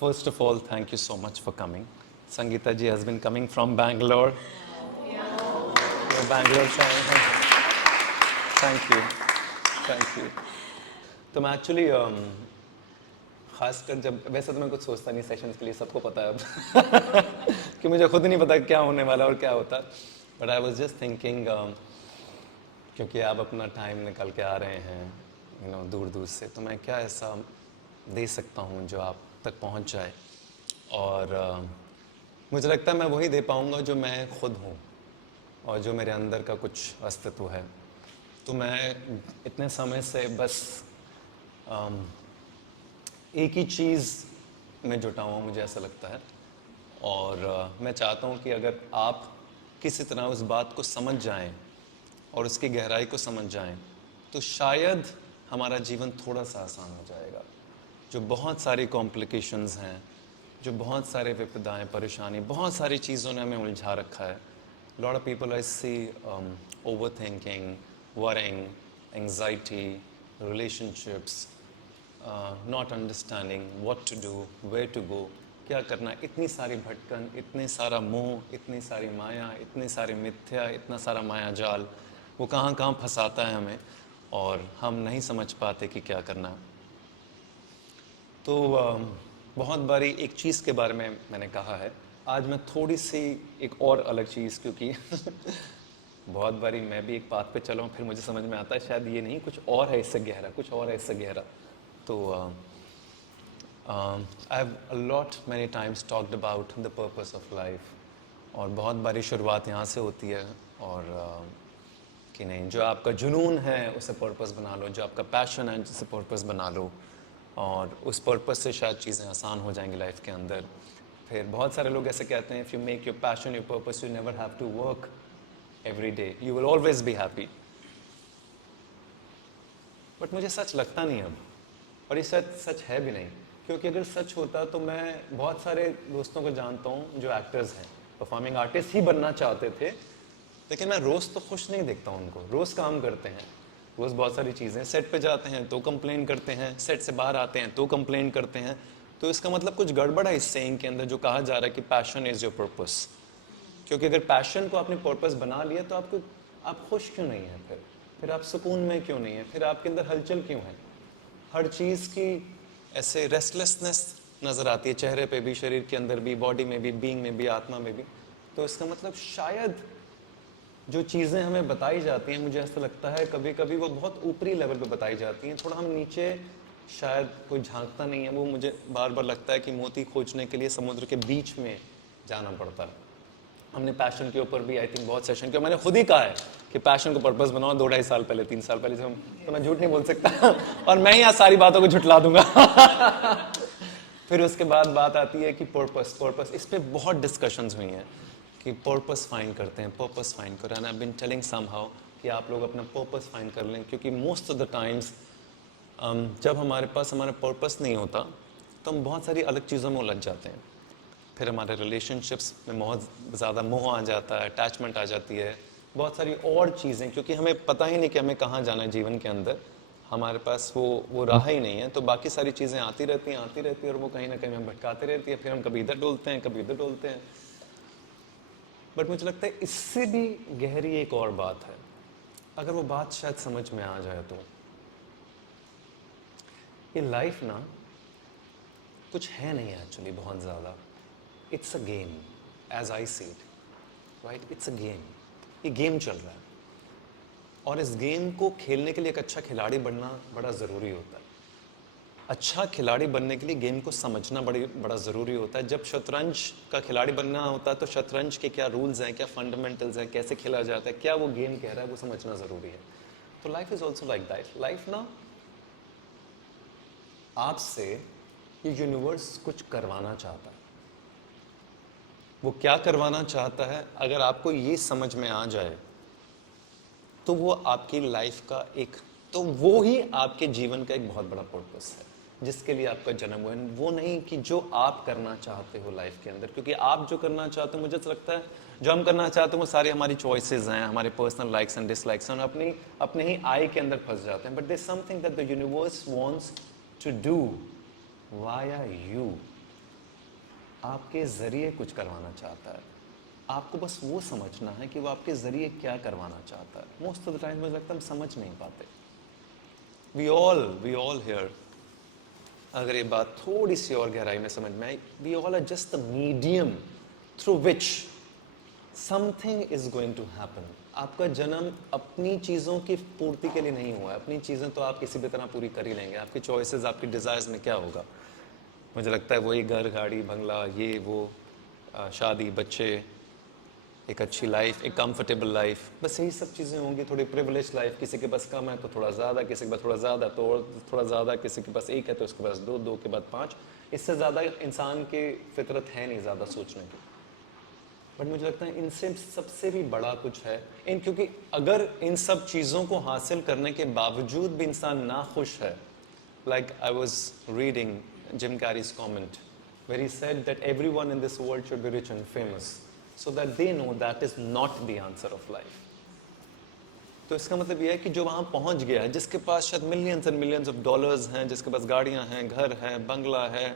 First of all, thank you so much for coming. Sangeeta ji has been coming from Bangalore. You're Bangalore से आए हैं. Thank you. Thank you. तो मैं actually खासकर जब वैसे तो मैं कुछ सोचता नहीं सेशंस के लिए, सबको पता है अब कि मुझे खुद नहीं पता क्या होने वाला और क्या होता. But I was just thinking क्योंकि आप अपना टाइम निकल के आ रहे हैं दूर दूर से, तो मैं क्या ऐसा दे सकता हूँ जो आप तक पहुँच जाए. और मुझे लगता है मैं वही दे पाऊँगा जो मैं खुद हूँ और जो मेरे अंदर का कुछ अस्तित्व है. तो मैं इतने समय से बस एक ही चीज़ में जुटा हुआ, मुझे ऐसा लगता है. और मैं चाहता हूँ कि अगर आप किसी तरह उस बात को समझ जाएं और उसकी गहराई को समझ जाएं, तो शायद हमारा जीवन थोड़ा सा आसान हो जाएगा. जो बहुत सारी कॉम्प्लिकेशंस हैं, जो बहुत सारे विपदाएं, परेशानी, बहुत सारी चीज़ों ने हमें उलझा रखा है. Lot of people I see over thinking, worrying, anxiety, relationships, not understanding what to do, where to go, क्या करना. इतनी सारी भटकन, इतने सारा मोह, इतनी सारी माया, इतने सारे मिथ्या, इतना सारा माया जाल, वो कहाँ कहाँ फंसाता है हमें और हम नहीं समझ पाते कि क्या करना. तो बहुत बारी एक चीज़ के बारे में मैंने कहा है. आज मैं थोड़ी सी एक और अलग चीज़, क्योंकि बहुत बारी मैं भी एक बात पे चला हूँ, फिर मुझे समझ में आता है शायद ये नहीं, कुछ और है इससे गहरा, कुछ और है इससे गहरा. तो I have a lot many times talked about the purpose of life. और बहुत बारी शुरुआत यहाँ से होती है. और कि नहीं, जो आपका जुनून है उसे पर्पस बना लो, जो आपका पैशन है जिसे पर्पस बना लो, और उस पर्पस से शायद चीज़ें आसान हो जाएंगी लाइफ के अंदर. फिर बहुत सारे लोग ऐसे कहते हैं, if you make your passion your purpose you never have to work every day, you will always be happy. But मुझे सच लगता नहीं अब, और ये सच है भी नहीं. क्योंकि अगर सच होता तो मैं बहुत सारे दोस्तों को जानता हूँ जो एक्टर्स हैं, परफॉर्मिंग आर्टिस्ट ही बनना चाहते थे, लेकिन मैं रोज़ तो खुश नहीं देखता हूँ उनको. रोज़ काम करते हैं, रोज़ बहुत सारी चीज़ें, सेट पे जाते हैं तो कंप्लेन करते हैं, सेट से बाहर आते हैं तो कंप्लेन करते हैं. तो इसका मतलब कुछ गड़बड़ है इस सेइंग के अंदर जो कहा जा रहा है कि पैशन इज़ योर पर्पस. क्योंकि अगर पैशन को आपने पर्पस बना लिया तो आप खुश क्यों नहीं हैं? फिर आप सुकून में क्यों नहीं हैं? फिर आपके अंदर हलचल क्यों है? हर चीज़ की ऐसे रेस्टलेसनेस नज़र आती है, चेहरे पे भी, शरीर के अंदर भी, बॉडी में भी, बीइंग में भी, आत्मा में भी. तो इसका मतलब शायद जो चीज़ें हमें बताई जाती हैं, मुझे ऐसा लगता है कभी कभी वो बहुत ऊपरी लेवल पे बताई जाती हैं. थोड़ा हम नीचे शायद कोई झांकता नहीं है. वो मुझे बार बार लगता है कि मोती खोजने के लिए समुद्र के बीच में जाना पड़ता है. हमने पैशन के ऊपर भी आई थिंक बहुत सेशन किया. मैंने खुद ही कहा है कि पैशन को पर्पस बनाओ 2-2.5 साल पहले, 3 साल पहले से हम, तो मैं झूठ नहीं बोल सकता और मैं ही आज सारी बातों को झुठला दूंगा फिर उसके बाद बात आती है कि पर्पस इस पे बहुत डिस्कशंस हुई हैं कि पर्पस फाइंड करते हैं, पर्पस फाइंड करें. And I have been telling somehow कि आप लोग अपना पर्पस फाइंड कर लें, क्योंकि मोस्ट ऑफ द टाइम्स जब हमारे पास हमारा पर्पस नहीं होता तो हम बहुत सारी अलग चीज़ों में उलझ जाते हैं. फिर हमारे रिलेशनशिप्स में बहुत ज़्यादा मोह आ जाता है, अटैचमेंट आ जाती है, बहुत सारी और चीज़ें, क्योंकि हमें पता ही नहीं कि हमें कहाँ जाना है जीवन के अंदर. हमारे पास वो राह ही नहीं है. तो बाकी सारी चीज़ें आती रहती हैं और वो कहीं ना कहीं हमें भटकाती रहती है. फिर हम कभी इधर डोलते हैं, कभी उधर डोलते हैं. बट मुझे लगता है इससे भी गहरी एक और बात है, अगर वो बात शायद समझ में आ जाए तो. ये लाइफ ना कुछ है नहीं एक्चुअली बहुत ज़्यादा. It's a game as I see it, right. It's a game. ये गेम चल रहा है और इस गेम को खेलने के लिए एक अच्छा खिलाड़ी बनना बड़ा ज़रूरी होता है. अच्छा खिलाड़ी बनने के लिए गेम को समझना बड़ा ज़रूरी होता है. जब शतरंज का खिलाड़ी बनना होता है तो शतरंज के क्या रूल्स हैं, क्या फंडामेंटल्स हैं, कैसे खेला जाता है, क्या वो गेम कह रहा है, वो समझना ज़रूरी है. तो life is also like that. Life ना आपसे ये यूनिवर्स कुछ करवाना चाहता है. वो क्या करवाना चाहता है, अगर आपको ये समझ में आ जाए तो वो आपकी लाइफ का एक, तो वो ही आपके जीवन का एक बहुत बड़ा पर्पस है जिसके लिए आपका जन्म हुआ है. वो नहीं कि जो आप करना चाहते हो लाइफ के अंदर, क्योंकि आप जो करना चाहते हो, मुझे तो लगता है जो हम करना चाहते हैं वो सारी हमारी चॉइसेस हैं, हमारे पर्सनल लाइक्स एंड डिसलाइक्स हैं, अपने ही आई के अंदर फंस जाते हैं. But there something that the universe wants to do via you. आपके ज़रिए कुछ करवाना चाहता है। आपको बस वो समझना है कि वो आपके ज़रिए क्या करवाना चाहता है। मोस्ट ऑफ द टाइम मुझे लगता है हम समझ नहीं पाते। वी ऑल हियर, अगर ये बात थोड़ी सी और गहराई में समझ में आई, we all are just the medium through which something is going to happen. आपका जन्म अपनी चीज़ों की पूर्ति के लिए नहीं हुआ है। अपनी चीज़ें तो आप किसी भी तरह पूरी कर ही लेंगे। आपकी चॉइसेस, आपकी डिज़ायर्स में क्या होगा? मुझे लगता है वही घर, गाड़ी, बंगला, ये वो, शादी, बच्चे, एक अच्छी लाइफ, एक कंफर्टेबल लाइफ, बस यही सब चीज़ें होंगी। थोड़ी प्रिविलेज लाइफ, किसी के पास कम है तो थोड़ा ज़्यादा, किसी के पास थोड़ा ज़्यादा तो और थोड़ा ज़्यादा, किसी के पास एक है तो उसके पास दो, दो के बाद पाँच। इससे ज़्यादा इंसान की फितरत है नहीं ज़्यादा सोचने की। बट मुझे लगता है इनसे सबसे भी बड़ा कुछ है इन, क्योंकि अगर इन सब चीज़ों को हासिल करने के बावजूद भी इंसान ना खुश है, like I was reading Jim Carrey's comment where he said that everyone in this world should be rich and famous so that they know that is not the answer of life. तो इसका मतलब यह है कि जो वहाँ पहुँच गया है, जिसके पास शायद millions and millions of dollars हैं, जिसके पास गाड़ियाँ हैं, घर है, बंगला है,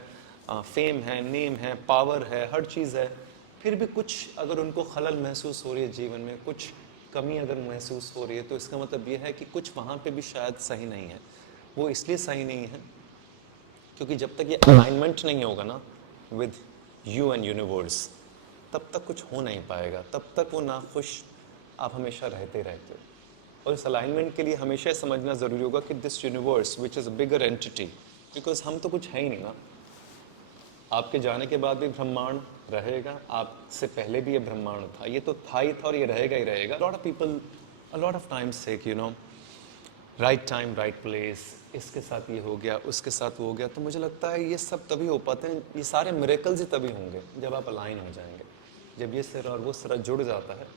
फेम है, नेम है, पावर है, हर चीज़ है, फिर भी कुछ अगर उनको खलल महसूस हो रही है जीवन में, कुछ कमी अगर महसूस हो रही है, तो इसका मतलब यह है कि कुछ वहाँ पे भी शायद सही नहीं है। वो इसलिए सही नहीं है क्योंकि जब तक ये अलाइनमेंट नहीं होगा ना विद यू एंड यूनिवर्स, तब तक कुछ हो नहीं पाएगा। तब तक वो नाखुश आप हमेशा रहते रहते हो। और इस अलाइनमेंट के लिए हमेशा समझना ज़रूरी होगा कि this universe which is a bigger entity, because हम तो कुछ है ही नहीं ना। आपके जाने के बाद भी ब्रह्मांड रहेगा, आपसे पहले भी ये ब्रह्मांड था, ये तो था ही था और ये रहेगा ही रहेगा। Lot of people a lot of times से you know right time right place, इसके साथ ये हो गया, उसके साथ वो हो गया। तो मुझे लगता है ये सब तभी हो पाते हैं, ये सारे मिरेकल्स ही तभी होंगे जब आप अलाइन हो जाएंगे। जब ये सिरा और वो सिरा जुड़ जाता है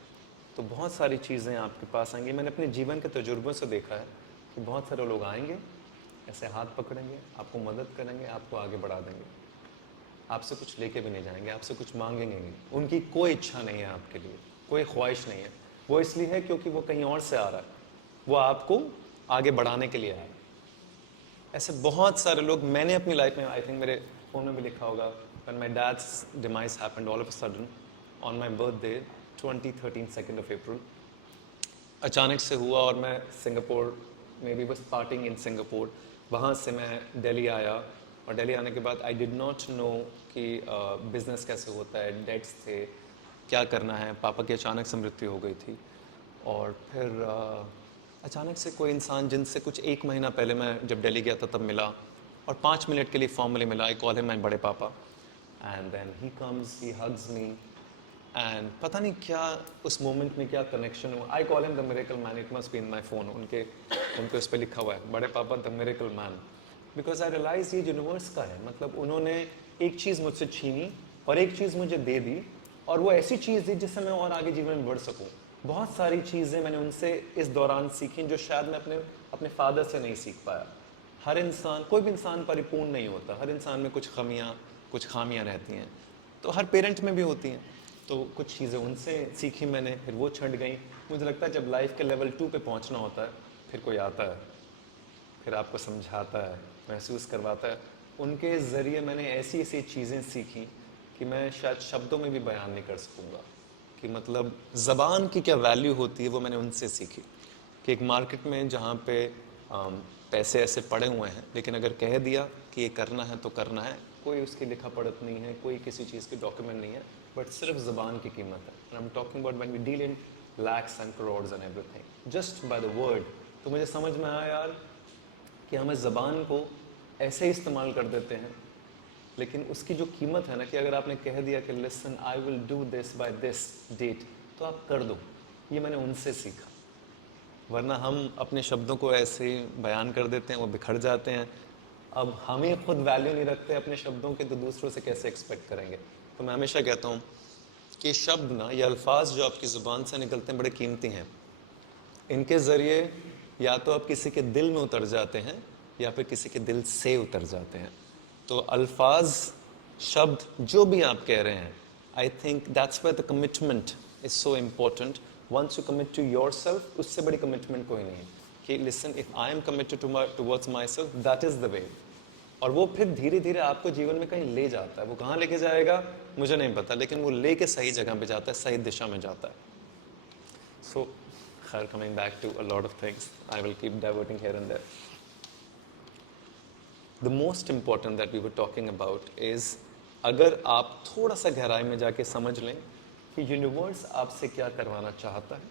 तो बहुत सारी चीज़ें आपके पास आएंगी। मैंने अपने जीवन के तजुर्बों से देखा है कि बहुत सारे लोग आएंगे, ऐसे हाथ पकड़ेंगे, आपको मदद करेंगे, आपको आगे बढ़ा देंगे, आपसे कुछ लेके भी नहीं जाएंगे, आपसे कुछ मांगेंगे नहीं। उनकी कोई इच्छा नहीं है आपके लिए, कोई ख्वाहिश नहीं है। वो इसलिए है क्योंकि वो कहीं और से आ रहा है, वो आपको आगे बढ़ाने के लिए आया है। ऐसे बहुत सारे लोग मैंने अपनी लाइफ में, आई थिंक मेरे फ़ोन में भी लिखा होगा, when my dad's demise happened all of a sudden on my birthday 2013 2nd of April, अचानक से हुआ और मैं सिंगापुर में भी बस पार्टिंग इन सिंगापुर, वहाँ से मैं दिल्ली आया। और दिल्ली आने के बाद आई डिड नॉट नो कि बिज़नेस कैसे होता है, डेट्स थे, क्या करना है। पापा की अचानक से मृत्यु हो गई थी। और फिर अचानक से कोई इंसान जिनसे कुछ एक महीना पहले मैं जब दिल्ली गया था तब मिला, और 5 मिनट के लिए फॉर्मली मिला। आई कॉल हिम माय बड़े पापा, and then he comes, he hugs me, एंड पता नहीं क्या उस मोमेंट में क्या कनेक्शन हुआ। I call him the miracle man, it must be in my phone. उनके उस पर लिखा हुआ है, बड़े पापा the miracle man, because I realise ये यूनिवर्स का है। मतलब उन्होंने एक चीज़ मुझसे छीनी और एक चीज़ मुझे दे दी, और वो ऐसी चीज़ दी जिससे मैं और आगे जीवन में बढ़ सकूँ। बहुत सारी चीज़ें मैंने उनसे इस दौरान सीखी जो शायद मैं अपने अपने फादर से नहीं सीख पाया। हर इंसान, कोई भी इंसान परिपूर्ण नहीं होता, हर इंसान में कुछ कमियाँ, कुछ खामियाँ रहती हैं, तो हर पेरेंट में भी होती हैं। तो कुछ चीज़ें उनसे सीखी मैंने, फिर वो छंट गई। मुझे लगता है जब लाइफ के लेवल 2 पे पहुंचना होता है, फिर कोई आता है, फिर आपको समझाता है, महसूस करवाता है। उनके ज़रिए मैंने ऐसी ऐसी चीज़ें सीखी कि मैं शायद शब्दों में भी बयान नहीं कर सकूँगा कि मतलब ज़बान की क्या वैल्यू होती है। वो मैंने उनसे सीखी कि एक मार्केट में जहाँ पे पैसे ऐसे पड़े हुए हैं, लेकिन अगर कह दिया कि ये करना है तो करना है, कोई उसकी लिखा पढ़त नहीं है, कोई किसी चीज़ की डॉक्यूमेंट नहीं है, बट सिर्फ ज़बान की कीमत है। And I am talking about when we deal in lakhs and crores and everything just by the word. तो मुझे समझ में आया यार कि हम इस ज़बान को ऐसे इस्तेमाल कर देते हैं, लेकिन उसकी जो कीमत है ना, कि अगर आपने कह दिया कि listen I will do this by this date, तो आप कर दो। ये मैंने उनसे सीखा। वरना हम अपने शब्दों को ऐसे बयान कर देते हैं, वो बिखर जाते हैं। अब हम ही खुद वैल्यू नहीं रखते अपने शब्दों के, तो दूसरों से कैसे एक्सपेक्ट करेंगे। तो मैं हमेशा कहता हूँ कि शब्द ना, ये अल्फाज जो आपकी ज़ुबान से निकलते हैं बड़े कीमती हैं। इनके ज़रिए या तो आप किसी के दिल में उतर जाते हैं या फिर किसी के दिल से उतर जाते हैं। तो अल्फाज, शब्द जो भी आप कह रहे हैं, I think that's where the commitment is so important. Once you commit to yourself, उससे बड़ी कमिटमेंट कोई नहीं है कि listen if I am committed towards myself, that is the way. और वो फिर धीरे धीरे आपको जीवन में कहीं ले जाता है। वो कहाँ लेके जाएगा मुझे नहीं पता, लेकिन वो लेके सही जगह पे जाता है, सही दिशा में जाता है। सो खैर, coming back to a lot of things, I will keep diverting here and there. The most important that we were talking about is, अगर आप थोड़ा सा गहराई में जाके समझ लें कि यूनिवर्स आपसे क्या करवाना चाहता है,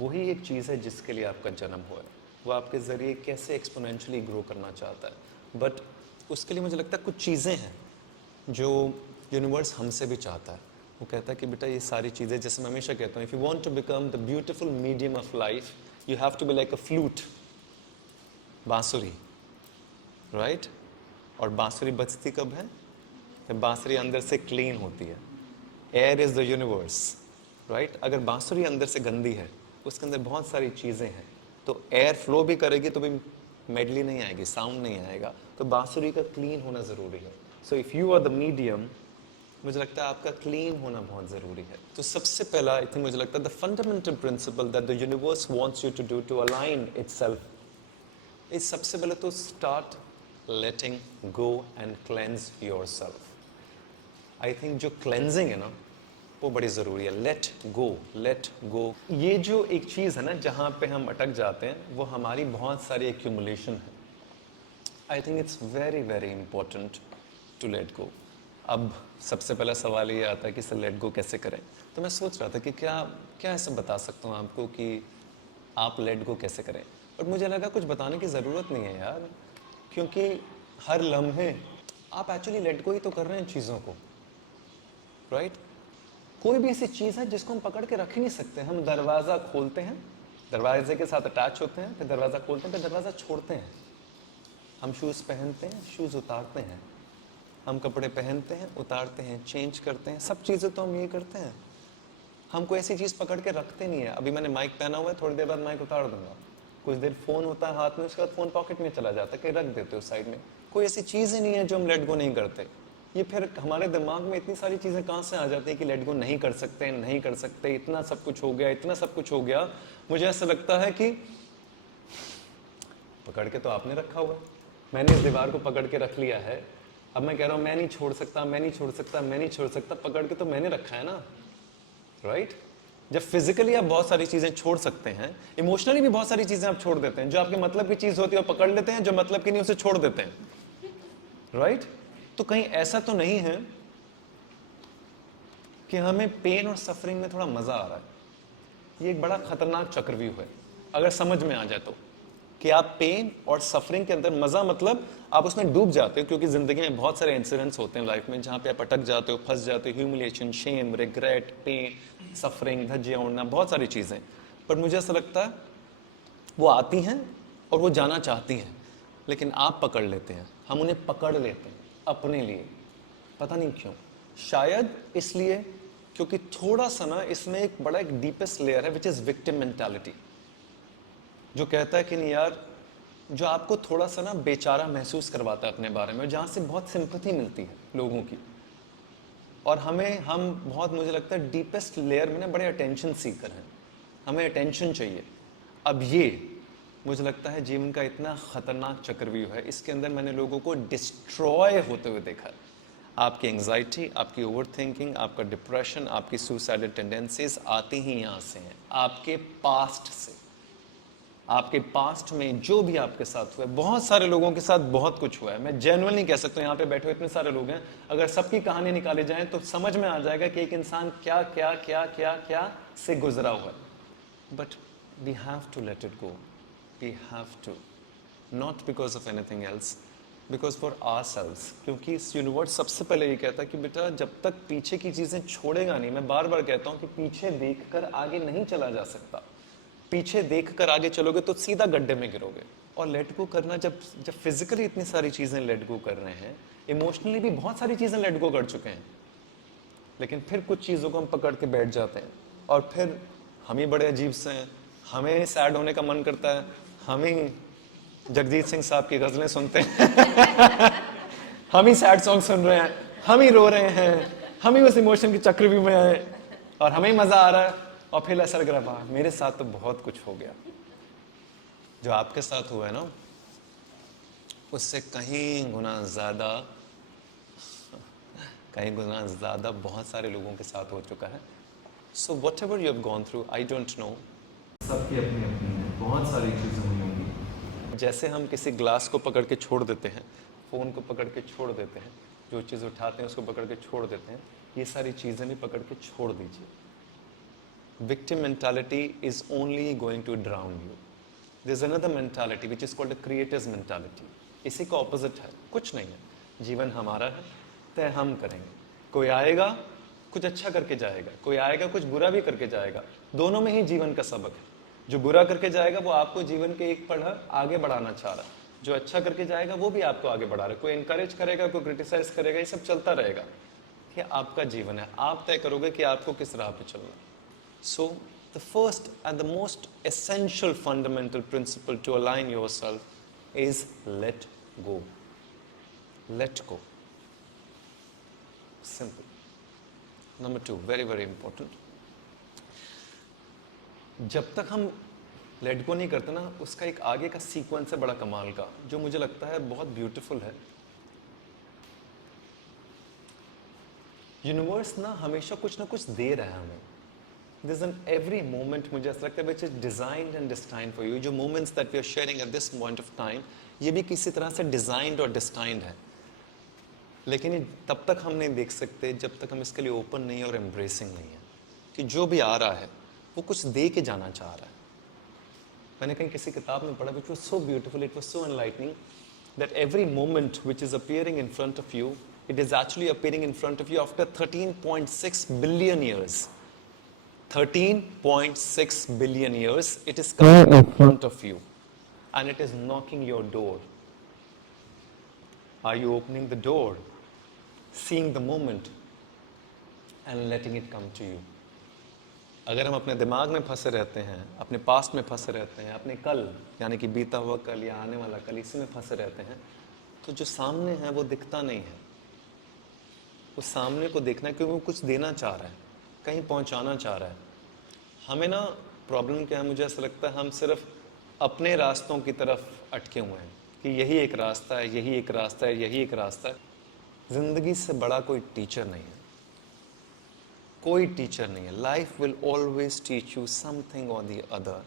वही एक चीज़ है जिसके लिए आपका जन्म हुआ है। वो आपके ज़रिए कैसे एक्सपोनेंशियली ग्रो करना चाहता है। बट उसके लिए मुझे लगता है कुछ चीज़ें हैं जो यूनिवर्स हमसे भी चाहता है। वो कहता है कि बेटा ये सारी चीज़ें, जैसे मैं हमेशा कहता हूँ, if you want to become the beautiful medium of life, you have to be like a flute, बांसुरी, राइट? और बांसुरी बजती कब है? जब बांसुरी अंदर से क्लीन होती है। Air is the universe, right? अगर बांसुरी अंदर से गंदी है, उसके अंदर बहुत सारी चीज़ें हैं, तो एयर फ्लो भी करेगी तो भी मेडली नहीं आएगी, साउंड नहीं आएगा। तो बांसुरी का क्लीन होना ज़रूरी है। So if you are the medium, मुझे लगता है आपका क्लीन होना बहुत ज़रूरी है। तो सबसे पहला आई थिंक मुझे लगता है the fundamental principle that the universe wants you to do to align itself is, सबसे पहले तो start letting go and cleanse yourself. I think जो क्लेंजिंग है ना, वो बड़ी ज़रूरी है। Let go, let go. ये जो एक चीज़ है ना जहाँ पे हम अटक जाते हैं, वो हमारी बहुत सारी एक्यूमुलेशन है। I think it's very very important to let go. अब सबसे पहला सवाल ये आता है कि सर लेट गो कैसे करें। तो मैं सोच रहा था कि क्या क्या ऐसा बता सकता हूँ आपको कि आप लेट गो कैसे करें। बट मुझे लगा कुछ बताने की ज़रूरत नहीं है यार, क्योंकि हर लम्हे आप एक्चुअली लेट गो ही तो कर रहे हैं चीज़ों को, राइट? कोई भी ऐसी चीज़ है जिसको हम पकड़ के रख ही नहीं सकते। हम दरवाज़ा खोलते हैं, दरवाजे के साथ अटैच होते हैं, फिर दरवाज़ा खोलते हैं, फिर दरवाज़ा छोड़ते हैं। हम शूज़ पहनते हैं, शूज़ उतारते हैं, हम कपड़े पहनते हैं, उतारते हैं, चेंज करते हैं, सब चीज़ें तो हम ये करते हैं। हम कोई ऐसी चीज़ पकड़ के रखते नहीं है। अभी मैंने माइक पहना हुआ है, थोड़ी देर बाद माइक उतार दूंगा। कुछ देर फ़ोन होता है हाथ में, उसके बाद फ़ोन पॉकेट में चला जाता है, कहीं रख देते हो साइड में। कोई ऐसी चीज़ ही नहीं है जो हम लेट गो नहीं करते। ये फिर हमारे दिमाग में इतनी सारी चीज़ें कहाँ से आ जाती हैं कि लेट गो नहीं कर सकते, नहीं कर सकते, इतना सब कुछ हो गया, इतना सब कुछ हो गया। मुझे ऐसा लगता है कि पकड़ के तो आपने रखा हुआ है। मैंने इस दीवार को पकड़ के रख लिया है। अब मैं कह रहा हूँ मैं नहीं छोड़ सकता, मैं नहीं छोड़ सकता, मैं नहीं छोड़ सकता। पकड़ के तो मैंने रखा है ना, राइट? जब फिजिकली आप बहुत सारी चीजें छोड़ सकते हैं, इमोशनली भी बहुत सारी चीजें आप छोड़ देते हैं। जो आपके मतलब की चीज होती है वो पकड़ लेते हैं, जो मतलब की नहीं उसे छोड़ देते हैं, राइट? तो कहीं ऐसा तो नहीं है कि हमें पेन और सफरिंग में थोड़ा मजा आ रहा है। ये एक बड़ा खतरनाक चक्रव्यूह है अगर समझ में आ जाए तो, कि आप पेन और सफरिंग के अंदर मजा, मतलब आप उसमें डूब जाते हो। क्योंकि जिंदगी में बहुत सारे इंसिडेंट्स होते हैं लाइफ में जहाँ पे आप अटक जाते हो, फंस जाते हो। Humiliation, shame, regret, pain, suffering, धज्जियाँ उड़ना, बहुत सारी चीज़ें। पर मुझे ऐसा लगता है वो आती हैं और वो जाना चाहती हैं, लेकिन आप पकड़ लेते हैं। हम उन्हें पकड़ लेते हैं अपने लिए, पता नहीं क्यों। शायद इसलिए क्योंकि थोड़ा सा ना इसमें एक बड़ा एक डीपेस्ट लेयर है विच इज़ विक्टिम मेंटालिटी, जो कहता है कि नहीं यार, जो आपको थोड़ा सा ना बेचारा महसूस करवाता है अपने बारे में, जहाँ से बहुत सिंपैथी मिलती है लोगों की। और हम बहुत, मुझे लगता है डीपेस्ट लेयर में ना बड़े अटेंशन सीकर हैं, हमें अटेंशन चाहिए। अब ये मुझे लगता है जीवन का इतना खतरनाक चक्रव्यूह है। इसके अंदर मैंने लोगों को डिस्ट्रॉय होते हुए देखा है। आपकी एंग्जाइटी, आपकी ओवर थिंकिंग, आपका डिप्रेशन, आपकी सुसाइडल टेंडेंसीज आती ही यहाँ से हैं, आपके पास्ट से। आपके पास्ट में जो भी आपके साथ हुआ है, बहुत सारे लोगों के साथ बहुत कुछ हुआ है। मैं जेन्युइनली कह सकता हूँ, यहाँ पे बैठे हुए इतने सारे लोग हैं, अगर सबकी कहानी निकाली जाए तो समझ में आ जाएगा कि एक इंसान क्या क्या क्या क्या क्या से गुजरा हुआ है। But we have to let it go, we have to, not because of anything else, because for ourselves. क्योंकि इस यूनिवर्स सबसे पहले ये कहता है कि बेटा जब तक पीछे की चीज़ें छोड़ेगा नहीं, मैं बार बार कहता हूँ कि पीछे देखकर आगे नहीं चला जा सकता। पीछे देखकर आगे चलोगे तो सीधा गड्ढे में गिरोगे। और लेट गो करना, जब जब फिजिकली इतनी सारी चीज़ें लेट गो कर रहे हैं, इमोशनली भी बहुत सारी चीज़ें लेट गो कर चुके हैं, लेकिन फिर कुछ चीज़ों को हम पकड़ के बैठ जाते हैं। और फिर हम ही बड़े अजीब से हैं, हमें सैड होने का मन करता है, हम ही जगजीत सिंह साहब की गज़लें सुनते हैं हम ही सैड सॉन्ग सुन रहे हैं, हम ही रो रहे हैं, हम ही उस इमोशन के चक्रव्यूह में आए और हमें ही मज़ा आ रहा है। और फिर ऐसा लग रहा है मेरे साथ तो बहुत कुछ हो गया। जो आपके साथ हुआ है ना, उससे कहीं गुना ज़्यादा बहुत सारे लोगों के साथ हो चुका है. So what ever you have gone through, I don't no, सबकी अपनी अपनी है, बहुत सारी चीज़ें हुई होंगी. जैसे हम किसी ग्लास को पकड़ के छोड़ देते हैं, फ़ोन को पकड़ के छोड़ देते हैं, जो चीज़ उठाते हैं उसको पकड़ के छोड़ देते हैं, ये सारी चीज़ें भी पकड़ के छोड़ दीजिए. Victim mentality is only going to drown you. There's another mentality which is called a creator's mentality. इसी का opposite है, कुछ नहीं है, जीवन हमारा है, तय हम करेंगे. कोई आएगा कुछ अच्छा करके जाएगा, कोई आएगा कुछ बुरा भी करके जाएगा. दोनों में ही जीवन का सबक है. जो बुरा करके जाएगा वो आपको जीवन के एक पड़ाव आगे बढ़ाना चाह रहा है, जो अच्छा करके जाएगा वो भी आपको आगे बढ़ा रहा है. कोई encourage करेगा, कोई criticize करेगा, ये सब चलता रहेगा. ये आपका जीवन है, आप तय करोगे कि आपको किस राह पे चलना है. So, the first and the most essential fundamental principle to align yourself is let go. Let go. Simple. Number 2, very, very important. जब तक हम let go नहीं करते ना, उसका एक आगे का सीक्वेंस है बड़ा कमाल का, जो मुझे लगता है बहुत ब्यूटीफुल है. यूनिवर्स ना हमेशा कुछ ना कुछ दे रहा है हमें. There's an every moment मुझे ऐसा लगता है which is designed and destined for you. जो moments that we are sharing at this point of time, ये भी किसी तरह से designed और destined है. लेकिन ये तब तक हम नहीं देख सकते जब तक हम इसके लिए ओपन नहीं है और embracing नहीं है कि जो भी आ रहा है वो कुछ दे के जाना चाह रहा है. मैंने कहीं किसी किताब में पढ़ा which was so beautiful, it was so enlightening that every moment which is appearing in front of you, it is actually appearing in front of you after 13.6 billion years. 13.6 billion years, it is coming in front of you and it is knocking your door. Are you opening the door, seeing the moment and letting it come to you? अगर हम अपने दिमाग में फंसे रहते हैं, अपने past में फंसे रहते हैं, अपने कल यानी कि बीता हुआ कल या आने वाला कल, इसी में फंसे रहते हैं, तो जो सामने है वो दिखता नहीं है. उस सामने को देखना है क्योंकि वो कुछ देना चाह रहा है, कहीं पहुंचाना चाह रहा है. हमें ना प्रॉब्लम क्या है, मुझे ऐसा लगता है हम सिर्फ अपने रास्तों की तरफ अटके हुए हैं कि यही एक रास्ता है, यही एक रास्ता है, यही एक रास्ता है. जिंदगी से बड़ा कोई टीचर नहीं है, कोई टीचर नहीं है. Life will always teach you something or the other.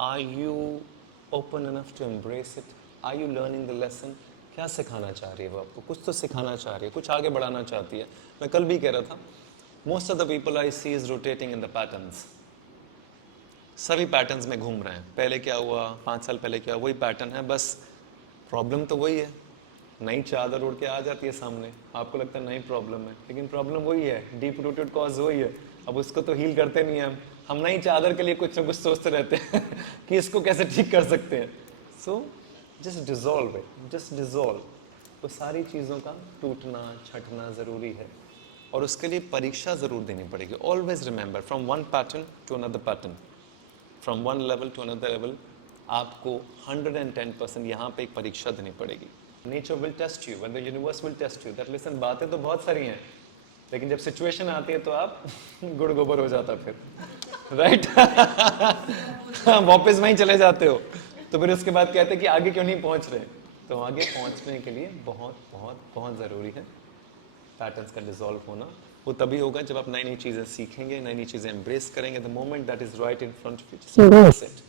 Are you open enough to embrace it? Are you learning the lesson? क्या सिखाना चाह रही है वो आपको? कुछ तो सिखाना चाह रही है, कुछ आगे बढ़ाना चाहती है. मैं कल भी कह रहा था, most of the people I see is rotating in the patterns. सभी पैटर्न्स में घूम रहे हैं. पहले क्या हुआ, 5 साल पहले क्या हुआ, वही पैटर्न है. बस प्रॉब्लम तो वही है, नई चादर उड़ के आ जाती है सामने. आपको लगता है नई प्रॉब्लम है, लेकिन प्रॉब्लम वही है, डीप रूटेड कॉज वही है. अब उसको तो हील करते नहीं हैं हम नई चादर के लिए कुछ ना कुछ सोचते रहते हैं कि इसको कैसे ठीक कर सकते हैं. So just dissolve it, just dissolve. तो सारी चीज़ों का टूटना छटना ज़रूरी है और उसके लिए परीक्षा ज़रूर देनी पड़ेगी. Always remember, from one pattern to another pattern, from one level to another level, आपको 110% यहाँ पे एक परीक्षा देनी पड़ेगी. Nature will test you, when the universe will test you. That listen, बातें तो बहुत सारी हैं, लेकिन जब सिचुएशन आती है तो आप गुड़ गोबर हो जाता फिर, राइट वापस वहीं चले जाते हो. तो फिर उसके बाद कहते हैं कि आगे क्यों नहीं पहुंच रहे. तो आगे पहुंचने के लिए बहुत बहुत बहुत ज़रूरी है पैटर्न्स का डिसॉल्व होना. वो तभी होगा जब आप नई नई चीज़ें सीखेंगे, नई नई चीज़ें एम्ब्रेस करेंगे. The moment that is right in front of you, just embrace it.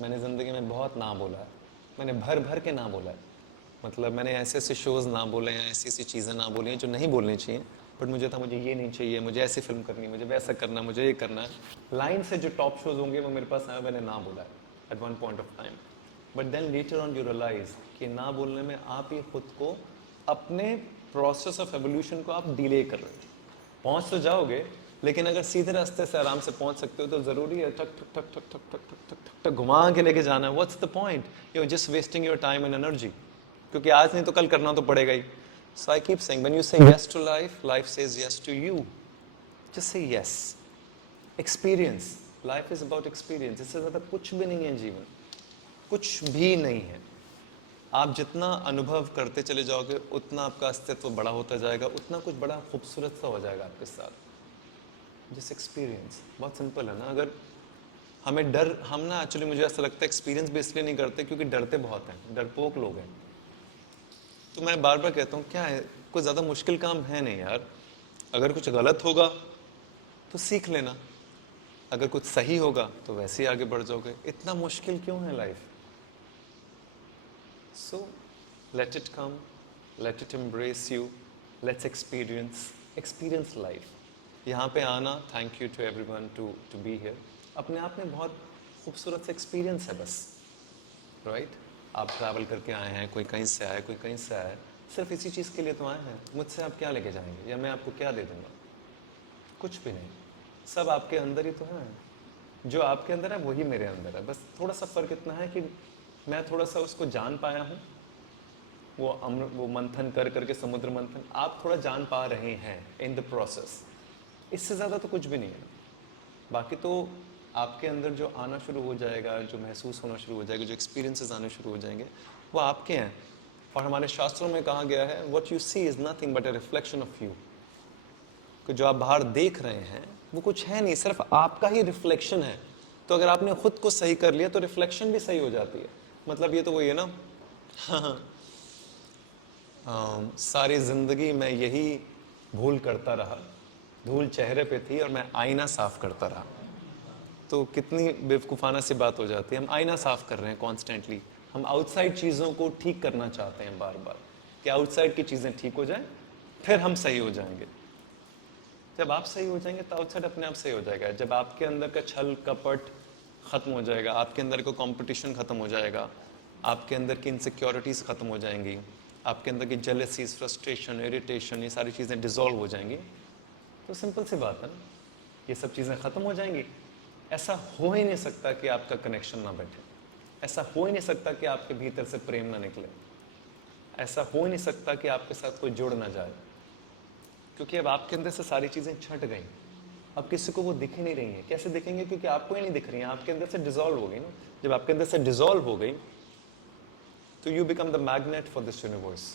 मैंने ज़िंदगी में बहुत ना बोला है, मैंने भर भर के ना बोला है. मतलब मैंने ऐसे ऐसे शोज़ ना बोले हैं, ऐसी ऐसी चीज़ें ना बोली हैं जो नहीं बोलनी चाहिए. बट मुझे था मुझे ये नहीं चाहिए, मुझे ऐसी फिल्म करनी, मुझे वैसा करना, मुझे ये करना है. लाइन से जो टॉप शोज़ होंगे वो मेरे पास आए, मैंने ना बोला है at one point of time. But then later on you realise कि ना बोलने में आप ही खुद को, अपने प्रोसेस ऑफ एवोल्यूशन को आप डिले कर रहे हो. पहुंच तो जाओगे, लेकिन अगर सीधे रास्ते से आराम से पहुंच सकते हो तो ज़रूरी है ठक ठक ठक ठक ठक ठक ठक ठक ठक ठक घुमा के लेके जाना है. What's the point, you are just wasting your time and energy. क्योंकि आज नहीं तो कल करना तो पड़ेगा ही. So I keep saying, when you say yes to life, life says yes to you. Just say yes. Experience, life is about experience. इससे ज़्यादा कुछ भी नहीं है जीवन, कुछ भी नहीं है. आप जितना अनुभव करते चले जाओगे उतना आपका अस्तित्व बड़ा होता जाएगा, उतना कुछ बड़ा खूबसूरत सा हो जाएगा आपके साथ. जिस एक्सपीरियंस, बहुत सिंपल है ना. अगर हमें डर, हम ना एक्चुअली मुझे ऐसा लगता है एक्सपीरियंस भी इसलिए नहीं करते क्योंकि डरते बहुत हैं, डरपोक लोग हैं. तो मैं बार बार कहता हूँ क्या है, कोई ज़्यादा मुश्किल काम है नहीं यार। अगर कुछ गलत होगा तो सीख लेना, अगर कुछ सही होगा तो वैसे ही आगे बढ़ जाओगे। इतना मुश्किल क्यों है life? So let it come, let it embrace you, let's experience life. यहाँ पे आना, thank you to everyone to be here, अपने आप में बहुत खूबसूरत सा एक्सपीरियंस है बस, राइट? आप ट्रैवल करके आए हैं, कोई कहीं से आया, कोई कहीं से आया, सिर्फ इसी चीज़ के लिए तो आए हैं। मुझसे आप क्या लेके जाएंगे, या मैं आपको क्या दे दूँगा? कुछ भी नहीं। सब आपके अंदर ही तो है। जो आपके अंदर है वही मेरे अंदर है। बस थोड़ा सा फ़र्क इतना है कि मैं थोड़ा सा उसको जान पाया हूँ, वो मंथन कर करके, समुद्र मंथन, आप थोड़ा जान पा रहे हैं इन द प्रोसेस। इससे ज़्यादा तो कुछ भी नहीं है। बाकी तो आपके अंदर जो आना शुरू हो जाएगा, जो महसूस होना शुरू हो जाएगा, जो एक्सपीरियंसेस आने शुरू हो जाएंगे, वो आपके हैं। और हमारे शास्त्रों में कहा गया है, what you see is nothing but a reflection of you. कि जो आप बाहर देख रहे हैं वो कुछ है नहीं, सिर्फ आपका ही रिफ्लेक्शन है। तो अगर आपने खुद को सही कर लिया तो रिफ्लेक्शन भी सही हो जाती है। मतलब ये तो वही है ना, सारी ज़िंदगी मैं यही भूल करता रहा, धूल चेहरे पे थी और मैं आईना साफ करता रहा। तो कितनी बेवकूफ़ाना सी बात हो जाती है। हम आईना साफ कर रहे हैं कॉन्स्टेंटली, हम आउटसाइड चीज़ों को ठीक करना चाहते हैं बार बार, कि आउटसाइड की चीज़ें ठीक हो जाएं, फिर हम सही हो जाएंगे। जब आप सही हो जाएंगे तो आउटसाइड अपने आप सही हो जाएगा। जब आपके अंदर का छल कपट ख़त्म हो जाएगा, आपके अंदर का कंपटीशन ख़त्म हो जाएगा, आपके अंदर की इनसिक्योरिटीज़ ख़त्म हो जाएंगी, आपके अंदर की जेलसीज, फ्रस्ट्रेशन, इरिटेशन, ये सारी चीज़ें डिज़ोल्व हो जाएंगी। तो सिंपल सी बात है ना, ये सब चीज़ें ख़त्म हो जाएंगी। ऐसा हो ही नहीं सकता कि आपका कनेक्शन ना बैठे, ऐसा हो ही नहीं सकता कि आपके भीतर से प्रेम ना निकले, ऐसा हो ही नहीं सकता कि आपके साथ कोई जुड़ ना जाए, क्योंकि अब आपके अंदर से सारी चीज़ें छट गई। अब किसी को वो दिख ही नहीं रही हैं। कैसे दिखेंगे? क्योंकि आपको ही नहीं दिख रही हैं, आपके अंदर से डिजोल्व हो गई ना। जब आपके अंदर से डिजोल्व हो गई तो you become the magnet for this universe,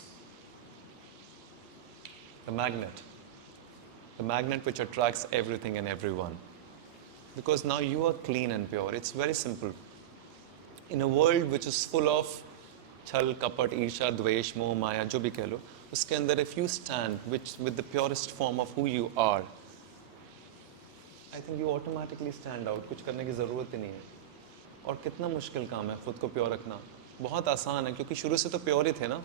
the magnet which attracts everything and everyone, because now you are clean and pure. It's very simple. In a world which is full of छल कपट ईर्षा द्वेष मोह माया, जो भी कह लो, उसके अंदर if you stand with the purest form of who you are, I think you automatically stand out. कुछ करने की ज़रूरत ही नहीं है। और कितना मुश्किल काम है खुद को प्योर रखना। बहुत आसान है, क्योंकि शुरू से तो प्योर ही थे ना।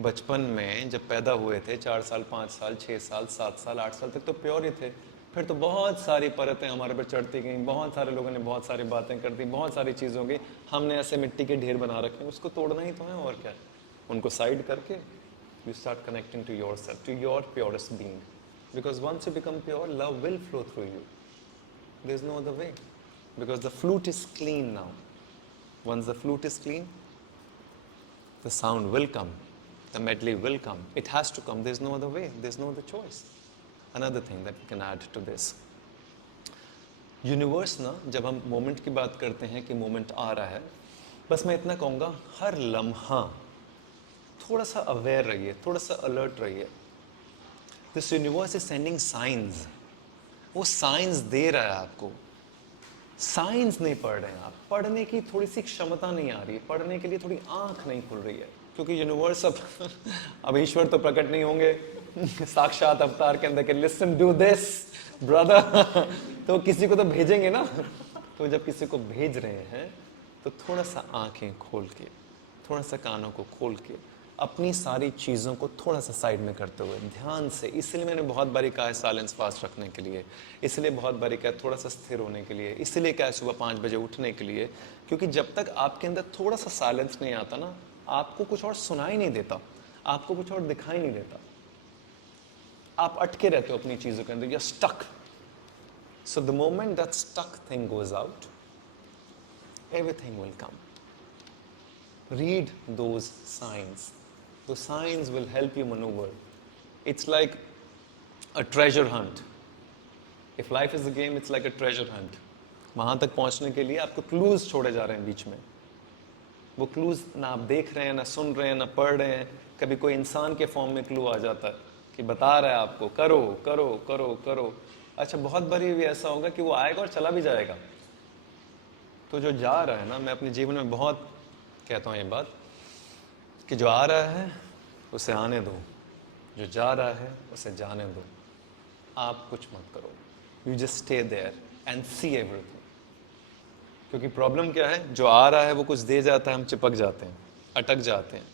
बचपन में जब पैदा हुए थे, 4 साल 5 साल 6 साल 7 साल 8 साल तक तो प्योर ही थे। फिर तो बहुत सारी परतें हमारे पर चढ़ती गई, बहुत सारे लोगों ने बहुत सारी बातें कर दी, बहुत सारी चीज़ों की हमने ऐसे मिट्टी के ढेर बना रखे हैं, उसको तोड़ना ही तो है और क्या है। उनको साइड करके you start connecting to yourself, to your purest being, because once you become pure, love will flow through you, there is no other way, because the flute is clean now. Once the flute is clean, the sound will come, the medley will come. It has to come. There's no other way. There's no other choice. Another thing that we can add to this. Universe ना, जब हम moment की बात करते हैं कि moment आ रहा है, बस मैं इतना कहूँगा, हर लम्हा थोड़ा सा अवेयर रहिए, थोड़ा सा अलर्ट रहिए। This universe is sending science. वो साइंस दे रहा है आपको। साइंस नहीं पढ़ रहे हैं आप, पढ़ने की थोड़ी सी क्षमता नहीं आ रही है, पढ़ने के लिए थोड़ी आंख नहीं खुल रही है, क्योंकि यूनिवर्स अब ईश्वर तो प्रकट नहीं होंगे साक्षात अवतार के अंदर के, लिसन डू दिस ब्रदर तो किसी को तो भेजेंगे ना। तो जब किसी को भेज रहे हैं तो थोड़ा सा आंखें खोल के, थोड़ा सा कानों को खोल के, अपनी सारी चीज़ों को थोड़ा सा साइड में करते हुए ध्यान से। इसलिए मैंने बहुत बारी कहा है साइलेंस फास्ट रखने के लिए, इसलिए बहुत बारी कहा थोड़ा सा स्थिर होने के लिए, इसलिए कहा सुबह 5 बजे उठने के लिए, क्योंकि जब तक आपके अंदर थोड़ा सा साइलेंस नहीं आता ना, आपको कुछ और सुनाई नहीं देता, आपको कुछ और दिखाई नहीं देता, आप अटके रहते हो अपनी चीज़ों के अंदर, you are stuck. So the moment that stuck thing goes out, everything will come. Read those signs. Those signs will help you maneuver. It's like a treasure hunt. If life is a game, it's like a treasure hunt. वहाँ तक पहुँचने के लिए आपको clues छोड़े जा रहे हैं बीच में। वो क्लूज ना आप देख रहे हैं, ना सुन रहे हैं, ना पढ़ रहे हैं। कभी कोई इंसान के फॉर्म में क्लू आ जाता है कि बता रहा है आपको, करो करो करो करो। अच्छा, बहुत बारी भी ऐसा होगा कि वो आएगा और चला भी जाएगा। तो जो जा रहा है ना, मैं अपने जीवन में बहुत कहता हूँ ये बात, कि जो आ रहा है उसे आने दो, जो जा रहा है उसे जाने दो, आप कुछ मत करो, you just stay there and see everything. क्योंकि प्रॉब्लम क्या है, जो आ रहा है वो कुछ दे जाता है, हम चिपक जाते हैं, अटक जाते हैं।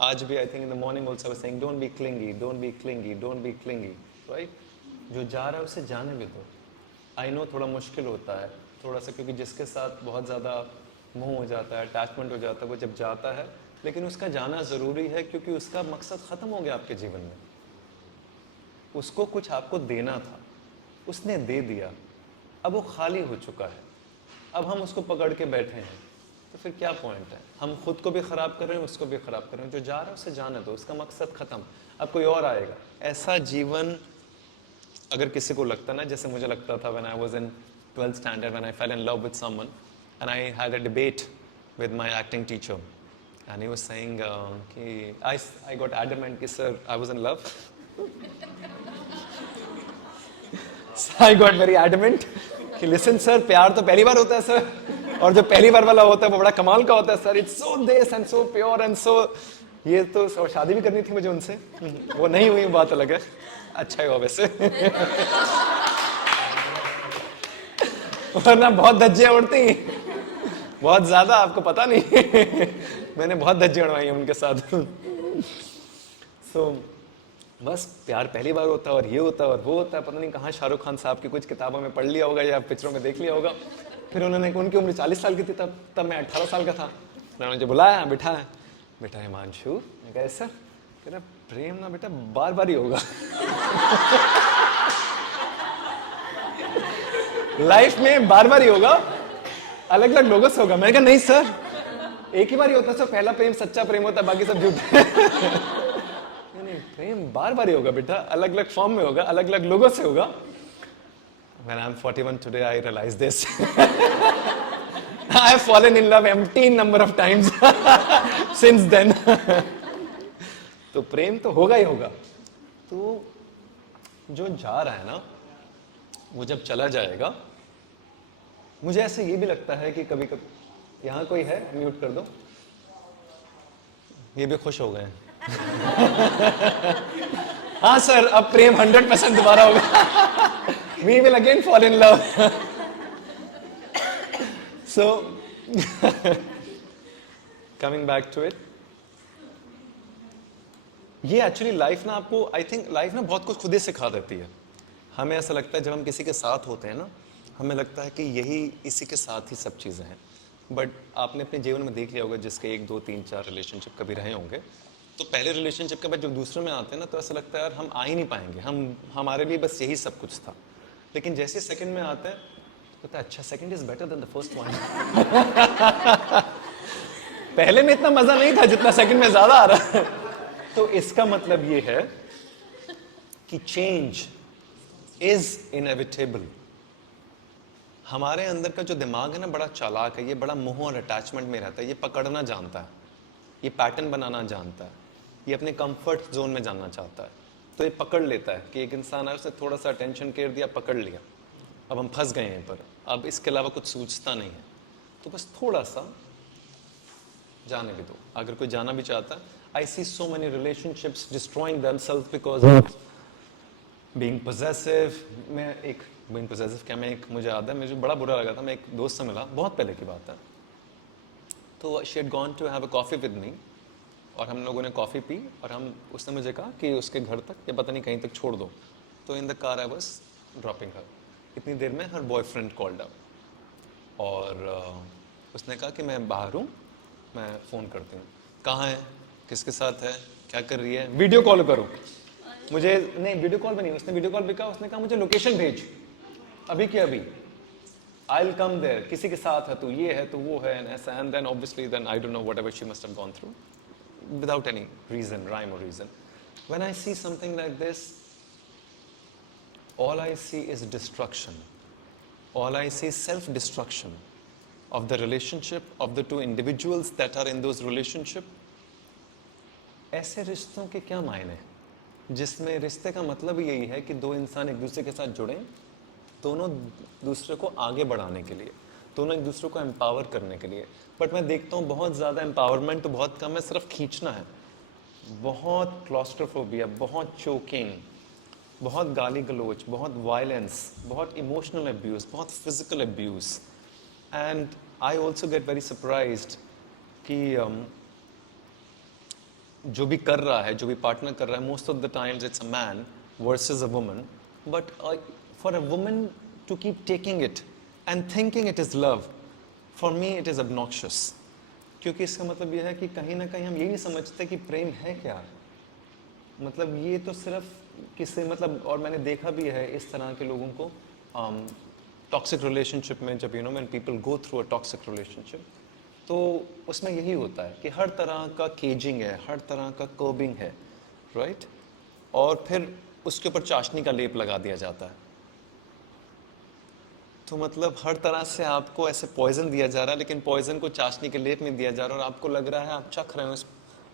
आज भी I think in the morning also I was saying don't be clingy, don't be clingy, don't be clingy, right. जो जा रहा है उसे जाने भी दो। आई नो थोड़ा मुश्किल होता है, थोड़ा सा, क्योंकि जिसके साथ बहुत ज़्यादा मोह हो जाता है, अटैचमेंट हो जाता है, वो जब जाता है, लेकिन उसका जाना ज़रूरी है, क्योंकि उसका मकसद ख़त्म हो गया आपके जीवन में। उसको कुछ आपको देना था, उसने दे दिया, अब वो खाली हो चुका है, अब हम उसको पकड़ के बैठे हैं, तो फिर क्या पॉइंट है। हम खुद को भी ख़राब कर रहे हैं, उसको भी ख़राब कर रहे हैं। जो जा रहा है उसे जाने दो, उसका मकसद ख़त्म, अब कोई और आएगा। ऐसा जीवन अगर किसी को लगता ना, जैसे मुझे लगता था when I was in 12th standard, when I fail in love with someone and I had a debate with my acting teacher and he was saying कि आई गॉट एडमेंट कि sir I was in love. I got very adamant कि listen sir, प्यार तो पहली बार होता है sir, और जो पहली बार वाला होता है वो बड़ा कमाल का होता है सर, इट्स सो देस and so pure and so, ये तो शादी भी करनी थी मुझे उनसे, वो नहीं हुई, बात अलग है, अच्छा ही हुआ वैसे। वरना बहुत धज्जियां उड़ती, बहुत ज्यादा, आपको पता नहीं। मैंने बहुत धज्जियां उड़वाई हैं उनके साथ। सो बस प्यार पहली बार होता है, और ये होता है और वो होता है, पता नहीं कहाँ शाहरुख खान साहब की कुछ किताबों में पढ़ लिया होगा या पिक्चरों में देख लिया होगा। फिर उन्होंने, उनकी उम्र 40 साल की थी तब मैं 18 साल का था। उन्होंने मुझे बुलाया, बिठाया, बेटा हिमांशु, मैं कहा सर, कह रहा प्रेम ना बेटा बार बार ही होगा। लाइफ में बार बार ही होगा, अलग अलग लोगों से होगा। मैंने कहा नहीं सर, एक ही बार ही होता है सर, पहला प्रेम सच्चा प्रेम होता है, बाकी सब झूठ। नहीं, प्रेम बार बार ही होगा बेटा, अलग अलग फॉर्म में होगा, अलग अलग लोगों से होगा। When I'm 41 today, I realize this. I have fallen in love umpteen number of times since then. तो प्रेम तो होगा ही होगा। तो जो जा रहा है ना, वो जब चला जाएगा, मुझे ऐसे ये भी लगता है कि कभी कभी, यहाँ कोई है, म्यूट कर दो, ये भी खुश हो गए हैं। हाँ सर, अब प्रेम 100% दोबारा होगा। We will again fall in love. So, coming back to it, ये एक्चुअली लाइफ ना आपको, आई थिंक लाइफ ना बहुत कुछ खुद ही सिखा देती है। हमें ऐसा लगता है जब हम किसी के साथ होते हैं ना, हमें लगता है कि यही इसी के साथ ही सब चीज़ें हैं। बट आपने अपने जीवन में देख लिया होगा, जिसके 1 2 3 4 रिलेशनशिप कभी रहे होंगे, तो पहले रिलेशनशिप के बाद जब दूसरे में आते हैं ना, तो ऐसा लगता है यार हम आ ही नहीं पाएंगे, हमारे लिए बस यही सब कुछ था। लेकिन जैसे सेकंड में आते हैं, तो पता है अच्छा, second is better than the first one. पहले में इतना मजा नहीं था जितना सेकंड में ज्यादा आ रहा है। तो इसका मतलब ये है कि चेंज इज इनएविटेबल। हमारे अंदर का जो दिमाग है ना, बड़ा चालाक है, ये बड़ा मोह और अटैचमेंट में रहता है, ये पकड़ना जानता है, ये पैटर्न बनाना जानता है, ये अपने कंफर्ट जोन में जानना चाहता है। तो ये पकड़ लेता है कि एक इंसान है, उसने थोड़ा सा अटेंशन केयर दिया, पकड़ लिया, अब हम फंस गए हैं, पर अब इसके अलावा कुछ सूझता नहीं है, तो बस थोड़ा सा जाने भी दो। अगर कोई जाना भी चाहता है, I see so many relationships destroying themselves because of being possessive. Being possessive क्या, मुझे याद है, मुझे बड़ा बुरा लगा था, मैं एक दोस्त से मिला, बहुत पहले की बात है, तो she had gone to have a coffee with me, और हम लोगों ने कॉफ़ी पी, और उसने मुझे कहा कि उसके घर तक या पता नहीं कहीं तक छोड़ दो। तो in the car I was dropping her, इतनी देर में हर बॉयफ्रेंड कॉल्ड अप, और उसने कहा कि मैं बाहर हूँ, मैं फ़ोन करती हूँ। कहाँ है, किसके साथ है, क्या कर रही है, वीडियो कॉल करो मुझे। नहीं, वीडियो कॉल भी नहीं, उसने वीडियो कॉल भी कहा, उसने कहा मुझे लोकेशन भेज अभी के अभी, आई विल कम देयर, किसी के साथ है तो ये है तो वो है, ऐसा। And then obviously then I don't know whatever she must have gone through without any reason, rhyme or reason. When I see something like this, all I see is destruction. All I see is self-destruction of the relationship, of the two individuals that are in those relationship. ऐसे रिश्तों के क्या मायने हैं, जिसमें रिश्ते का मतलब यही है कि दो इंसान एक दूसरे के साथ जुड़ें, दोनों दूसरे को आगे बढ़ाने के लिए, दोनों एक दूसरे को एम्पावर करने के लिए। बट मैं देखता हूँ बहुत ज़्यादा एम्पावरमेंट तो बहुत कम है, सिर्फ खींचना है। बहुत क्लॉस्ट्रोफोबिया, बहुत चोकिंग, बहुत गाली गलोच, बहुत वायलेंस, बहुत इमोशनल अब्यूज़, बहुत physical abuse. And I also get very surprised कि जो भी कर रहा है, जो भी पार्टनर कर रहा है, most of the times it's a man versus a woman, but for a woman to keep taking it and thinking it is love, for me it is obnoxious। क्योंकि इसका मतलब यह है कि कहीं ना कहीं हम ये नहीं समझते कि प्रेम है क्या। मतलब ये तो सिर्फ किसी मतलब, और मैंने देखा भी है इस तरह के लोगों को टॉक्सिक रिलेशनशिप में, जब when people go through a toxic relationship, तो उसमें यही होता है कि हर तरह का केजिंग है, हर तरह का कर्बिंग है, राइट। और फिर उसके ऊपर चाशनी का लेप लगा दिया जाता है। तो मतलब हर तरह से आपको ऐसे पॉइजन दिया जा रहा है, लेकिन पॉइजन को चाशनी के लेप में दिया जा रहा है, और आपको लग रहा है आप चख रहे हैं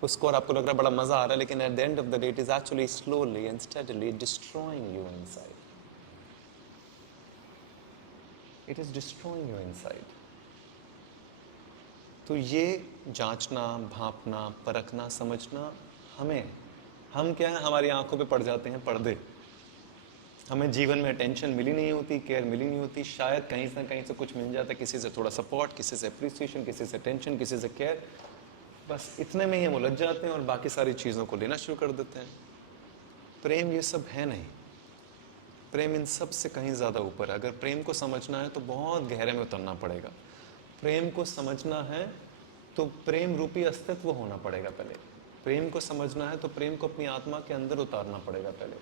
उसको, और आपको लग रहा है बड़ा मजा आ रहा है, लेकिन at the end of the day it is actually slowly and steadily destroying you inside. It is destroying you inside. तो ये जांचना, भांपना, परखना, समझना, हम क्या है, हमारी आंखों पे पड़ जाते हैं पर्दे। हमें जीवन में अटेंशन मिली नहीं होती, केयर मिली नहीं होती, शायद कहीं से कहीं से कुछ मिल जाता है, किसी से थोड़ा सपोर्ट, किसी से अप्रिसिएशन, किसी से टेंशन, किसी से केयर, बस इतने में ही हम उलझ जाते हैं और बाकी सारी चीज़ों को लेना शुरू कर देते हैं। प्रेम ये सब है नहीं। प्रेम इन सब से कहीं ज़्यादा ऊपर है। अगर प्रेम को समझना है तो बहुत गहरे में उतरना पड़ेगा। प्रेम को समझना है तो प्रेम रूपी अस्तित्व होना पड़ेगा पहले। प्रेम को समझना है तो प्रेम को अपनी आत्मा के अंदर उतारना पड़ेगा पहले।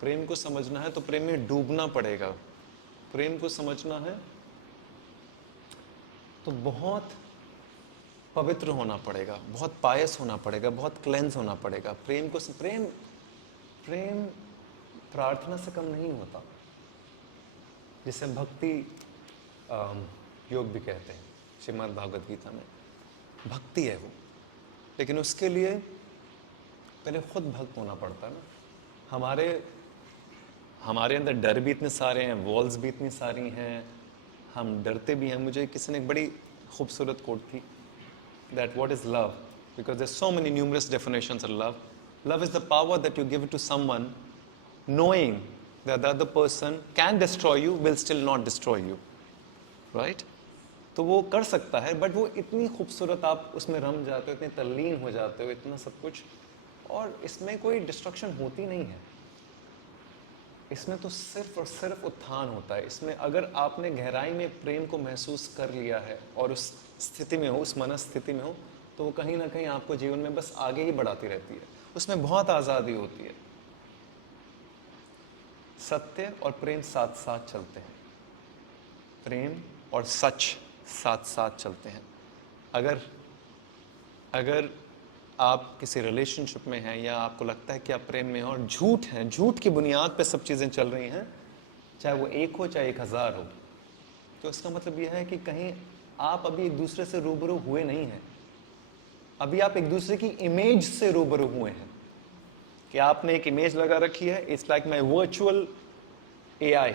प्रेम को समझना है तो प्रेम में डूबना पड़ेगा। प्रेम को समझना है तो बहुत पवित्र होना पड़ेगा, बहुत पायस होना पड़ेगा, बहुत क्लेंस होना पड़ेगा। प्रेम प्रार्थना से कम नहीं होता, जिसे भक्ति योग भी कहते हैं। श्रीमद् भागवत गीता में भक्ति है वो, लेकिन उसके लिए पहले खुद भक्त होना पड़ता है ना। हमारे अंदर डर भी इतने सारे हैं, वॉल्स भी इतनी सारी हैं, हम डरते भी हैं। मुझे किसी ने एक बड़ी खूबसूरत कोट थी, that what is love, because there's so many numerous definitions of love. Love is the power that you give to someone knowing that the other person can destroy you, will still not destroy you, right? तो वो कर सकता है, but वो इतनी खूबसूरत, आप उसमें रम जाते हो, इतने तल्लीन हो जाते हो, इतना सब कुछ, और इसमें कोई डिस्ट्रक्शन होती नहीं है। इसमें तो सिर्फ और सिर्फ उत्थान होता है। इसमें अगर आपने गहराई में प्रेम को महसूस कर लिया है और उस स्थिति में हो, उस मनस्थिति में हो, तो वो कहीं ना कहीं आपको जीवन में बस आगे ही बढ़ाती रहती है। उसमें बहुत आज़ादी होती है। सत्य और प्रेम साथ साथ चलते हैं। प्रेम और सच साथ साथ चलते हैं। अगर आप किसी रिलेशनशिप में हैं, या आपको लगता है कि आप प्रेम में हो और झूठ है, झूठ की बुनियाद पे सब चीज़ें चल रही हैं, चाहे वो 1 हो चाहे 1000 हो, तो इसका मतलब यह है कि कहीं आप अभी एक दूसरे से रूबरू हुए नहीं हैं। अभी आप एक दूसरे की इमेज से रूबरू हुए हैं, कि आपने एक इमेज लगा रखी है, it's like my virtual AI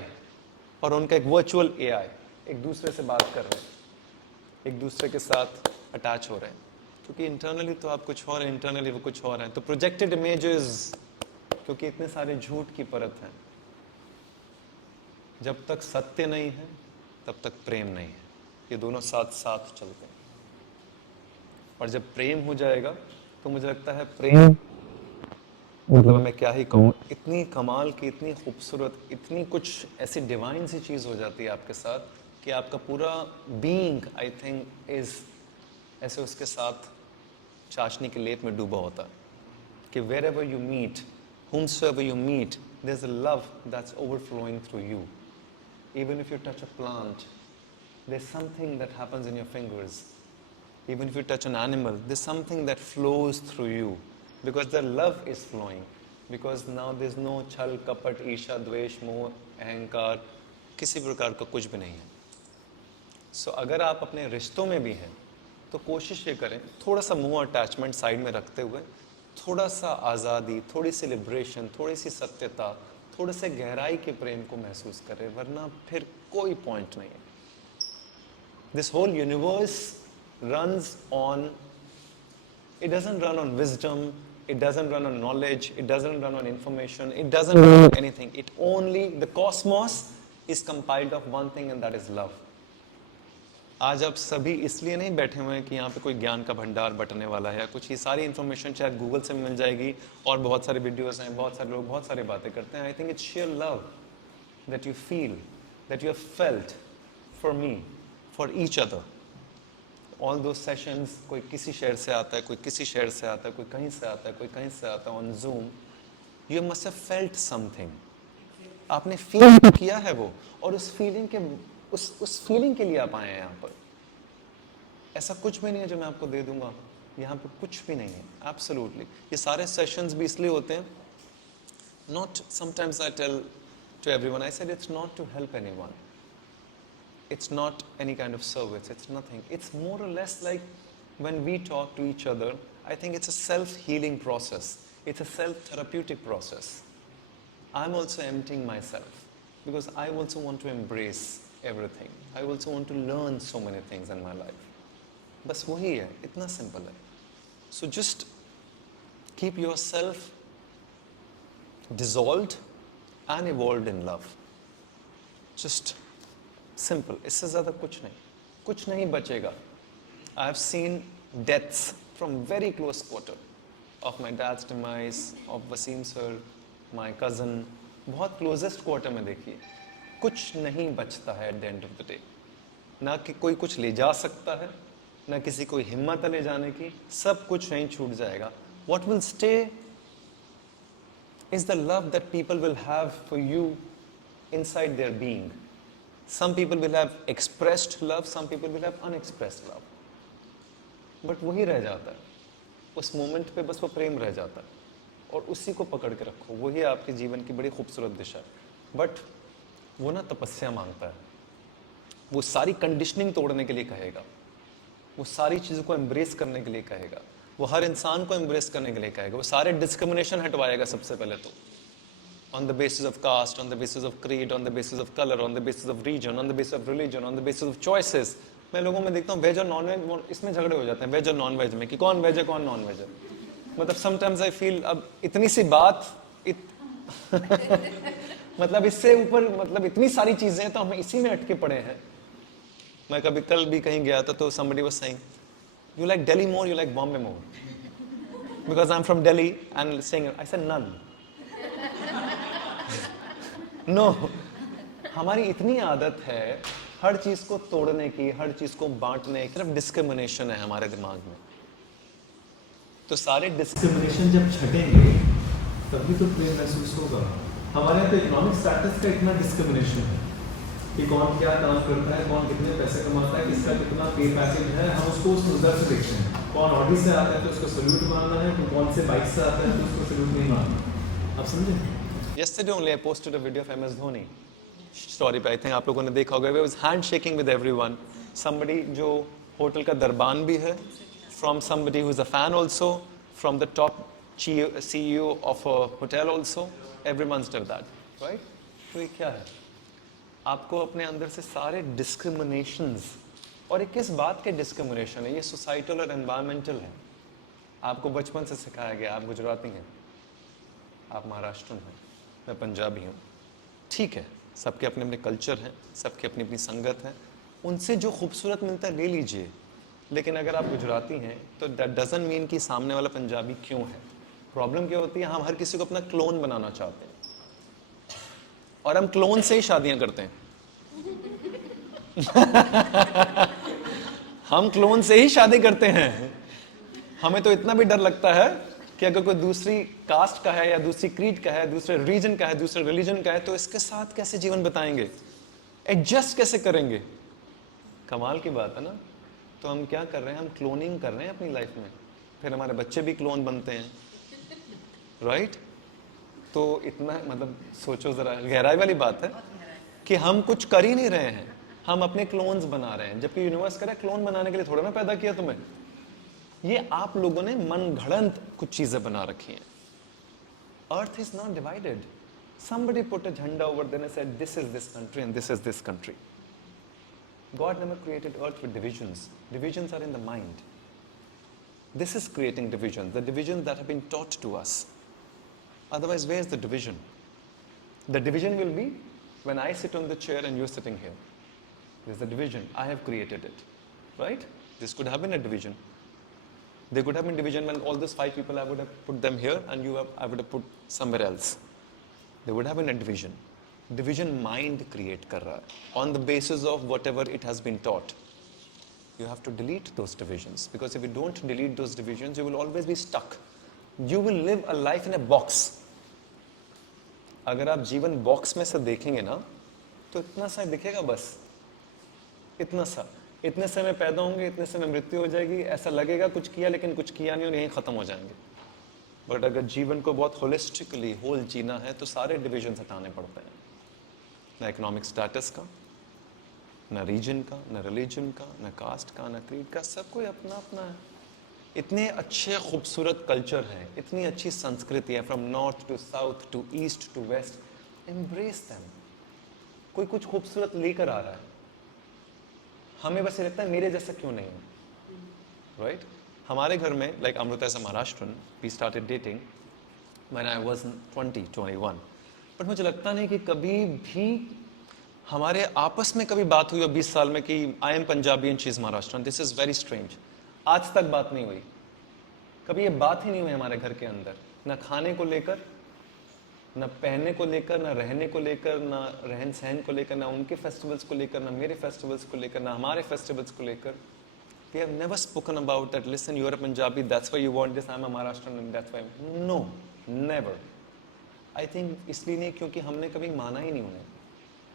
और उनका एक वर्चुअल एआई एक दूसरे से बात कर रहे हैं, एक दूसरे के साथ अटैच हो रहे हैं, क्योंकि इंटरनली तो आप कुछ और हैं, इंटरनली वो कुछ और हैं। तो प्रोजेक्टेड इमेजेस, क्योंकि इतने सारे झूठ की परत है। जब तक सत्य नहीं है तब तक प्रेम नहीं है। ये दोनों साथ साथ चलते हैं। और जब प्रेम हो जाएगा तो मुझे लगता है प्रेम, मतलब मैं क्या ही कहूँ, इतनी कमाल की, इतनी खूबसूरत, इतनी कुछ ऐसी डिवाइन सी चीज़ हो जाती है आपके साथ कि आपका पूरा बीइंग, आई थिंक, इज ऐसे उसके साथ चाशनी के लेप में डूबा होता है। कि wherever you meet, whomsoever you meet, there's a love that's overflowing through you. Even if you touch a plant, there's something that happens in your fingers. Even if you touch an animal, there's something that flows through you, because the love is flowing. Because now there's no छल कपट ईर्ष्या द्वेष मोह अहंकार, किसी प्रकार का कुछ भी नहीं है। सो अगर आप अपने रिश्तों में भी हैं तो कोशिश ये करें, थोड़ा सा मोह अटैचमेंट साइड में रखते हुए, थोड़ा सा आज़ादी, थोड़ी सी लिबरेशन, थोड़ी सी सत्यता, थोड़े से गहराई के प्रेम को महसूस करें, वरना फिर कोई पॉइंट नहीं है। This whole universe runs on, it doesn't run on wisdom, it doesn't run on knowledge, it doesn't run on information, it doesn't run on anything. It only, the cosmos is compiled of one thing and that is love. आज आप सभी इसलिए नहीं बैठे हुए हैं कि यहाँ पे कोई ज्ञान का भंडार बटने वाला है या कुछ, ये सारी इन्फॉर्मेशन चाहे गूगल से मिल जाएगी और बहुत सारे वीडियोस हैं, बहुत सारे लोग बहुत सारी बातें करते हैं. I think its share love that you feel, that you have felt for me, for each other. All दो सेशंस, कोई किसी शहर से आता है, कोई किसी शहर से आता है, कोई कहीं से आता है, कोई कहीं से आता है, on zoom. You must have felt something. आपने फील किया है वो, और उस फीलिंग के उस फीलिंग के लिए आप आए हैं यहाँ पर. ऐसा कुछ भी नहीं है जो मैं आपको दे दूंगा, यहाँ पे कुछ भी नहीं है. एब्सोल्युटली. ये सारे सेशंस भी इसलिए होते हैं, not, sometimes I tell to everyone, I said it's not to help anyone, it's not any kind of service, it's nothing. It's more or less like when we talk to each other, I think it's a self-healing process. It's a self-therapeutic process. I'm also emptying myself because I also want to embrace everything. I also want to learn so many things in my life. बस वही है, इतना simple है. So just keep yourself dissolved and evolved in love. Just simple, इससे ज़्यादा कुछ नहीं बचेगा. I have seen deaths from very close quarter of my dad's demise, of Wasim sir, my cousin, बहुत क्लोजेस्ट क्वार्टर में देखिए. कुछ नहीं बचता है at the end of the day. ना कि कोई कुछ ले जा सकता है, ना किसी को हिम्मत है ले जाने की. सब कुछ नहीं छूट जाएगा. What will stay is the love that people will have for you inside their being. Some people will have expressed love, some people will have unexpressed love. But वही रह जाता है उस मोमेंट पे, बस वो प्रेम रह जाता है, और उसी को पकड़ के रखो. वही आपके जीवन की बड़ी खूबसूरत दिशा है. बट वो ना तपस्या मांगता है. वो सारी कंडीशनिंग तोड़ने के लिए कहेगा, वो सारी चीज़ों को एम्ब्रेस करने के लिए कहेगा, वो हर इंसान को एम्ब्रेस करने के लिए कहेगा, वो सारे डिस्क्रिमिनेशन हटवाएगा सबसे पहले तो, on the basis of caste, on the basis of creed, on the basis of color, on the basis of region, on the basis of religion, on the basis of choices. मैं लोगों में देखता हूँ veg और non veg, इसमें झगड़े हो जाते हैं वेज और नॉन वेज में, कि कौन वेज है कौन नॉन वेज है. मतलब समटाइम्स आई फील अब इतनी सी बात मतलब इससे ऊपर, मतलब इतनी सारी चीजें हैं तो हम इसी में अटके पड़े हैं. मैं कभी कल भी कहीं गया था तो somebody was saying, you like Delhi more, you like Bombay more? Because I'm from Delhi and saying, I said none. No हमारी इतनी आदत है हर चीज को तोड़ने की, हर चीज को बांटने की. सिर्फ डिस्क्रिमिनेशन है हमारे दिमाग में. तो सारे डिस्क्रिमिनेशन जब छटेंगे तभी तो प्रेम महसूस होगा. हमारे यहाँ तो इकोनॉमिक स्टेटस का इतना डिस्क्रिमिनेशन है कि कौन क्या काम करता है, कौन कितने पैसे कमाता है, किसका कितना पे पैकेज है, हम उसको उस नजर से देखते हैं. कौन ऑडी से आता है तो उसको सल्यूट मारना है, तो कौन से बाइक से आता है तो उसको सल्यूट नहीं मारना. आप समझे? Yesterday only I posted a video of MS Dhoni story पे. I think आप लोगों ने देखा होगा. He was handshaking with everyone. Somebody जो होटल का दरबान भी है, from somebody who is a fan also, from the top CEO of a hotel also. Everyone's done that, right? तो ये क्या है? आपको अपने अंदर से सारे discriminations, और ये किस बात के discrimination है? ये societal और environmental है. आपको बचपन से सिखाया गया. आप गुजराती हैं, आप महाराष्ट्रन हैं, मैं पंजाबी हूँ. ठीक है, सबके अपने अपने कल्चर हैं, सबकी अपनी अपनी संगत है. उनसे जो खूबसूरत मिलता है ले लीजिए. लेकिन अगर आप गुजराती हैं तो दैट डजंट मीन कि सामने वाला पंजाबी क्यों है. प्रॉब्लम क्या होती है, हम हर किसी को अपना क्लोन बनाना चाहते हैं, और हम क्लोन से ही शादियां करते हैं. हम क्लोन से ही शादी करते हैं. हमें तो इतना भी डर लगता है कि अगर कोई दूसरी कास्ट का है या दूसरी क्रीड का है, दूसरे रीजन का है, दूसरे रिलीजन का है, तो इसके साथ कैसे जीवन बिताएंगे, एडजस्ट कैसे करेंगे. कमाल की बात है ना. तो हम क्या कर रहे हैं, हम क्लोनिंग कर रहे हैं अपनी लाइफ में. फिर हमारे बच्चे भी क्लोन बनते हैं, राइट? तो इतना मतलब सोचो जरा, गहराई वाली बात है कि हम कुछ कर ही नहीं रहे हैं, हम अपने क्लोन्स बना रहे हैं. जबकि यूनिवर्स करे क्लोन बनाने के लिए थोड़ा ना पैदा किया तुम्हें. ये आप लोगों ने मन घड़ंत कुछ चीजें बना रखी हैं. Earth is not divided. Somebody put a झंडा over there and said this is this country and this is this country. God never created earth with divisions. Divisions are in the mind. This is creating divisions, the divisions that have been taught to us. Otherwise, where's the division? The division will be when I sit on the chair and you're sitting here. There's a division. I have created it. Right? This could have been a division. There could have been division when all those 5 people, I would have put them here and I would have put somewhere else. There would have been a division. Division mind create kar raha hai, on the basis of whatever it has been taught. You have to delete those divisions, because if you don't delete those divisions, you will always be stuck. You will live a life in a box. अगर आप जीवन box में से देखेंगे ना, तो इतना सा दिखेगा बस, इतना सा. इतने समय पैदा होंगे, इतने समय मृत्यु हो जाएगी, ऐसा लगेगा कुछ किया लेकिन कुछ किया नहीं और यहीं खत्म हो जाएंगे. बट अगर जीवन को बहुत होलिस्टिकली होल जीना है तो सारे डिविजन हटाने पड़ते हैं. ना इकोनॉमिक स्टेटस का, ना रीजन का, ना रिलीजन का, ना कास्ट का, ना क्रीड का, सब कोई अपना अपना है. इतने अच्छे खूबसूरत कल्चर है, इतनी अच्छी संस्कृति है, from north to south to east to west. Embrace them. कोई कुछ खूबसूरत लेकर आ रहा है, हमें बस ये लगता है मेरे जैसा क्यों नहीं है. राइट? हमारे घर में, like Amrita as a Maharashtrian, we started dating when I was 21. बट मुझे लगता नहीं कि कभी भी हमारे आपस में कभी बात हुई हो 20 साल में कि I am Punjabi and she is Maharashtrian. This is very strange. आज तक बात नहीं हुई. कभी ये बात ही नहीं हुई हमारे घर के अंदर, ना खाने को लेकर, ना पहनने को लेकर, ना रहने को लेकर, ना रहन सहन को लेकर, ना उनके फेस्टिवल्स को लेकर, ना मेरे फेस्टिवल्स को लेकर, ना हमारे फेस्टिवल्स को लेकर. We have never spoken about that. Listen, you are a Punjabi, that's why you want this. I'm a Maharashtrian, and that's why. No, never. I think इसलिए नहीं क्योंकि हमने कभी माना ही नहीं उन्हें.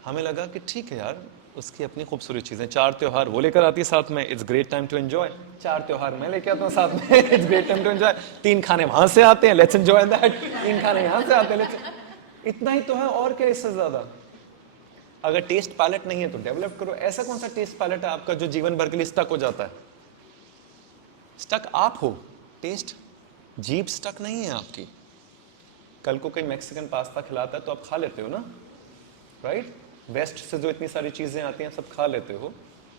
हमें लगा कि ठीक है यार, उसकी अपनी खूबसूरत चीज़ें. 4 त्योहार वो लेकर आती है साथ में, it's great time to enjoy. 4 त्योहार मैं लेके आता हूँ साथ में, it's great time to enjoy. 3 खाने वहाँ से आते हैं, लेट्स एंजॉय दैट. 3 खाने यहाँ से आते हैं, लेट्स. इतना ही तो है, और क्या इससे ज़्यादा. अगर टेस्ट पैलेट नहीं है तो डेवलप करो. ऐसा कौन सा टेस्ट पैलेट है आपका जो जीवन भर के लिए स्टक हो जाता है? स्टक आप हो, टेस्ट जीभ स्टक नहीं है आपकी. कल को कोई मैक्सिकन पास्ता खिलाता है तो आप खा लेते हो ना. राइट? वेस्ट से जो इतनी सारी चीज़ें आती हैं सब खा लेते हो.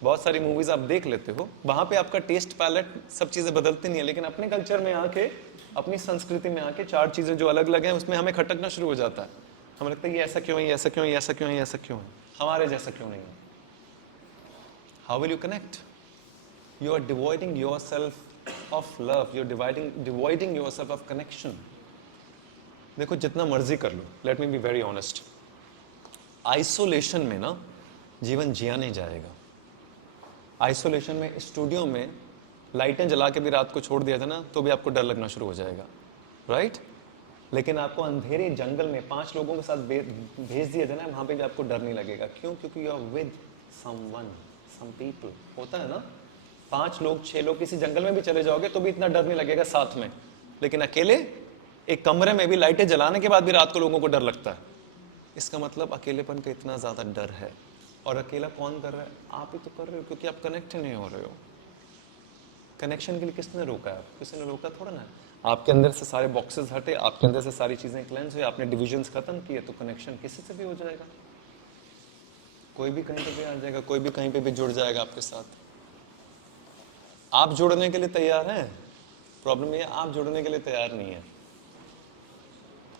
बहुत सारी मूवीज आप देख लेते हो. वहाँ पे आपका टेस्ट पैलेट सब चीज़ें बदलती नहीं है, लेकिन अपने कल्चर में आके, अपनी संस्कृति में आके 4 चीज़ें जो अलग अलग हैं उसमें हमें खटकना शुरू हो जाता है. हमें लगता है ये ऐसा क्यों है, ये ऐसा क्यों है, ये ऐसा क्यों है, ये ऐसा क्यों है, हमारे जैसा क्यों नहीं है. How will you connect? You are devoiding yourself of love. You're devoiding yourself of connection. देखो जितना मर्जी कर लो, let me be very honest. Isolation में ना जीवन जिया नहीं जाएगा. आइसोलेशन में, स्टूडियो में लाइटें जला के भी रात को छोड़ दिया था ना तो भी आपको डर लगना शुरू हो जाएगा. राइट? लेकिन आपको अंधेरे जंगल में 5 लोगों के साथ भेज दिया जाए ना, वहां पे भी आपको डर नहीं लगेगा. क्यों? क्योंकि you are with someone, some people. होता है ना, 5 लोग 6 लोग किसी जंगल में भी चले जाओगे तो भी इतना डर नहीं लगेगा साथ में. लेकिन अकेले एक कमरे में भी लाइटें जलाने के बाद भी रात को लोगों को डर लगता है. इसका मतलब अकेलेपन का इतना ज्यादा डर है. और अकेला कौन कर रहा है? आप ही तो कर रहे हो, क्योंकि आप कनेक्ट नहीं हो रहे हो. कनेक्शन के लिए किसने रोका है? किसी ने रोका थोड़ा ना. आपके अंदर से सारे बॉक्सेस हटे, आपके अंदर से सारी चीजें क्लेंस हुई, आपने डिविजन्स खत्म किए, तो कनेक्शन किसी से भी हो जाएगा. कोई भी कहीं पे भी आ जाएगा, कोई भी कहीं पे भी जुड़ जाएगा आपके साथ. आप जुड़ने के लिए तैयार हैं. प्रॉब्लम ये है, आप जुड़ने के लिए तैयार नहीं है.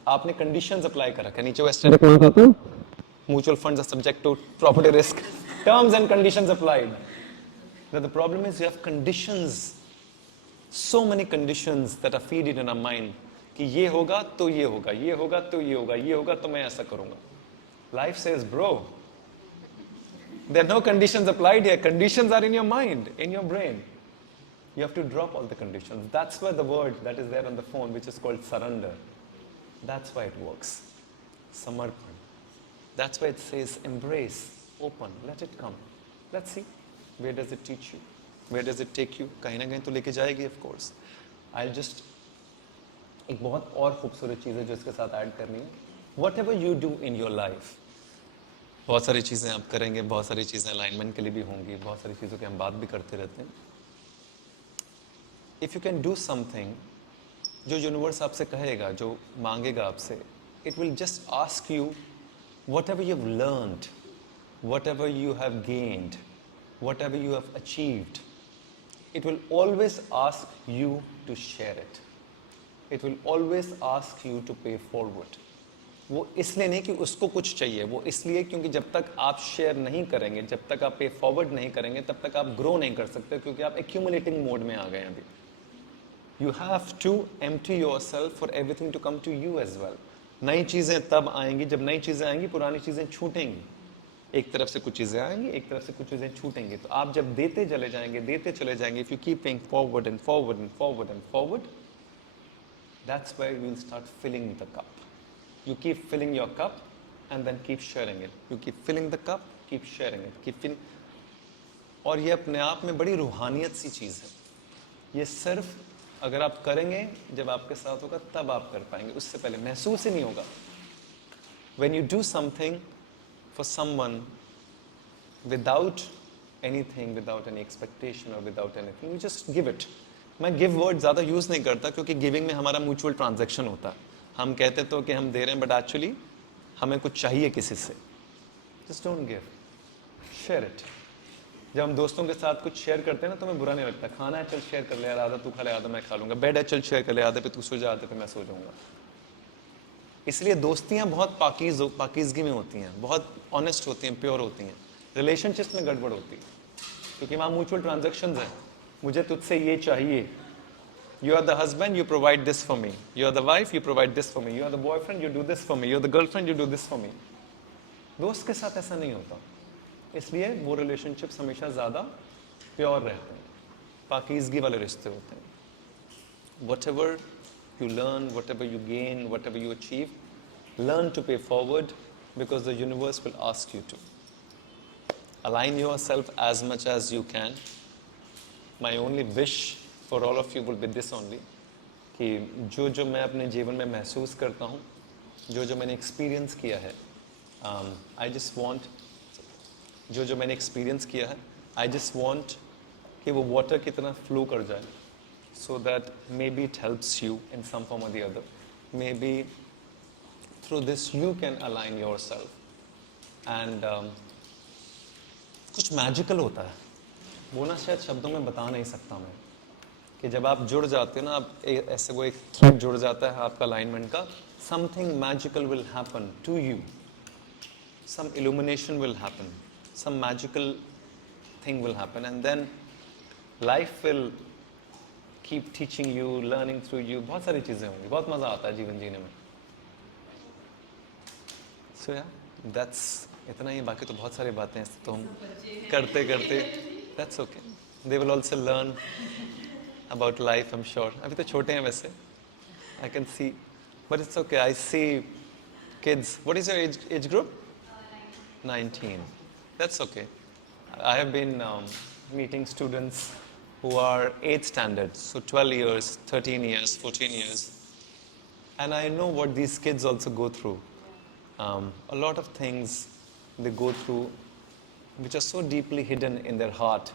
आपने कंडीशंस अप्लाई कर रखा है. नीचे western mutual funds are subject to property risk, terms and conditions applied. The problem is you have conditions, so many conditions that are feeded in our mind कि ये होगा तो ये होगा, ये होगा तो ये होगा, ये होगा तो मैं ऐसा करूंगा. Life says bro, there are no conditions applied here. Conditions are in your mind, in your brain. You have to drop all the conditions. That's where the word that is there on the phone, which is called surrender, that's why it works. Samarpan. That's why it says embrace, open, let it come. Let's see. Where does it teach you? Where does it take you? कहीं ना कहीं तो लेके जाएगी, of course. I'll just एक बहुत और खूबसूरत चीज़ है जो इसके साथ ऐड करनी है. Whatever you do in your life, बहुत सारी चीज़ें आप करेंगे, बहुत सारी चीज़ें अलाइनमेंट के लिए भी होंगी, बहुत सारी चीज़ों की हम बात भी करते रहते हैं. If you can do something, जो यूनिवर्स आपसे कहेगा, जो मांगेगा आपसे, it will just ask you whatever you've learned, whatever you have gained, whatever you have achieved, it will always ask you to share it. It will always ask you to pay forward. वो इसलिए नहीं कि उसको कुछ चाहिए, वो इसलिए क्योंकि जब तक आप शेयर नहीं करेंगे, जब तक आप पे फॉरवर्ड नहीं करेंगे, तब तक आप ग्रो नहीं कर सकते, क्योंकि आप एक्यूमुलेटिंग मोड में आ गए हैं अभी. You have to empty yourself for everything to come to you as well. नई चीज़ें तब आएंगी, जब नई चीज़ें आएंगी पुरानी चीज़ें छूटेंगी. एक तरफ से कुछ चीज़ें आएंगी, एक तरफ से कुछ चीज़ें छूटेंगी. तो आप जब देते चले जाएंगे, if you keep paying forward and forward and forward and forward, that's where you will start filling the cup. You keep filling your cup and then keep sharing it. You keep filling the cup, keep sharing it. Keep filling. और ये अपने आप में बड़ी रूहानियत सी चीज़ है. ये सिर्फ अगर आप करेंगे, जब आपके साथ होगा तब आप कर पाएंगे, उससे पहले महसूस ही नहीं होगा. When you do something for someone without anything, without any expectation or without anything, you just give it. मैं give word ज़्यादा यूज़ नहीं करता, क्योंकि गिविंग में हमारा म्यूचुअल ट्रांजैक्शन होता है. हम कहते तो कि हम दे रहे हैं, बट एक्चुअली हमें कुछ चाहिए किसी से. Just don't give. Share it. जब हम दोस्तों के साथ कुछ शेयर करते हैं ना, तो हमें बुरा नहीं लगता. खाना है, चल शेयर कर ले यार, आधा तू खा ले, आधा मैं खा लूँगा. बेड है, चल शेयर कर ले, आधे पे तू सो जा, आधे पे मैं सो जाऊँगा. इसलिए दोस्तियाँ बहुत पाकीज़गी में होती हैं, बहुत ऑनेस्ट होती हैं, प्योर होती हैं. रिलेशनशिप्स में गड़बड़ होती है, क्योंकि वहाँ म्यूचुअल ट्रांजैक्शंस हैं. मुझे तुझसे ये चाहिए. You are the husband, you provide this for me. You are the wife, you provide this for me. You are the boyfriend, you do this for me. You are the girlfriend, you do this for me. दोस्त के साथ ऐसा नहीं होता. इसलिए वो relationships हमेशा ज़्यादा प्योर रहते हैं, पाकीज़गी वाले रिश्ते होते हैं. Whatever you learn, whatever you gain, whatever you achieve, learn to pay forward, because the universe will ask you to. Align yourself as much as you can. My only wish for all of you will be this only, कि जो मैं अपने जीवन में महसूस करता हूँ, जो मैंने एक्सपीरियंस किया है, I just want, जो मैंने एक्सपीरियंस किया है, I just want कि वो वाटर की तरह फ्लो कर जाए, so that maybe it helps you in some form or the other. Maybe through this you can align yourself. And कुछ मैजिकल होता है, वो ना शायद शब्दों में बता नहीं सकता मैं, कि जब आप जुड़ जाते हैं ना, आप ऐसे वो एक थ्रेड जुड़ जाता है आपका अलाइनमेंट का. Something magical will happen to you. Some illumination will happen, some magical thing will happen, and then life will keep teaching you, learning through you. बहुत सारी चीज़ें होंगी, बहुत मज़ा आता है जीवन जीने में. सो या दैट्स इतना ही. बाकी तो बहुत सारी बातें हैं, तो हम करते करते, that's okay. They will also learn about life, I'm sure. अभी तो छोटे हैं वैसे. I can see, but it's okay. I see kids. What is your age group? 19. That's okay. I have been meeting students who are 8th standard, so 12 years, 13 years, 14 years. And I know what these kids also go through. A lot of things they go through which are so deeply hidden in their heart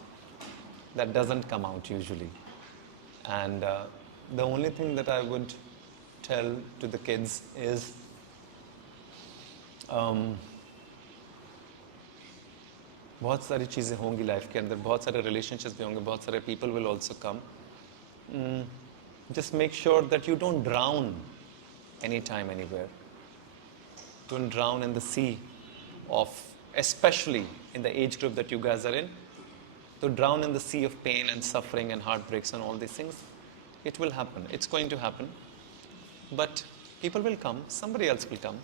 that doesn't come out usually. And the only thing that I would tell to the kids is बहुत सारी चीज़ें होंगी life के अंदर, बहुत सारे relationships भी होंगे, बहुत सारे people will also come. Just make sure that you don't drown anytime, anywhere. Don't drown in the sea of, especially in the age group that you guys are in. To drown in the sea of pain and suffering and heartbreaks and all these things. It will happen. It's going to happen. But people will come. Somebody else will come.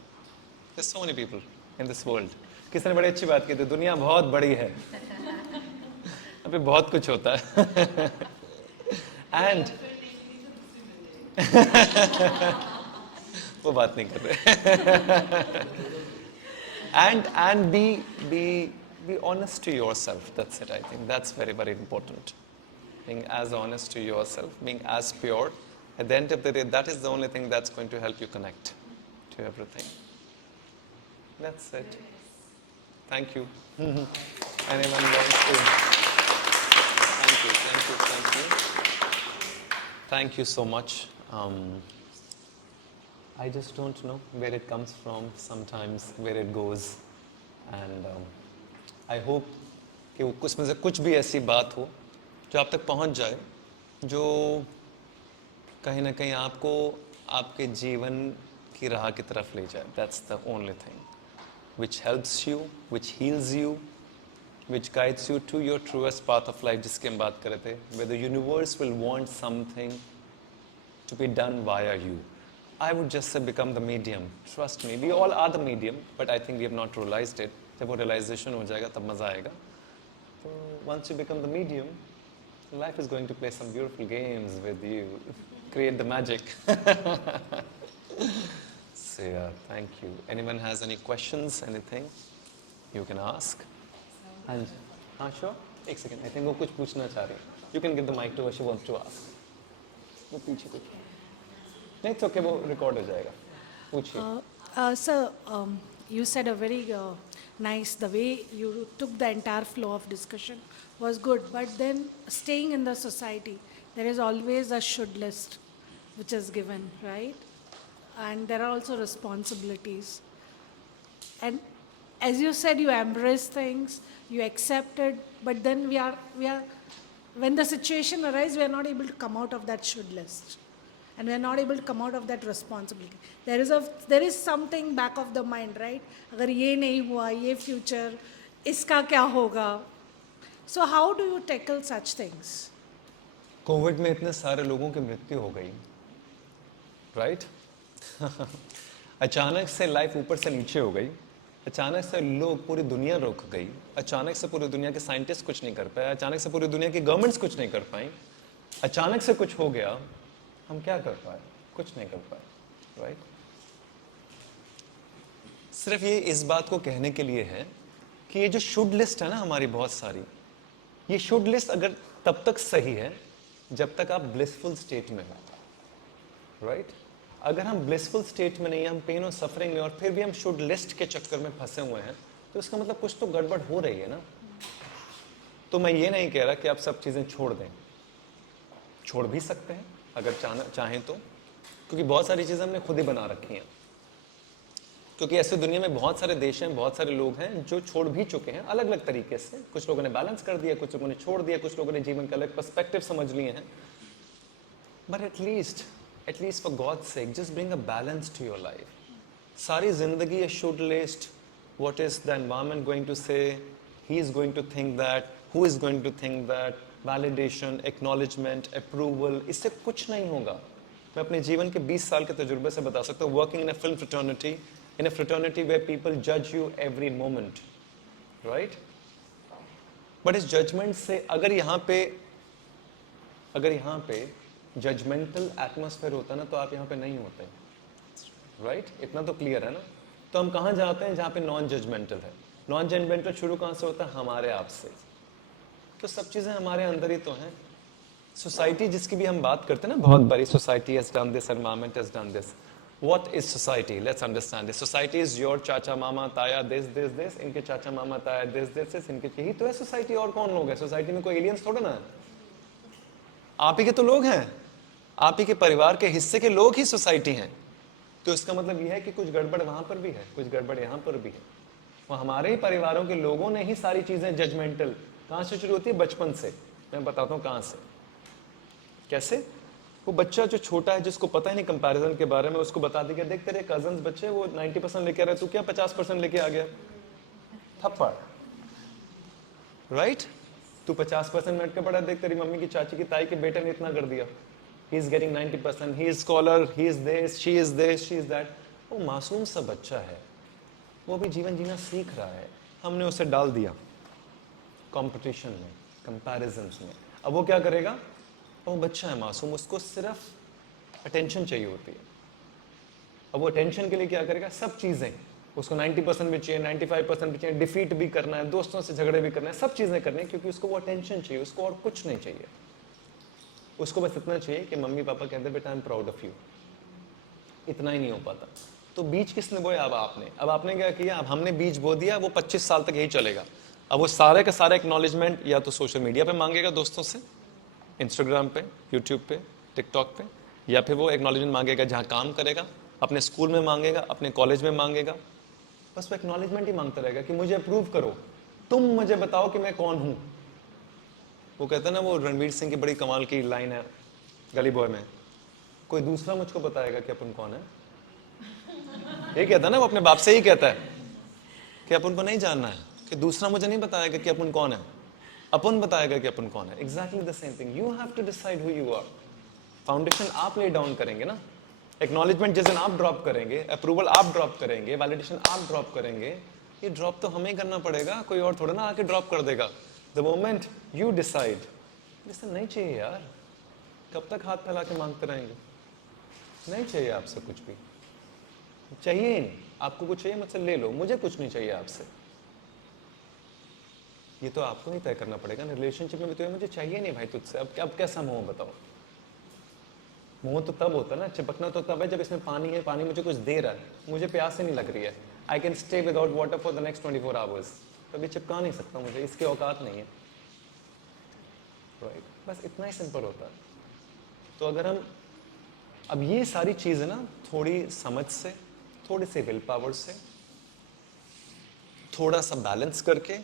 There's so many people in this world. किसी ने बड़ी अच्छी बात की थी, दुनिया बहुत बड़ी है. अभी बहुत कुछ होता है. And वो बात नहीं कर रहे. And be honest to yourself. That's it. I think that's very, very important. Being as honest to yourself, being as pure. At the end of the day, that is the only thing that's going to help you connect to everything. That's it. Thank you. Anyone wants to? Thank you. Thank you so much. I just don't know where it comes from, sometimes where it goes. And I hope कि वो उसमें से कुछ भी ऐसी बात हो जो आप तक पहुंच जाए, जो कहीं ना कहीं आपको आपके जीवन की राह की तरफ ले जाए. That's the only thing which helps you, which heals you, which guides you to your truest path of life, जिसकी हम बात कर रहे थे. Where the universe will want something to be done via you. I would just say become the medium. Trust me, we all are the medium, but I think we have not realized it. जब वो realization हो जाएगा तब मज़ा आएगा. So once you become the medium, life is going to play some beautiful games with you. Create the magic. So yeah, thank you. Anyone has any questions, anything you can ask? हाँ जी, हाँ sure. एक second. I think वो कुछ पूछना चाह रही है. You can give the mic to her. She wants to ask. वो पीछे कुछ. नहीं, it's okay. वो record हो जाएगा. पूछिए. Sir, you said a very nice, the way you took the entire flow of discussion was good, but then staying in the society, there is always a should list which is given, right? And there are also responsibilities. And as you said, you embrace things, you accept it, but then we are, when the situation arises, we are not able to come out of that should list. And we are not able to come out of that responsibility. There is something back of the mind, right? अगर ये नहीं हुआ, ये future, इसका क्या होगा? So how do you tackle such things? Covid में इतने सारे लोगों की मृत्यु हो गई, राइट? अचानक से लाइफ ऊपर से नीचे हो गई, अचानक से लोग, पूरी दुनिया रुक गई, अचानक से पूरी दुनिया के साइंटिस्ट कुछ नहीं कर पाए, अचानक से पूरी दुनिया की गवर्नमेंट्स कुछ नहीं कर पाई, अचानक से कुछ हो गया, हम क्या कर पाए? कुछ नहीं कर पाए, राइट? सिर्फ ये इस बात को कहने के लिए है कि ये जो शुड लिस्ट है ना हमारी बहुत सारी, ये शुड लिस्ट अगर तब तक सही है जब तक आप ब्लिसफुल स्टेट में हो, राइट? अगर हम ब्लिसफुल स्टेट में नहीं है, हम पेन और सफरिंग में, और फिर भी हम शुड लिस्ट के चक्कर में फंसे हुए हैं, तो इसका मतलब कुछ तो गड़बड़ हो रही है ना. तो मैं ये नहीं कह रहा कि आप सब चीज़ें छोड़ दें, छोड़ भी सकते हैं अगर चाहें तो, क्योंकि बहुत सारी चीज़ें हमने खुद ही बना रखी हैं, क्योंकि ऐसे दुनिया में बहुत सारे देश हैं, बहुत सारे लोग हैं जो छोड़ भी चुके हैं अलग अलग तरीके से. कुछ लोगों ने बैलेंस कर दिया, कुछ लोगों ने छोड़ दिया, कुछ लोगों ने जीवन का अलग पर्सपेक्टिव समझ लिए हैं. But at least for God's sake, just bring a balance to your life. सारी जिंदगी ये should list, what is the environment going to say, he is going to think that, who is going to think that, validation, acknowledgement, approval, इससे कुछ नहीं होगा. मैं अपने जीवन के 20 साल के तजुर्बे से बता सकता हूँ. Working in a film fraternity, in a fraternity where people judge you every moment, right? But इस judgment से अगर यहाँ पे judgmental atmosphere होता ना, तो आप यहाँ पे नहीं होते, right? इतना तो clear है ना. तो हम कहाँ जाते हैं? जहाँ पे non judgmental है. non judgmental शुरू कहाँ से होता है? हमारे आप से. तो सब चीज़ें हमारे अंदर ही तो हैं. सोसाइटी जिसकी भी हम बात करते हैं ना, बहुत बड़ी society has done this, environment has done this. What is society? Let's understand this. Society is your चाचा मामा ताया this. इनके चाचा मामा ताया this. इनके, यही तो है सोसाइटी. और कौन लोग हैं सोसाइटी में? कोई एलियंस थोड़ा ना है. आप ही के तो लोग हैं, आप ही के परिवार के हिस्से के लोग ही सोसाइटी हैं. तो इसका मतलब यह है कि कुछ गड़बड़ वहां पर भी है, कुछ गड़बड़ यहाँ पर भी है. वो हमारे ही परिवारों के लोगों ने ही सारी चीजें जजमेंटल. कहाँ से शुरू होती है? बचपन से. मैं बताता हूँ कहाँ से, कैसे. वो बच्चा जो छोटा है, जिसको पता ही नहीं कंपैरिजन के बारे में, उसको बता देगा, देख तेरे कजन्स बच्चे वो 90% लेके आ रहे, तू क्या 50% लेके आ गया. थप्पड़, राइट? तू 50% में अटके पड़ा, देख तेरी मम्मी की चाची की ताई के बेटे ने इतना कर दिया. He is getting 90%, he is scholar, he is this, she is that. वो मासूम सा बच्चा है, वो भी जीवन जीना सीख रहा है. हमने उसे डाल दिया कंपटीशन में, कंपैरिजंस में. अब वो क्या करेगा? वो बच्चा है मासूम, उसको सिर्फ अटेंशन चाहिए होती है. अब वो अटेंशन के लिए क्या करेगा? सब चीज़ें उसको 90% भी चाहिए, 95% भी चाहिए, डिफीट भी करना है, दोस्तों से झगड़े भी करना है, सब चीज़ें करनी है, क्योंकि उसको वो अटेंशन चाहिए, उसको और कुछ नहीं चाहिए. उसको बस इतना चाहिए कि मम्मी पापा कहते हैं बेटा I am proud of you. इतना ही नहीं हो पाता. तो बीज किसने बोया? अब आपने क्या किया? अब हमने बीज बो दिया, वो 25 साल तक यही चलेगा. अब वो सारे का सारा एक्नॉलेजमेंट या तो सोशल मीडिया पे मांगेगा, दोस्तों से, इंस्टाग्राम पे, यूट्यूब पे, टिकटॉक पे, या फिर वो एक्नॉलेजमेंट मांगेगा जहाँ काम करेगा, अपने स्कूल में मांगेगा, अपने कॉलेज में मांगेगा. बस वो एक्नॉलेजमेंट ही मांगता रहेगा कि मुझे अप्रूव करो. तुम मुझे बताओ कि मैं कौन हूं। वो कहता है ना, वो रणवीर सिंह की बड़ी कमाल की लाइन है गली बॉय में, कोई दूसरा मुझको बताएगा कि अपन कौन है। ये कहता है ना, वो अपने बाप से ही कहता है कि अपन को नहीं जानना है, कि दूसरा मुझे नहीं बताएगा कि अपन कौन है, अपन बताएगा कि अपन कौन है। Exactly the same thing, you have to decide who you are. Foundation आप ले डाउन करेंगे ना, एक्नॉलेजमेंट जिस दिन आप ड्रॉप करेंगे, अप्रूवल आप ड्रॉप करेंगे, वैलिडेशन आप ड्रॉप करेंगे, ये ड्रॉप तो हमें करना पड़ेगा, कोई और थोड़ा ना आके ड्रॉप कर देगा। द मोमेंट यू डिसाइड, जैसे नहीं चाहिए यार, कब तक हाथ फैला के मांगते रहेंगे, नहीं चाहिए आपसे कुछ भी, चाहिए ही नहीं। आपको कुछ चाहिए मुझसे ले लो, मुझे कुछ नहीं चाहिए आपसे। ये तो आपको ही तय करना पड़ेगा ना। रिलेशनशिप में भी तो मुझे चाहिए नहीं भाई तुझसे, अब कैसा मोह बताओ। मोह तो तब होता है ना, चिपकना तो तब है जब इसमें पानी है, पानी मुझे कुछ दे रहा है, मुझे प्यास ही नहीं लग रही है, I can stay without water for the next 24 hours, तभी चिपका नहीं सकता, मुझे इसकी औकात नहीं है। राइट, बस इतना ही सिंपल होता है। तो अगर हम अब ये सारी चीजें ना थोड़ी समझ से, थोड़ी सी विल पावर से, थोड़ा सा बैलेंस करके,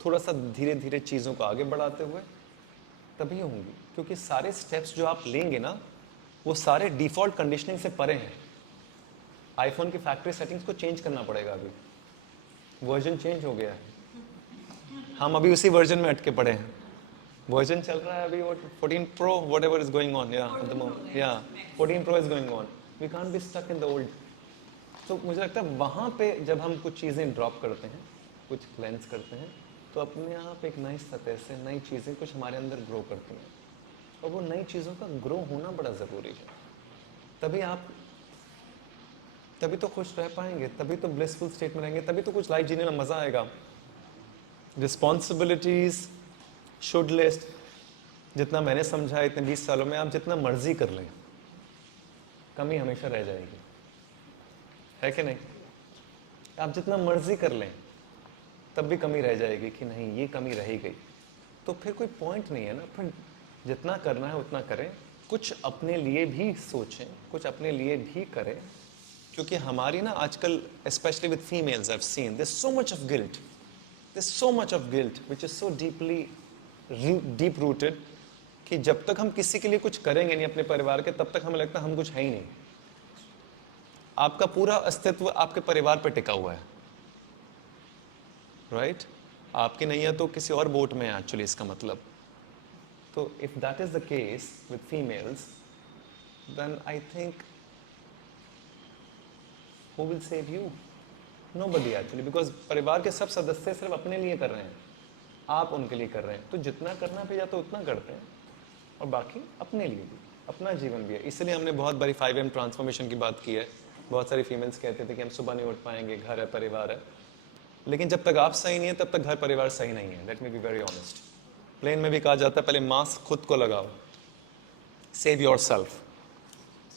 थोड़ा सा धीरे धीरे चीज़ों को आगे बढ़ाते हुए तभी होंगी। क्योंकि सारे स्टेप्स जो आप लेंगे ना, वो सारे डिफॉल्ट कंडीशनिंग से परे हैं। आईफोन की फैक्ट्री सेटिंग्स को चेंज करना पड़ेगा, अभी वर्जन चेंज हो गया है, हम अभी उसी वर्जन में अटके पड़े हैं। वर्जन चल रहा है अभी वो 14 Pro, whatever is going on, yeah, at the moment, yeah, 14 Pro is going on. We can't be stuck in the old. तो मुझे लगता है वहाँ पे जब हम कुछ चीज़ें ड्रॉप करते हैं, कुछ क्लेंस करते हैं, तो अपने आप एक नई सतह से नई चीज़ें कुछ हमारे अंदर ग्रो करती हैं। और वो नई चीज़ों का ग्रो होना बड़ा ज़रूरी है, तभी तो खुश रह पाएंगे, तभी तो ब्लिसफुल स्टेट में रहेंगे, तभी तो कुछ लाइफ जीने में मज़ा आएगा। रिस्पॉन्सिबिलिटीज़, शुड लिस्ट, जितना मैंने समझा है इतने 20 सालों में, आप जितना मर्जी कर लें, कमी हमेशा रह जाएगी, है कि नहीं? आप जितना मर्जी कर लें तब भी कमी रह जाएगी कि नहीं, ये कमी रह ही गई, तो फिर कोई पॉइंट नहीं है ना। फिर जितना करना है उतना करें, कुछ अपने लिए भी सोचें, कुछ अपने लिए भी करें। क्योंकि हमारी ना आजकल, specially with females, I have seen this so much of guilt, this so much of guilt which is so deeply deep rooted, कि जब तक हम किसी के लिए कुछ करेंगे नहीं अपने परिवार के, तब तक हमें लगता है हम कुछ है ही नहीं। आपका पूरा अस्तित्व आपके परिवार पर टिका हुआ है, राइट? आपकी नहीं है तो किसी और बोट में है एक्चुअली, इसका मतलब। तो if that is the case with females, then I think who will save you? Nobody actually, because परिवार के सब सदस्य सिर्फ अपने लिए कर रहे हैं, आप उनके लिए कर रहे हैं। तो जितना करना भी जाता है उतना करते हैं, और बाकी अपने लिए भी, अपना जीवन भी है। इसलिए हमने बहुत बारी 5M ट्रांसफॉर्मेशन की बात की है। बहुत सारी फीमेल्स कहते थे कि हम सुबह नहीं उठ पाएंगे, घर है, परिवार है। लेकिन जब तक आप सही नहीं है तब तक घर परिवार सही नहीं है। Let me be very honest. Plane में भी कहा जाता है पहले मास्क खुद को लगाओ, save yourself,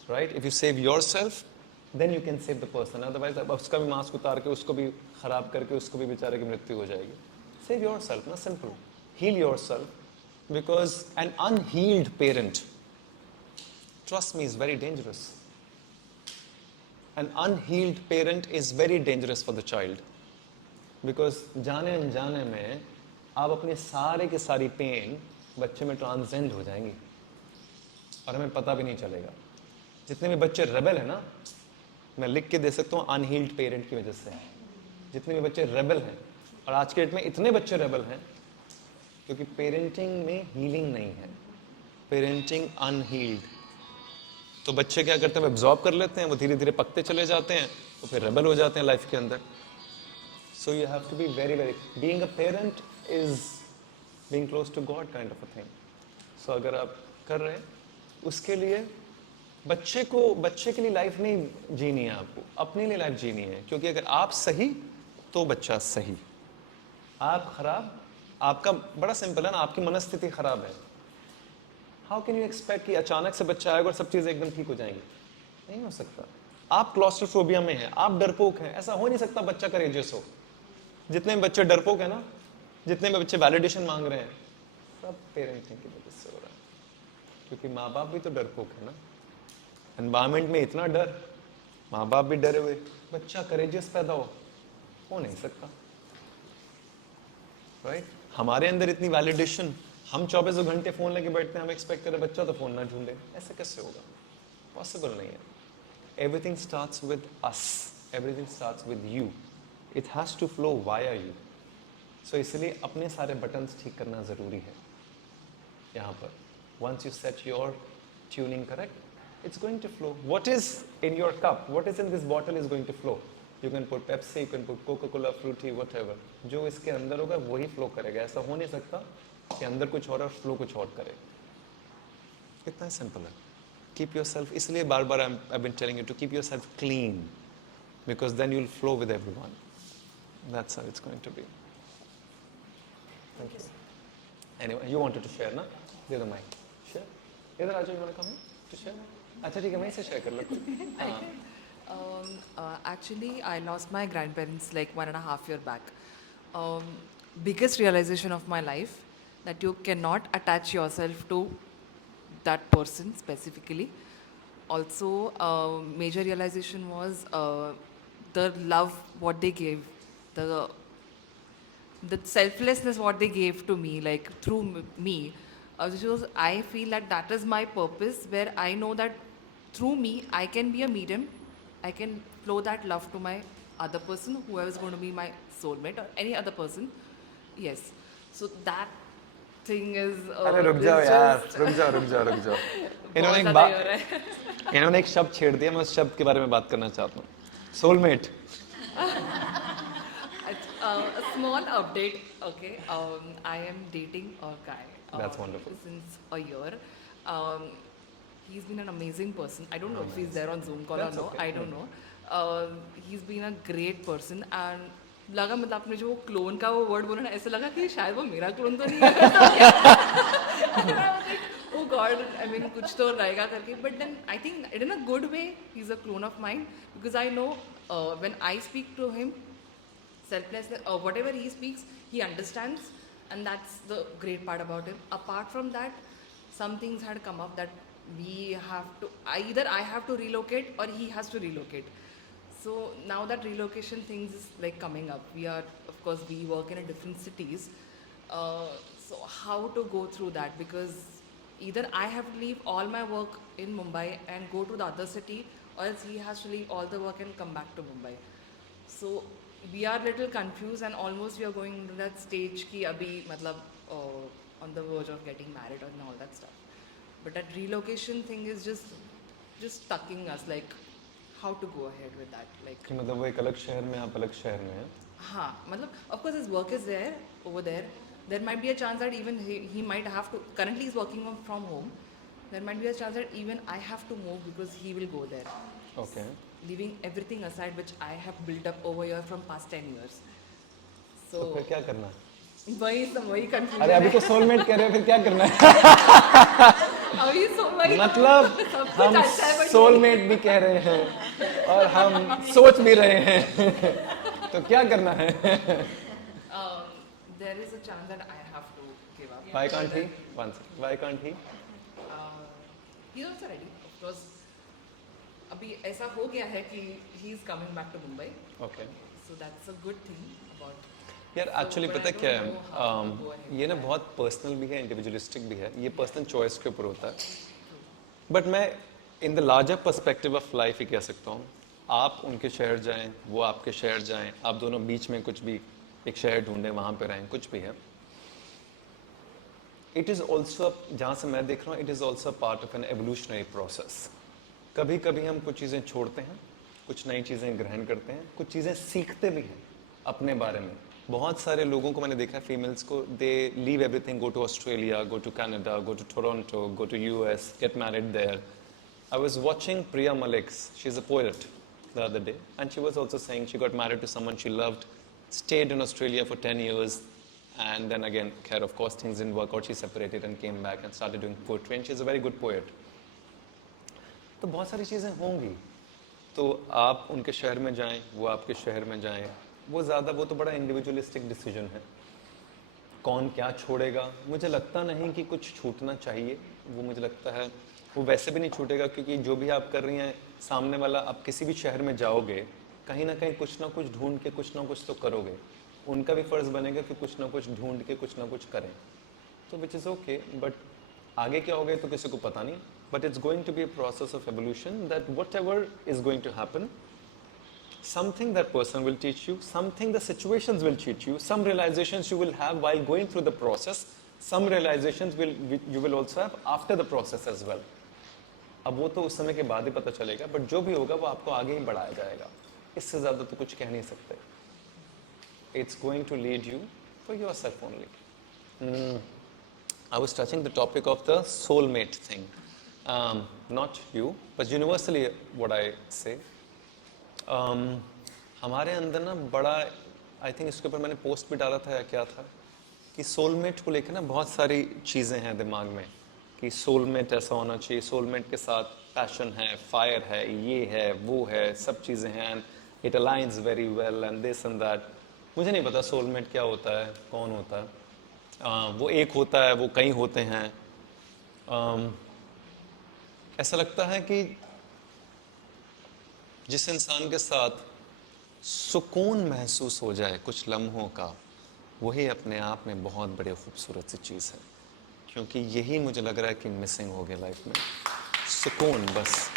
right? If you save yourself then you can save the person, otherwise अब उसका भी मास्क उतार के उसको भी खराब करके उसको भी बेचारे की मृत्यु हो जाएगी। सेव योर सेल्फ ना, simple, heal yourself, because an unhealed parent, trust me, is very dangerous. An unhealed parent is very dangerous for the child, because जाने अनजाने में आप अपने सारे के सारी पेन बच्चे में ट्रांसजेंड हो जाएंगी और हमें पता भी नहीं चलेगा। जितने भी बच्चे रेबल है ना, मैं लिख के दे सकता हूँ अनहील्ड पेरेंट की वजह से। जितने भी बच्चे रेबल हैं, और आज के डेट में इतने बच्चे रेबल हैं क्योंकि पेरेंटिंग में हीलिंग नहीं है, पेरेंटिंग अनहील्ड। तो बच्चे क्या करते हैं, वो एब्जॉर्ब कर लेते हैं, वो धीरे धीरे पकते चले जाते हैं, तो फिर रेबल हो जाते हैं लाइफ के अंदर। So you have to be very very, being a parent is being close to God kind of a thing. So अगर आप कर रहे हैं उसके लिए, बच्चे के लिए लाइफ नहीं जीनी है, आपको अपने लिए लाइफ जीनी है। क्योंकि अगर आप सही तो बच्चा सही, आप खराब, आपका बड़ा सिंपल है ना, आपकी मनस्थिति खराब है। हाउ कैन यू एक्सपेक्ट कि अचानक से बच्चा आएगा और सब चीज़ें एकदम ठीक हो जाएंगी? नहीं हो सकता। आप क्लॉस्ट्रोफोबिया में हैं, आप डरपोक हैं, ऐसा हो नहीं सकता बच्चा करेजियस हो। जितने भी बच्चे डरपोक है ना, जितने भी बच्चे वैलिडेशन मांग रहे हैं, सब पेरेंटिंग की वजह से हो रहा है। क्योंकि माँ बाप भी तो डरपोक है ना, एनवायरमेंट में इतना डर, माँ बाप भी डरे हुए, बच्चा करेजियस पैदा हो नहीं सकता। राइट? हमारे अंदर इतनी वैलिडेशन, हम 24 घंटे फ़ोन लेके बैठते हैं, हम एक्सपेक्ट करें बच्चा तो फ़ोन ना ढूंढे, ऐसे कैसे होगा? पॉसिबल नहीं है. Everything starts with us. Everything starts with you. It has to flow via you. So इसलिए अपने सारे बटन्स ठीक करना ज़रूरी है यहाँ पर. Once you set your tuning correct, it's going to flow. What is in your cup, what is in this bottle is going to flow. You can put Pepsi, you can put Coca-Cola, fruity, whatever. जो इसके अंदर होगा वही flow करेगा. ऐसा हो नहीं सकता कि अंदर कुछ और फ्लो कुछ और करे. इतना सिंपल है. Keep yourself, इसलिए बार बार I've been telling you to keep yourself clean, because then you'll flow with everyone. That's how it's going to be. Thank you. Anyway, you wanted to share, na? The other mic. Share. इधर आ जाओ, you want to come in to share? अच्छा ठीक है, मैं इसे share कर लेता हूँ. हाँ. Actually, I lost my grandparents like 1.5 years back. Biggest realization of my life that you cannot attach yourself to that person specifically. Also, major realization was the love what they gave, the selflessness what they gave to me, like through me. Which was, I feel that that is my purpose, where I know that through me I can be a medium, I can flow that love to my other person, whoever is going to be my soulmate or any other person. Yes. So that thing is. अरे रुक जाओ यार, रुक जाओ. इन्होंने एक बात, इन्होंने एक शब्द छेड़ दिया, मैं उस शब्द के बारे में बात करना चाहता हूँ. Soulmate. A small update, okay. I am dating a guy. That's wonderful. Since a year. He's been an amazing person. I don't know if he's there on Zoom call That's or no. okay. I don't know. He's been a great person and लगा मतलब आपने जो clone का वो word बोला ना, ऐसा लगा कि शायद वो मेरा क्लोन तो नहीं है. Oh God, I mean कुछ तो रहेगा करके. But then I think in a good way he's a clone of mine, because I know when I speak to him, selflessness, whatever he speaks, he understands, and that's the great part about him. Apart from that, some things had come up that we have to, either I have to relocate or he has to relocate. So now that relocation things is like coming up. We are, of course, we work in a different cities. So how to go through that? Because either I have to leave all my work in Mumbai and go to the other city, or else he has to leave all the work and come back to Mumbai. So we are little confused, and almost we are going to that stage ki abhi matlab on the verge of getting married and all that stuff. But that relocation thing is just stucking us, like how to go ahead with that, like. कि मतलब वो एक अलग शहर में, आप अलग शहर में हैं. हाँ, मतलब of course his work is there over there. There might be a chance that even he might have to. Currently he's working from home. There might be a chance that even I have to move because he will go there. Okay. Leaving everything aside which I have built up over here from past 10 years. तो So फिर क्या करना है? वही confusion. अरे अभी तो soulmate कह रहे हो, फिर क्या करना है? अभी वही मतलब सब कुछ हम अच्छा है, but सोलमेट भी कह रहे हैं और हम सोच भी रहे हैं. तो क्या करना है? there is a chance that I have to give up. Why can't he? One second. Why can't he? He's also ready, of course. अभी ऐसा हो गया है कि he is coming back to Mumbai. Okay. So that's a good thing about. यार actually but पता I क्या don't know how to go है, ahead. ये ना बहुत पर्सनल भी है, इंडिविजुअलिस्टिक भी है. ये पर्सनल चॉइस के ऊपर होता है. बट मैं in the larger perspective of life ही कह सकता हूँ, आप उनके शहर जाएं, वो आपके शहर जाएं, आप दोनों बीच में कुछ भी एक शहर ढूंढें, वहाँ पे रहें, कुछ भी है. इट इज़ ऑल्सो, जहाँ से मैं देख रहा हूँ, it is also part of an evolutionary process. कभी कभी हम कुछ चीज़ें छोड़ते हैं, कुछ नई चीज़ें ग्रहण करते हैं, कुछ चीज़ें सीखते भी हैं अपने बारे में. बहुत सारे लोगों को मैंने देखा है, फीमेल्स को, they leave everything, go to Australia, go to Canada, go to Toronto, go to US, get married there. I was watching Priya Malik's, she's a poet, the other day, and she was also saying she got married to someone she loved, stayed in Australia for 10 years, and then again, of course, things didn't work out, she separated and came back and started doing poetry, and she's a very good poet. तो बहुत सारी चीज़ें होंगी, तो आप उनके शहर में जाएं, वो आपके शहर में जाएं, वो तो बड़ा इंडिविजुअलिस्टिक डिसीजन है. कौन क्या छोड़ेगा, मुझे लगता नहीं कि कुछ छूटना चाहिए. वो मुझे लगता है वो वैसे भी नहीं छूटेगा, क्योंकि जो भी आप कर रही हैं, सामने वाला, आप किसी भी शहर में जाओगे, कहीं ना कहीं कुछ ना कुछ ढूंढ के कुछ ना कुछ तो करोगे. उनका भी फ़र्ज़ बनेगा कि कुछ ना कुछ ढूंढ के कुछ ना कुछ करें, तो विच इज़ ओके। बट आगे क्या होगा तो किसी को पता नहीं, but it's going to be a process of evolution that whatever is going to happen, something that person will teach you, something the situations will teach you, some realizations you will have while going through the process, some realizations you will also have after the process as well. अब वो तो उस समय के बाद ही पता चलेगा, but जो भी होगा वो आपको आगे ही बढ़ाया जाएगा, इससे ज़्यादा तो कुछ कह नहीं सकते. It's going to lead you for yourself only. I was touching the topic of the soulmate thing. Not you, but universally what I say. हमारे अंदर ना बड़ा, आई थिंक इसके ऊपर मैंने पोस्ट भी डाला था या क्या था, कि सोलमेट को लेकर ना बहुत सारी चीज़ें हैं दिमाग में, कि सोलमेट ऐसा होना चाहिए, सोलमेट के साथ पैशन है, फायर है, ये है, वो है, सब चीज़ें हैं, and it aligns very well and this and that. मुझे नहीं पता सोलमेट क्या होता है, कौन होता है. वो एक होता है, वो कई होते हैं. ऐसा लगता है कि जिस इंसान के साथ सुकून महसूस हो जाए कुछ लम्हों का, वही अपने आप में बहुत बड़ी खूबसूरत सी चीज़ है. क्योंकि यही मुझे लग रहा है कि मिसिंग हो गया लाइफ में, सुकून. बस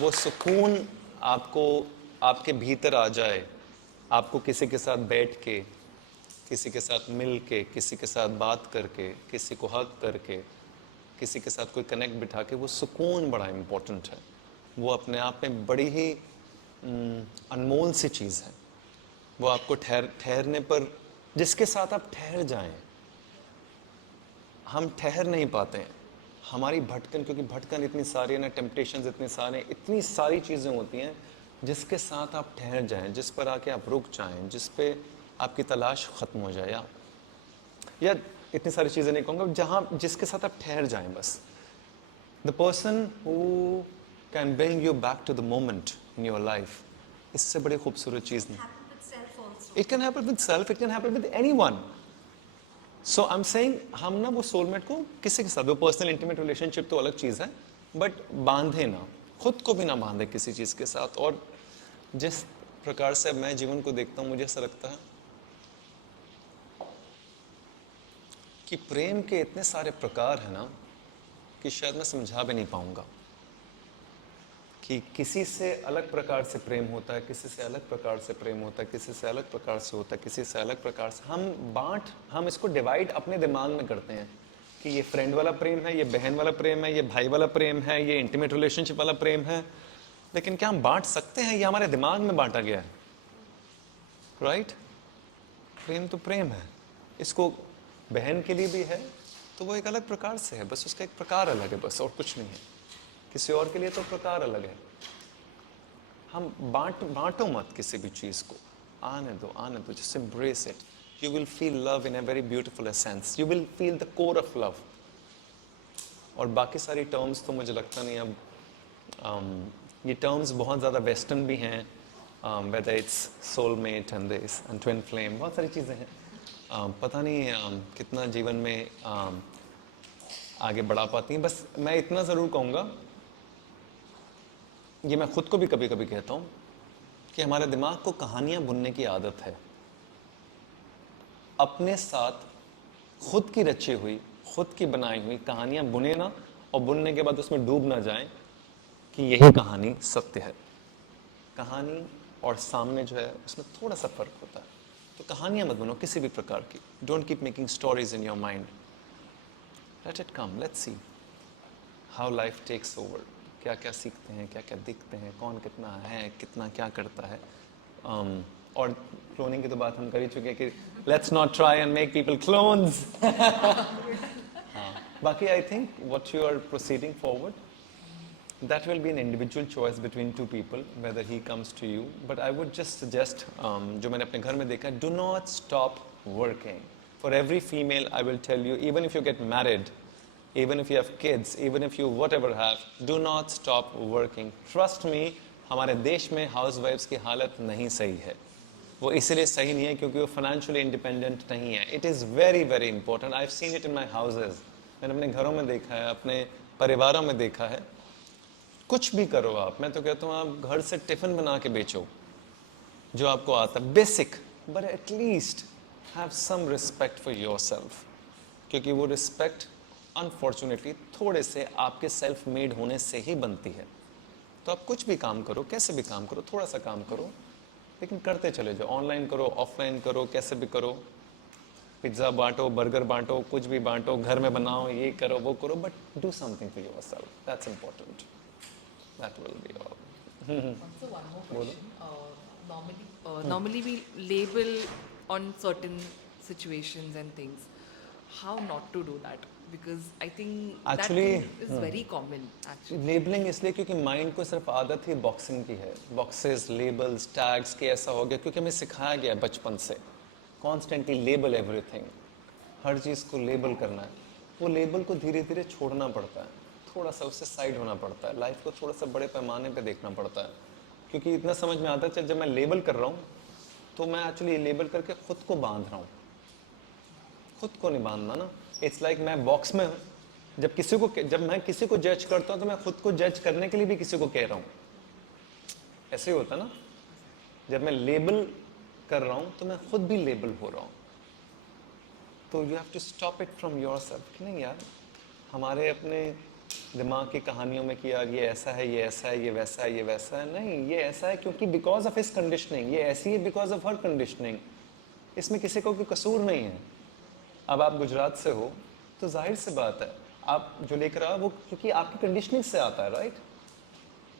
वो सुकून आपको, आपके भीतर आ जाए, आपको किसी के साथ बैठ के, किसी के साथ मिल के, किसी के साथ बात करके, किसी को हक करके, किसी के साथ कोई कनेक्ट बिठा के, वो सुकून बड़ा इम्पोर्टेंट है. वो अपने आप में बड़ी ही अनमोल सी चीज़ है. वो आपको ठहरने पर, जिसके साथ आप ठहर जाएं, हम ठहर नहीं पाते हैं. हमारी भटकन, क्योंकि भटकन इतनी सारी है ना, टेम्पटेशंस इतने सारे, इतनी सारी चीज़ें होती हैं, जिसके साथ आप ठहर जाएं, जिस पर आके आप रुक जाएं, जिस पे आपकी तलाश ख़त्म हो जाए, या इतनी सारी चीज़ें नहीं कहूँगा, जहाँ जिसके साथ आप ठहर जाएं बस. The person who can bring you back to the moment in your life, इससे बड़ी खूबसूरत चीज़ नहीं. It can happen with self, it can happen with anyone. So I am saying, हम ना वो सोलमेट को किसी के साथ, वो पर्सनल इंटीमेट रिलेशनशिप तो अलग चीज़ है, बट बांधे ना, खुद को भी ना बांधे किसी चीज़ के साथ. और जिस प्रकार से मैं जीवन को देखता हूँ, मुझे ऐसा लगता है कि प्रेम के इतने सारे प्रकार हैं ना, कि शायद मैं समझा भी नहीं पाऊंगा. कि किसी से अलग प्रकार से प्रेम होता है, किसी से अलग प्रकार से प्रेम होता है, किसी से अलग प्रकार से होता है, किसी से अलग प्रकार से. हम इसको डिवाइड अपने दिमाग में करते हैं कि ये फ्रेंड वाला प्रेम है, ये बहन वाला प्रेम है, ये भाई वाला प्रेम है, ये इंटीमेट रिलेशनशिप वाला प्रेम है. लेकिन क्या हम बांट सकते हैं? ये हमारे दिमाग में बांटा गया है, राइट? प्रेम तो प्रेम है. इसको बहन के लिए भी है तो वो एक अलग प्रकार से है, बस उसका एक प्रकार अलग है, बस, और कुछ नहीं है. किसी और के लिए तो प्रकार अलग है. हम बांटो मत किसी भी चीज़ को, आने दो, just embrace it. You will feel love in a very beautiful essence, you will feel the core of love. और बाकी सारी टर्म्स तो मुझे लगता नहीं अब, ये टर्म्स बहुत ज़्यादा वेस्टर्न भी हैं, whether it's soulmate and this and twin flame, बहुत सारी चीज़ें हैं. पता नहीं कितना जीवन में आगे बढ़ा पाती हैं. बस मैं इतना ज़रूर कहूँगा, ये मैं खुद को भी कभी कभी कहता हूँ, कि हमारे दिमाग को कहानियाँ बुनने की आदत है. अपने साथ खुद की रची हुई, खुद की बनाई हुई कहानियाँ बुने ना, और बुनने के बाद उसमें डूब ना जाएं कि यही कहानी सत्य है. कहानी और सामने जो है उसमें थोड़ा सा फर्क होता है. तो कहानियाँ मत बनो किसी भी प्रकार की. Don't keep making stories in your mind. Let it come, let's see how life takes over. क्या क्या सीखते हैं, क्या क्या दिखते हैं, कौन कितना है, कितना क्या करता है. और क्लोनिंग की तो बात हम कर ही चुके हैं कि let's not try and make people clones. बाकी I think what you are proceeding forward, that will be an individual choice between two people whether he comes to you. But I would just suggest, जो मैंने अपने घर में देखा, do not stop working. For every female I will tell you, even if you get married, even if you have kids, even if you whatever have, do not stop working. Trust me, हमारे देश में हाउसवाइफ्स की हालत नहीं सही है. वो इसलिए सही नहीं है क्योंकि वो फाइनेंशियली इंडिपेंडेंट नहीं है. It is very very important. I have seen it in my houses. मैंने अपने घरों में देखा है, अपने परिवारों में देखा है. कुछ भी करो आप, मैं तो कहता हूँ आप घर से टिफ़िन बना के बेचो जो आपको आता है. Basic but at least have some respect for yourself, क्योंकि वो रिस्पेक्ट अनफॉर्चुनेटली थोड़े से आपके सेल्फ मेड होने से ही बनती है. तो आप कुछ भी काम करो, कैसे भी काम करो, थोड़ा सा काम करो, लेकिन करते चले जाओ. ऑनलाइन करो, ऑफलाइन करो, कैसे भी करो. पिज्ज़ा बांटो, बर्गर बांटो, कुछ भी बांटो, घर में बनाओ, ये करो, वो करो, but do something for yourself. That's important. That will be all. Also, one more question. Normally we label on certain situations and things. How not to do that? Because I think Actually, that thing is very common. Actually, labelling इसलिए क्योंकि mind को सिर्फ आदत ही boxing की है. Boxes, labels, tags के ऐसा हो गया क्योंकि हमें सिखाया गया है बचपन से कॉन्स्टेंटली लेबल एवरीथिंग. हर चीज़ को लेबल करना है. वो लेबल को धीरे धीरे छोड़ना पड़ता है, थोड़ा सा उससे साइड होना पड़ता है. लाइफ को थोड़ा सा बड़े पैमाने पे देखना पड़ता है, क्योंकि इतना समझ में आता है जब मैं लेबल कर रहा हूँ तो मैं एक्चुअली लेबल करके खुद को बांध रहा हूँ. खुद को नहीं बांधना ना. इट्स लाइक मैं बॉक्स में हूँ. जब मैं किसी को जज करता हूँ तो मैं खुद को जज करने के लिए भी किसी को कह रहा हूँ. ऐसे ही होता ना. जब मैं लेबल कर रहा हूँ तो मैं खुद भी लेबल हो रहा हूँ. तो you have to stop it from yourself कि नहीं यार, हमारे अपने दिमाग की कहानियों में कि यार ये ऐसा है, ये ऐसा है, ये वैसा है, ये वैसा है. नहीं, ये ऐसा है क्योंकि बिकॉज ऑफ हिज कंडीशनिंग. ये ऐसी है बिकॉज ऑफ हर कंडीशनिंग. इसमें किसी को कोई कसूर नहीं है. अब आप गुजरात से हो तो जाहिर सी बात है आप जो लेकर आओ वो क्योंकि आपकी कंडीशनिंग से आता है. राइट.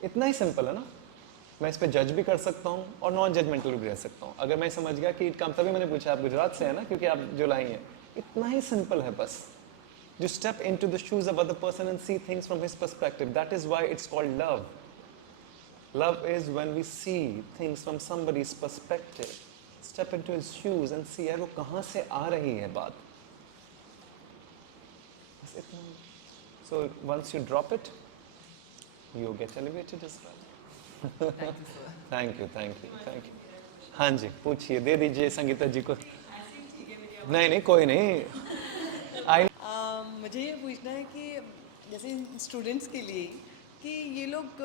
इतना ही सिंपल है ना. मैं इस पे जज भी कर सकता हूँ और नॉन जजमेंटल भी रह सकता हूँ. अगर मैं समझ गया कि इट कम, तभी मैंने पूछा आप गुजरात से है ना, क्योंकि आप जो लाई हैं. इतना ही सिंपल है बस. You step into the shoes of other person and see things from his perspective. That is why it's called love. Love is when we see things from somebody's perspective. Step into his shoes and see यार वो कहाँ से आ रही है बात. बस इतना. So once you drop it, you get elevated as well. Thank you, thank you, thank you. हाँ जी, पूछिए, दे दीजिए संगीता जी को. नहीं नहीं, कोई नहीं. मुझे ये पूछना है कि जैसे स्टूडेंट्स के लिए कि ये लोग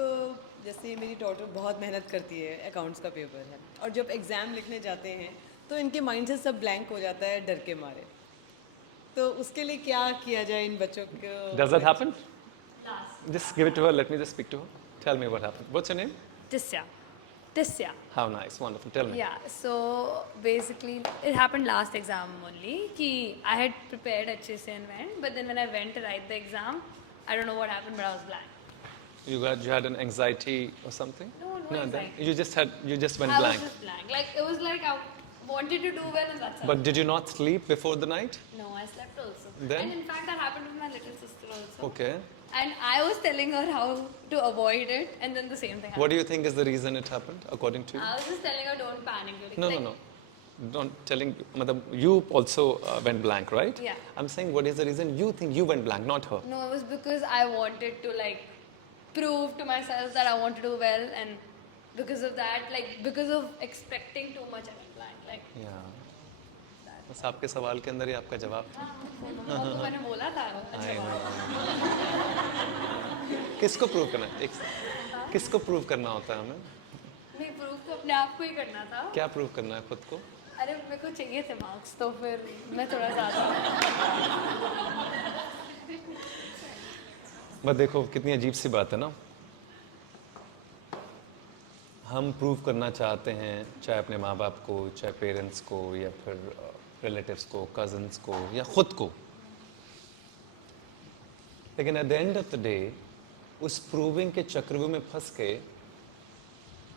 जैसे मेरी डॉटर बहुत मेहनत करती है, अकाउंट्स का पेपर है और जब एग्ज़ाम लिखने जाते हैं तो इनके माइंड से सब ब्लैंक हो जाता है डर के मारे. तो उसके लिए क्या किया जाए इन बच्चों को? Does that happen? Just give it to her. Let me just speak to her. Tell me what happened. What's your name? Tisya. How nice, wonderful. Tell me. Yeah, so basically it happened last exam only कि I had prepared अच्छे से and went, but then when I went to write the exam, I don't know what happened, but I was blank. You had an anxiety or something? No anxiety. You just went I blank. was just blank. Like it was like I wanted to do well and that's But did you not sleep before the night? No, I slept also. Then? And in fact that happened with my little sister also. Okay. And I was telling her how to avoid it, and then the same thing happened. What do you think is the reason it happened, according to you? I was just telling her don't panic. No. Don't telling. Matlab, you also went blank, right? Yeah. I'm saying, what is the reason you think you went blank, not her? No, it was because I wanted to like prove to myself that I want to do well, and because of that, like because of expecting too much, I went blank. Like Yeah. बस आपके सवाल के अंदर ही आपका जवाब था. आपको मैंने बोला था. I know. किसको प्रूव करना है? किसको प्रूव करना होता है हमें? नहीं, प्रूव तो अपने आप को ही करना था. क्या प्रूव करना है खुद को? अरे मेरे को चाहिए थे मार्क्स, तो फिर मैं थोड़ा ज़्यादा. बस देखो कितनी अजीब सी बात है ना. हम प्रूव करना चाहते हैं, चाहे अपने माँ बाप को, चाहे पेरेंट्स को, या फिर रिलेटिव्स को, कजन्स को, या खुद को. लेकिन at the end of the day उस प्रूविंग के चक्रव्यूह में फंस के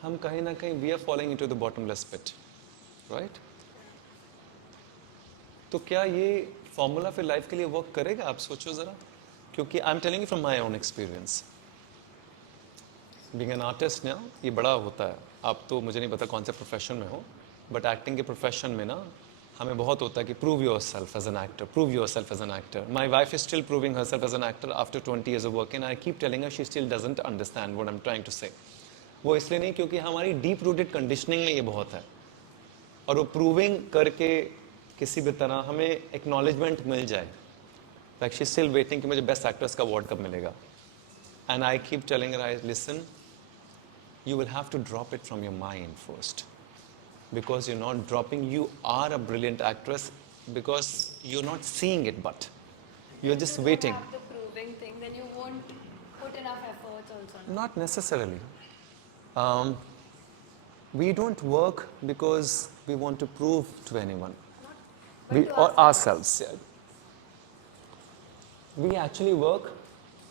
हम कहीं ना कहीं we are following into the bottomless pit. Right. तो क्या ये फॉर्मूला फिर लाइफ के लिए वर्क करेगा? आप सोचो ज़रा. क्योंकि I am telling you from my own experience. Being an artist ना, ये बड़ा होता है. आप तो मुझे नहीं पता कौन से प्रोफेशन में हो, बट एक्टिंग के प्रोफेशन में ना हमें बहुत होता है कि prove yourself as an actor, prove yourself as an actor. My wife is still proving herself as an actor after 20 years of working. I keep telling her she still doesn't understand what I am trying to say. वो इसलिए नहीं क्योंकि हमारी deep rooted conditioning में ये बहुत है, और वो प्रूविंग करके किसी भी तरह हमें एक्नॉलेजमेंट मिल जाए. लाइक शी स्टिल वेटिंग कि मुझे बेस्ट एक्ट्रेस का अवार्ड कब मिलेगा. And I keep telling her, I listen, you will have to drop it from your mind first. because you're not dropping. You are a brilliant actress because you're not seeing it, but you're just waiting. If you don't have the proving thing, then you won't put enough efforts also. No? Not necessarily. Um, we don't work because we want to prove to anyone. But We to or ourselves. Yeah. We actually work.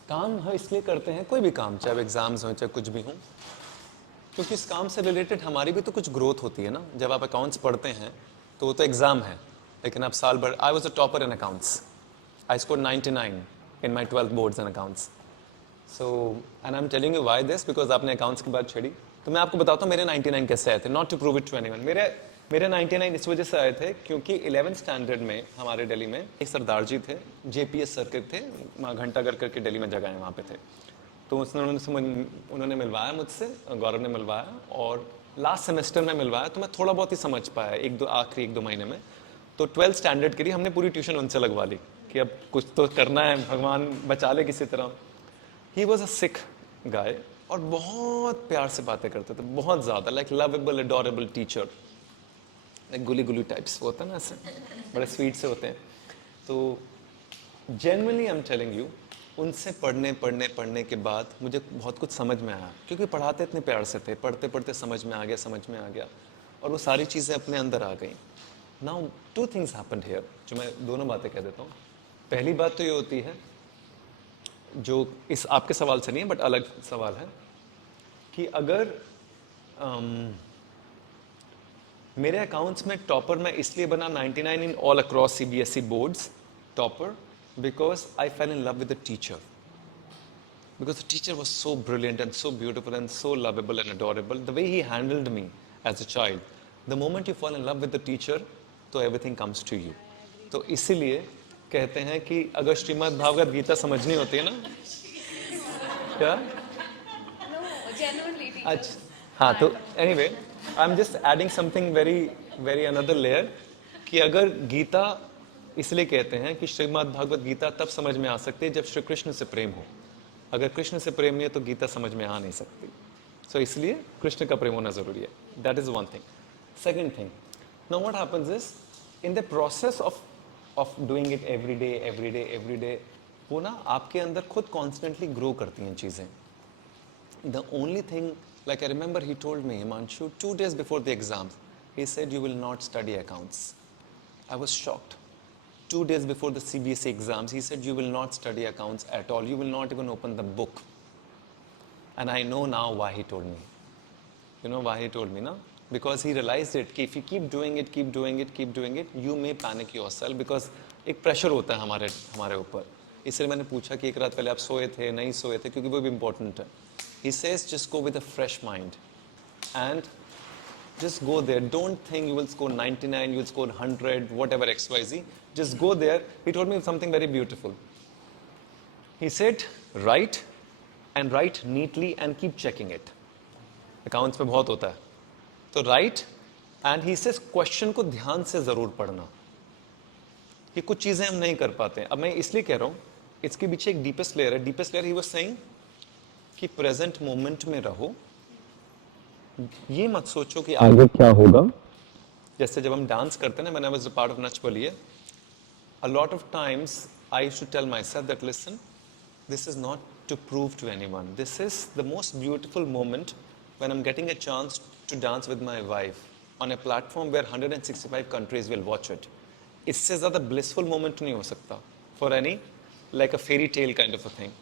काम हम इसलिए करते हैं, कोई भी काम, चाहे exams हो चाहे कुछ भी हो, क्योंकि इस काम से रिलेटेड हमारी भी तो कुछ ग्रोथ होती है ना. जब आप अकाउंट्स पढ़ते हैं तो वो तो एग्जाम है, लेकिन आप साल भर. I was a topper in accounts. I score 99 in my 12th boards in accounts. So and I am telling you why this, because आपने अकाउंट्स की बात छेड़ी, तो मैं आपको बताता हूँ मेरे 99 कैसे आए थे. Not to prove it to anyone. मेरे 99 इस वजह से आए थे क्योंकि 11th स्टैंडर्ड में हमारे दिल्ली में एक सरदार जी थे, JPS सर्किट थे, वहाँ घंटाघर करके दिल्ली में जगह है, वहाँ पे थे. तो उन्होंने मिलवाया मुझसे, गौरव ने मिलवाया, और लास्ट सेमेस्टर में मिलवाया, तो मैं थोड़ा बहुत ही समझ पाया आखिरी एक दो महीने में. तो 12th स्टैंडर्ड के लिए हमने पूरी ट्यूशन उनसे लगवा ली कि अब कुछ तो करना है, भगवान बचा ले किसी तरह. ही वॉज अ सिख गाय और बहुत प्यार से बातें करते थे, बहुत ज़्यादा, like lovable adorable teacher, like गुली गुली टाइप्स होता है ना, ऐसे बड़े स्वीट से होते हैं. तो generally I am telling you, उनसे पढ़ने के बाद मुझे बहुत कुछ समझ में आया, क्योंकि पढ़ाते इतने प्यार से थे, पढ़ते पढ़ते समझ में आ गया, और वो सारी चीज़ें अपने अंदर आ गई. नाउ 2 थिंग्स हैपेंड हियर, जो मैं दोनों बातें कह देता हूँ. पहली बात तो ये होती है, जो इस आपके सवाल से नहीं है बट अलग सवाल है, कि अगर मेरे अकाउंट्स में टॉपर मैं इसलिए बना 99 in all across CBSE boards topper, because I fell in love with the teacher. Because the teacher was so brilliant and so beautiful and so lovable and adorable. The way he handled me as a child. The moment you fall in love with the teacher, तो everything comes to you. तो इसीलिए कहते हैं कि अगर श्रीमद् भागवत गीता समझनी होती है ना, क्या? No, genuinely. अच्छा, हाँ, तो anyway, I'm just adding something very another layer, कि अगर गीता, इसलिए कहते हैं कि श्रीमद् भागवत गीता तब समझ में आ सकती है जब श्री कृष्ण से प्रेम हो. अगर कृष्ण से प्रेम नहीं है तो गीता समझ में आ नहीं सकती. सो इसलिए कृष्ण का प्रेम होना जरूरी है. That is one thing. Second thing, now what happens is, in the process of doing it every day, वो ना आपके अंदर खुद कॉन्स्टेंटली ग्रो करती हैं चीज़ें. The only thing, like I remember he told me, Himanshu, 2 days before the exams, he said you will not study accounts. I was shocked. 2 days before the CBSE exams, he said, you will not study accounts at all. You will not even open the book. And I know now why he told me. You know why he told me, na? Because he realized it, कि if you keep doing it, you may panic yourself, because एक pressure होता है हमारे ऊपर. इसलिए मैंने पूछा कि एक रात पहले आप सोए थे, नहीं सोए थे, क्योंकि वो भी important है. He says, just go with a fresh mind. And just go there. Don't think you will score 99, you will score 100, whatever XYZ. Just go there. He told me something very beautiful. He said, write and write neatly and keep checking it. Accounts में बहुत होता है. तो write and he says question को ध्यान से ज़रूर पढ़ना. कि कुछ चीज़ें हम नहीं कर पाते हैं. अब मैं इसलिए कह रहा हूँ, इसके पीछे एक deepest layer है. Deepest layer, he was saying कि present moment में रहो. ये मत सोचो कि आगे क्या होगा. जैसे जब हम डांस करते हैं ना, when I was a part of Nach Baliye, a lot of times I used to tell myself that, listen, this is not to prove to anyone. This is the most beautiful moment when I'm getting a chance to dance with my wife on a platform where 165 countries will watch it. इससे ज़्यादा blissful moment नहीं हो सकता for any like a fairy tale kind of a thing.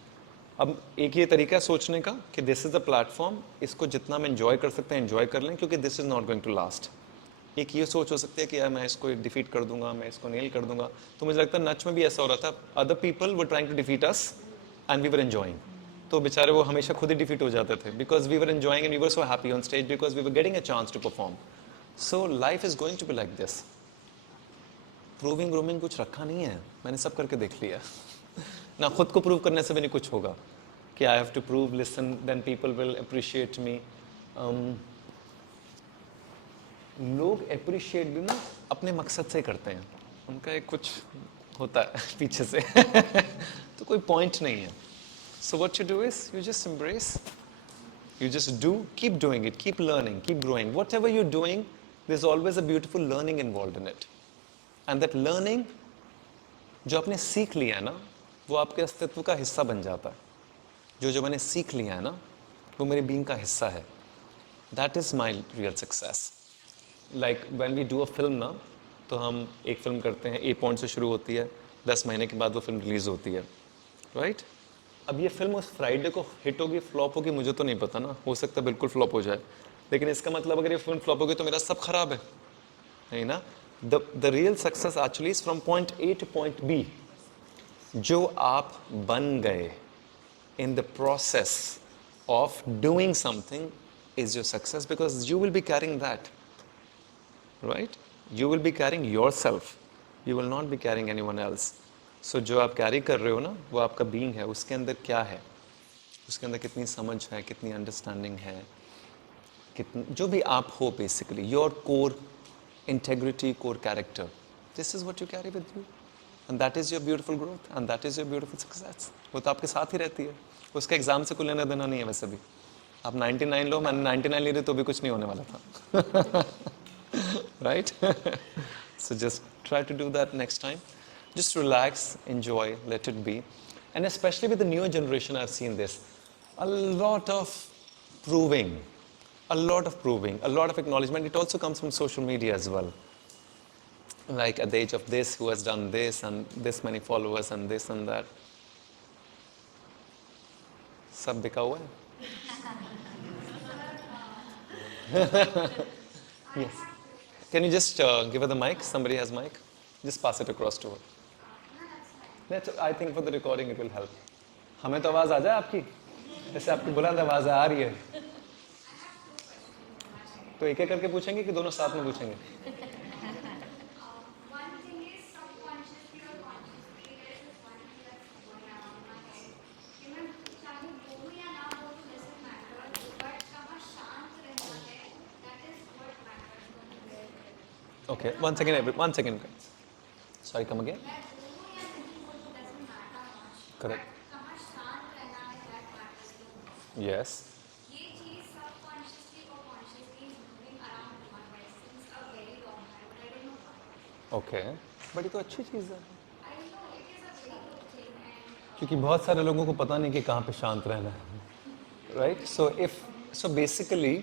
अब एक ये तरीका है सोचने का कि दिस इज़ द प्लेटफॉर्म, इसको जितना हम एंजॉय कर सकते हैं एंजॉय कर लें, क्योंकि this is not going to last. एक ये सोच हो सकती है कि यार मैं इसको डिफीट कर दूंगा, मैं इसको नेल कर दूंगा. तो मुझे लगता है नच में भी ऐसा हो रहा था. Other people were trying to defeat us and we were enjoying. तो बेचारे वो हमेशा खुद ही डिफीट हो जाते थे, because we were enjoying and we were so happy on stage, because we were getting a chance to perform. So life is going to be like this. Proving grooming कुछ रखा नहीं है, मैंने सब करके देख लिया. ना खुद को प्रूव करने से भी नहीं कुछ होगा कि I have to prove, listen, then people will appreciate me. लोग अप्रिशिएट भी ना अपने मकसद से करते हैं, उनका एक कुछ होता है पीछे से. तो कोई पॉइंट नहीं है. So what you do is you just embrace, you just do, keep doing it, keep learning, keep growing. Whatever you're doing, there is always a beautiful learning involve in it, and that learning जो आपने सीख लिया है ना, वो आपके अस्तित्व का हिस्सा बन जाता है। जो मैंने सीख लिया है ना, वो मेरे बीइंग का हिस्सा है। That is my real success. Like when we do a film ना, तो हम एक फिल्म करते हैं, ए पॉइंट से शुरू होती है, 10 महीने के बाद वो फिल्म रिलीज़ होती है, राइट? अब ये फिल्म उस फ्राइडे को हिट होगी, फ्लॉप होगी, मुझे तो नहीं पता ना, हो सकता है बिल्कुल फ्लॉप हो जाए, लेकिन इसका मतलब अगर ये फिल्म फ्लॉप होगी तो मेरा सब खराब है, नहीं ना? The real success actually is from point A to point B. जो आप बन गए in the process of doing something is your success, because you will be carrying that, right? You will be carrying yourself, you will not be carrying anyone else. So जो आप carry कर रहे हो ना, वो आपका बीइंग है, उसके अंदर क्या है, उसके अंदर कितनी समझ है, कितनी अंडरस्टैंडिंग है, कितनी जो भी आप हो, basically your core integrity, core character, this is what you carry with you, and that is your beautiful growth, and that is your beautiful success. वो तो आपके साथ ही रहती है, उसका एग्जाम से कोई लेना देना नहीं है। वैसे भी आप 99 लो, मैंने 99 ले रहे तो भी कुछ नहीं होने वाला था, right? So just try to do that next time, just relax, enjoy, let it be. And especially with the newer generation, I've seen this, a lot of proving, a lot of proving, a lot of acknowledgement. It also comes from social media as well, like at the age of this, who has done this, and this many followers, and this and that. सब बिका हुआ है। Yes. Can you just give her the mic? Somebody has mic. Just pass it across to her. That's, I think for the recording it will help. हमें तो आवाज़ आ जाए आपकी, जैसे आपकी बुलंद आवाज़ आ रही है। तो एक एक करके पूछेंगे कि दोनों साथ में पूछेंगे? Okay, one second, one second. Sorry, come again. Correct. Yes. Okay. बड़ी तो अच्छी चीज़ है, क्योंकि बहुत सारे लोगों को पता नहीं कि कहाँ पे शांत रहना है, राइट? सो बेसिकली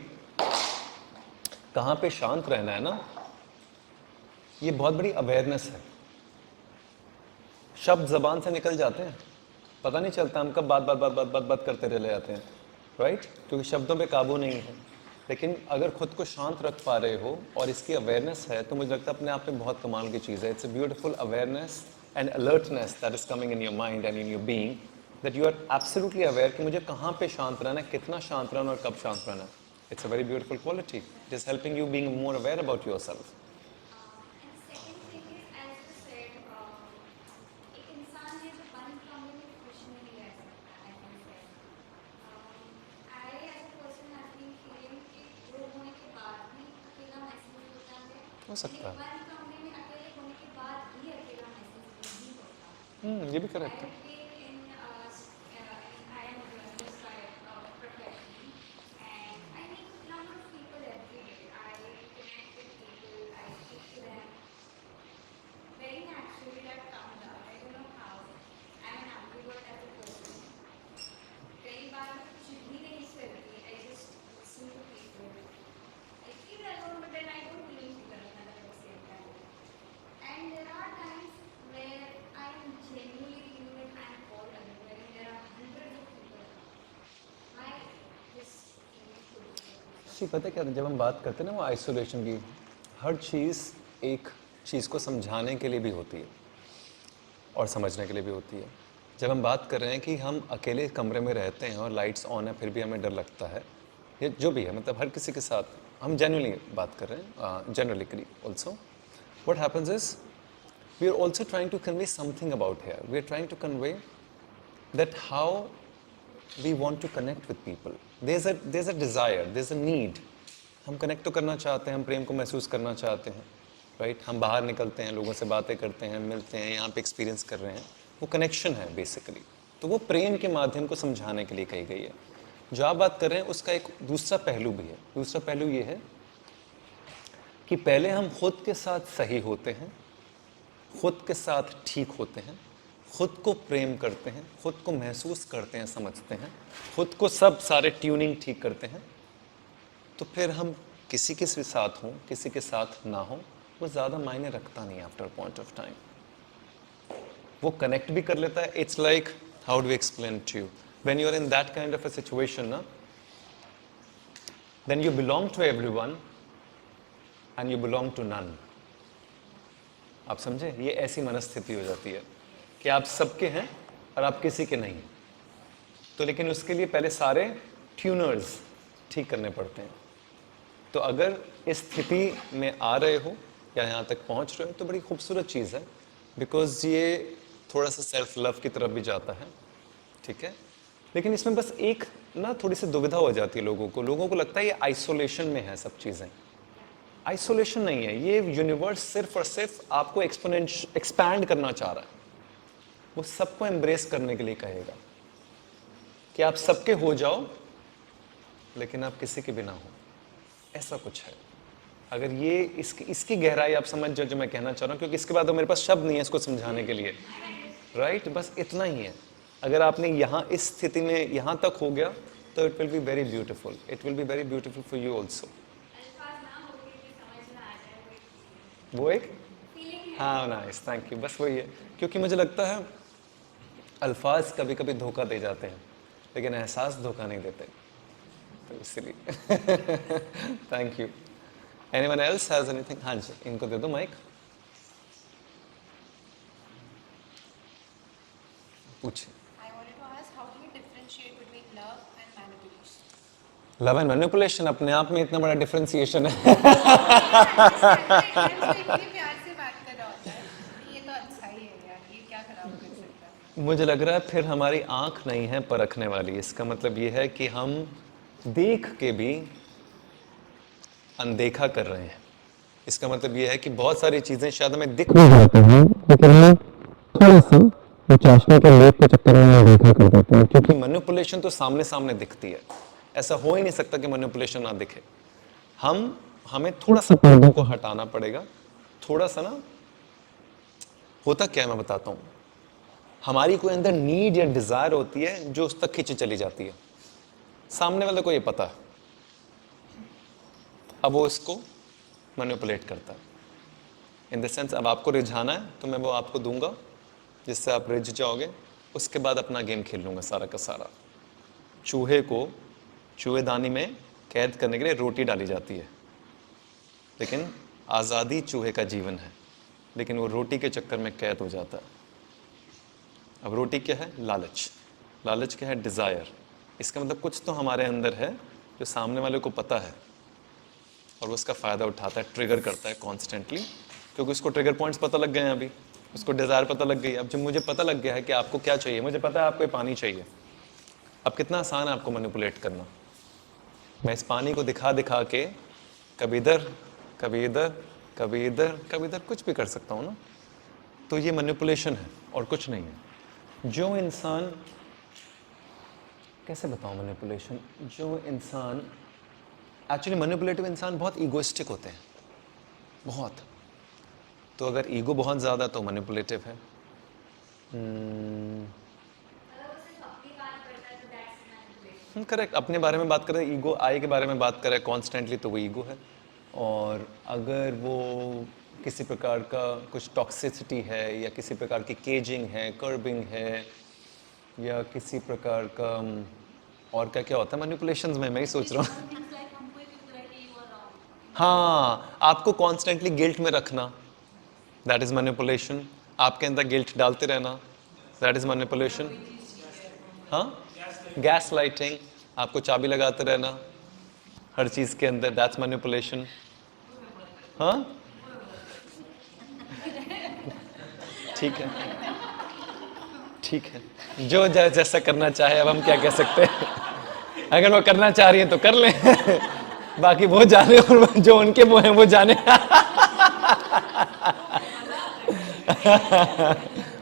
कहाँ पे शांत रहना है ना, ये बहुत बड़ी अवेयरनेस है। शब्द जबान से निकल जाते हैं, पता नहीं चलता हम कब बात करते रह जाते हैं, राइट? क्योंकि शब्दों पे काबू नहीं है। लेकिन अगर खुद को शांत रख पा रहे हो और इसकी अवेयरनेस है, तो मुझे लगता है अपने आप में बहुत कमाल की चीज़ है। It's a beautiful awareness and alertness that is coming in your mind and in your being, that you are absolutely aware कि मुझे कहाँ पे शांत रहना है, कितना शांत रहना और कब शांत रहना है। It's a very beautiful quality. It is helping you being more aware about your self. हो सकता है, ये भी करेक्ट है। पता है क्या, जब हम बात करते हैं ना वो आइसोलेशन की, हर चीज़ एक चीज़ को समझाने के लिए भी होती है और समझने के लिए भी होती है। जब हम बात कर रहे हैं कि हम अकेले कमरे में रहते हैं और लाइट्स ऑन है फिर भी हमें डर लगता है, ये जो भी है, मतलब हर किसी के साथ हम जेन्युइनली बात कर रहे हैं, generally also what happens is we are also trying to convey something about here. We are trying to convey that how we want to connect with people. There's a desire, there's a need. हम connect तो करना चाहते हैं, हम प्रेम को महसूस करना चाहते हैं, राइट? हम बाहर निकलते हैं, लोगों से बातें करते हैं, मिलते हैं, यहाँ पे एक्सपीरियंस कर रहे हैं, वो कनेक्शन है बेसिकली। तो वो प्रेम के माध्यम को समझाने के लिए कही गई है। जो आप बात कर रहे हैं उसका एक दूसरा पहलू भी है। दूसरा पहलू ये है कि पहले हम खुद के साथ सही होते हैं, खुद के साथ ठीक होते हैं, खुद को प्रेम करते हैं, खुद को महसूस करते हैं, समझते हैं, खुद को सब सारे ट्यूनिंग ठीक करते हैं, तो फिर हम किसी के साथ हों, किसी के साथ ना हो, वो ज़्यादा मायने रखता नहीं आफ्टर पॉइंट ऑफ टाइम. वो कनेक्ट भी कर लेता है. It's like, how do explain to you, when you are in that kind of a situation ना, then you belong to everyone and you belong to none. आप समझे? ये ऐसी मनस्थिति हो जाती है कि आप सबके हैं और आप किसी के नहीं. तो लेकिन उसके लिए पहले सारे ट्यूनर्स ठीक करने पड़ते हैं. तो अगर इस स्थिति में आ रहे हो या यहाँ तक पहुँच रहे हो तो बड़ी खूबसूरत चीज़ है, बिकॉज ये थोड़ा सा सेल्फ लव की तरफ भी जाता है. ठीक है, लेकिन इसमें बस एक ना थोड़ी सी दुविधा हो जाती है लोगों को लगता है ये आइसोलेशन में है सब चीज़ें. आइसोलेशन नहीं है, ये यूनिवर्स सिर्फ और सिर्फ आपको एक्सपैंड करना चाह रहा है. वो सबको एम्ब्रेस करने के लिए कहेगा कि आप सबके हो जाओ लेकिन आप किसी के बिना हो. ऐसा कुछ है. अगर ये इसकी गहराई आप समझ जाओ जो मैं कहना चाह रहा हूँ, क्योंकि इसके बाद तो मेरे पास शब्द नहीं है इसको समझाने के लिए. राइट, बस इतना ही है. अगर आपने यहाँ इस स्थिति में यहाँ तक हो गया तो it will be very beautiful. It will be very beautiful for you also. वो एक, हाँ नाइस, थैंक यू. बस वही है, क्योंकि मुझे लगता है अल्फाज कभी कभी धोखा दे जाते हैं लेकिन एहसास धोखा नहीं देते, तो इसलिए thank you. Anyone else has anything? हाँ जी, इनको दे दो माइक. पूछिए. I wanted to ask, how do you differentiate between love and manipulation? Love and manipulation अपने आप में इतना बड़ा डिफरेंशिएशन है. इतने प्यार से बात कर रहा होता है, ये तो अच्छा ही है यार, ये क्या खराब कर सकता है? मुझे लग रहा है फिर हमारी आंख नहीं है परखने वाली. इसका मतलब ये है कि हम देख के भी अनदेखा कर रहे हैं. इसका मतलब ये है कि बहुत सारी चीजें शायद हमें दिख भी जाती हैं लेकिन हम थोड़ा सा वो चाशनी के लेप के चक्कर में अनदेखा कर देते हैं, क्योंकि मैनिपुलेशन तो सामने सामने दिखती है. ऐसा हो ही नहीं सकता कि मैनिपुलेशन ना दिखे. हमें थोड़ा सा पर्दों को हटाना पड़ेगा. थोड़ा सा ना, होता क्या है मैं बताता हूँ. हमारी कोई अंदर नीड या डिजायर होती है जो उस तक खींची चली जाती है. सामने वाले को ये पता है, अब वो इसको मैनिपुलेट करता है. इन द सेंस, अब आपको रिझाना है तो मैं वो आपको दूंगा जिससे आप रिझ जाओगे. उसके बाद अपना गेम खेल लूँगा सारा का सारा. चूहे को चूहेदानी में कैद करने के लिए रोटी डाली जाती है, लेकिन आज़ादी चूहे का जीवन है, लेकिन वो रोटी के चक्कर में कैद हो जाता है. अब रोटी क्या है? लालच. लालच क्या है? डिज़ायर. इसका मतलब कुछ तो हमारे अंदर है जो सामने वाले को पता है और वो उसका फ़ायदा उठाता है, ट्रिगर करता है कॉन्स्टेंटली, क्योंकि उसको ट्रिगर पॉइंट्स पता लग गए हैं. अभी उसको डिज़ायर पता लग गई. अब जब मुझे पता लग गया है कि आपको क्या चाहिए, मुझे पता है आपको पानी चाहिए, अब कितना आसान है आपको मैनिपुलेट करना. मैं इस पानी को दिखा दिखा के कभी इधर कभी इधर कभी इधर कभी इधर कुछ भी कर सकता हूँ ना. तो ये मैनिपुलेशन है और कुछ नहीं है. जो इंसान, कैसे बताऊँ मैनिपुलेशन, जो इंसान एक्चुअली मैनिपुलेटिव इंसान बहुत ईगोइस्टिक होते हैं, बहुत. तो अगर ईगो बहुत ज़्यादा तो मैनिपुलेटिव है. करेक्ट. अपने बारे में बात करें, ईगो आई के बारे में बात करें कॉन्स्टेंटली, तो वो ईगो है. और अगर वो किसी प्रकार का कुछ टॉक्सिसिटी है या किसी प्रकार की केजिंग है, कर्बिंग है, या किसी प्रकार का और क्या क्या होता है मैनिपुलेशंस में, मैं ही सोच रहा हूँ. हाँ, आपको कॉन्स्टेंटली गिल्ट में रखना, दैट इज मैनिपुलेशन. आपके अंदर गिल्ट डालते रहना, दैट इज मैनिपुलेशन. हाँ, गैस लाइटिंग, आपको चाबी लगाते रहना हर चीज के अंदर, दैट्स मैनिपुलेशन. हाँ, ठीक है, ठीक है, जो जैसा करना चाहे. अब हम क्या कह सकते हैं, अगर वो करना चाह रही है तो कर लें, बाकी वो जाने और जो उनके वो हैं वो जाने.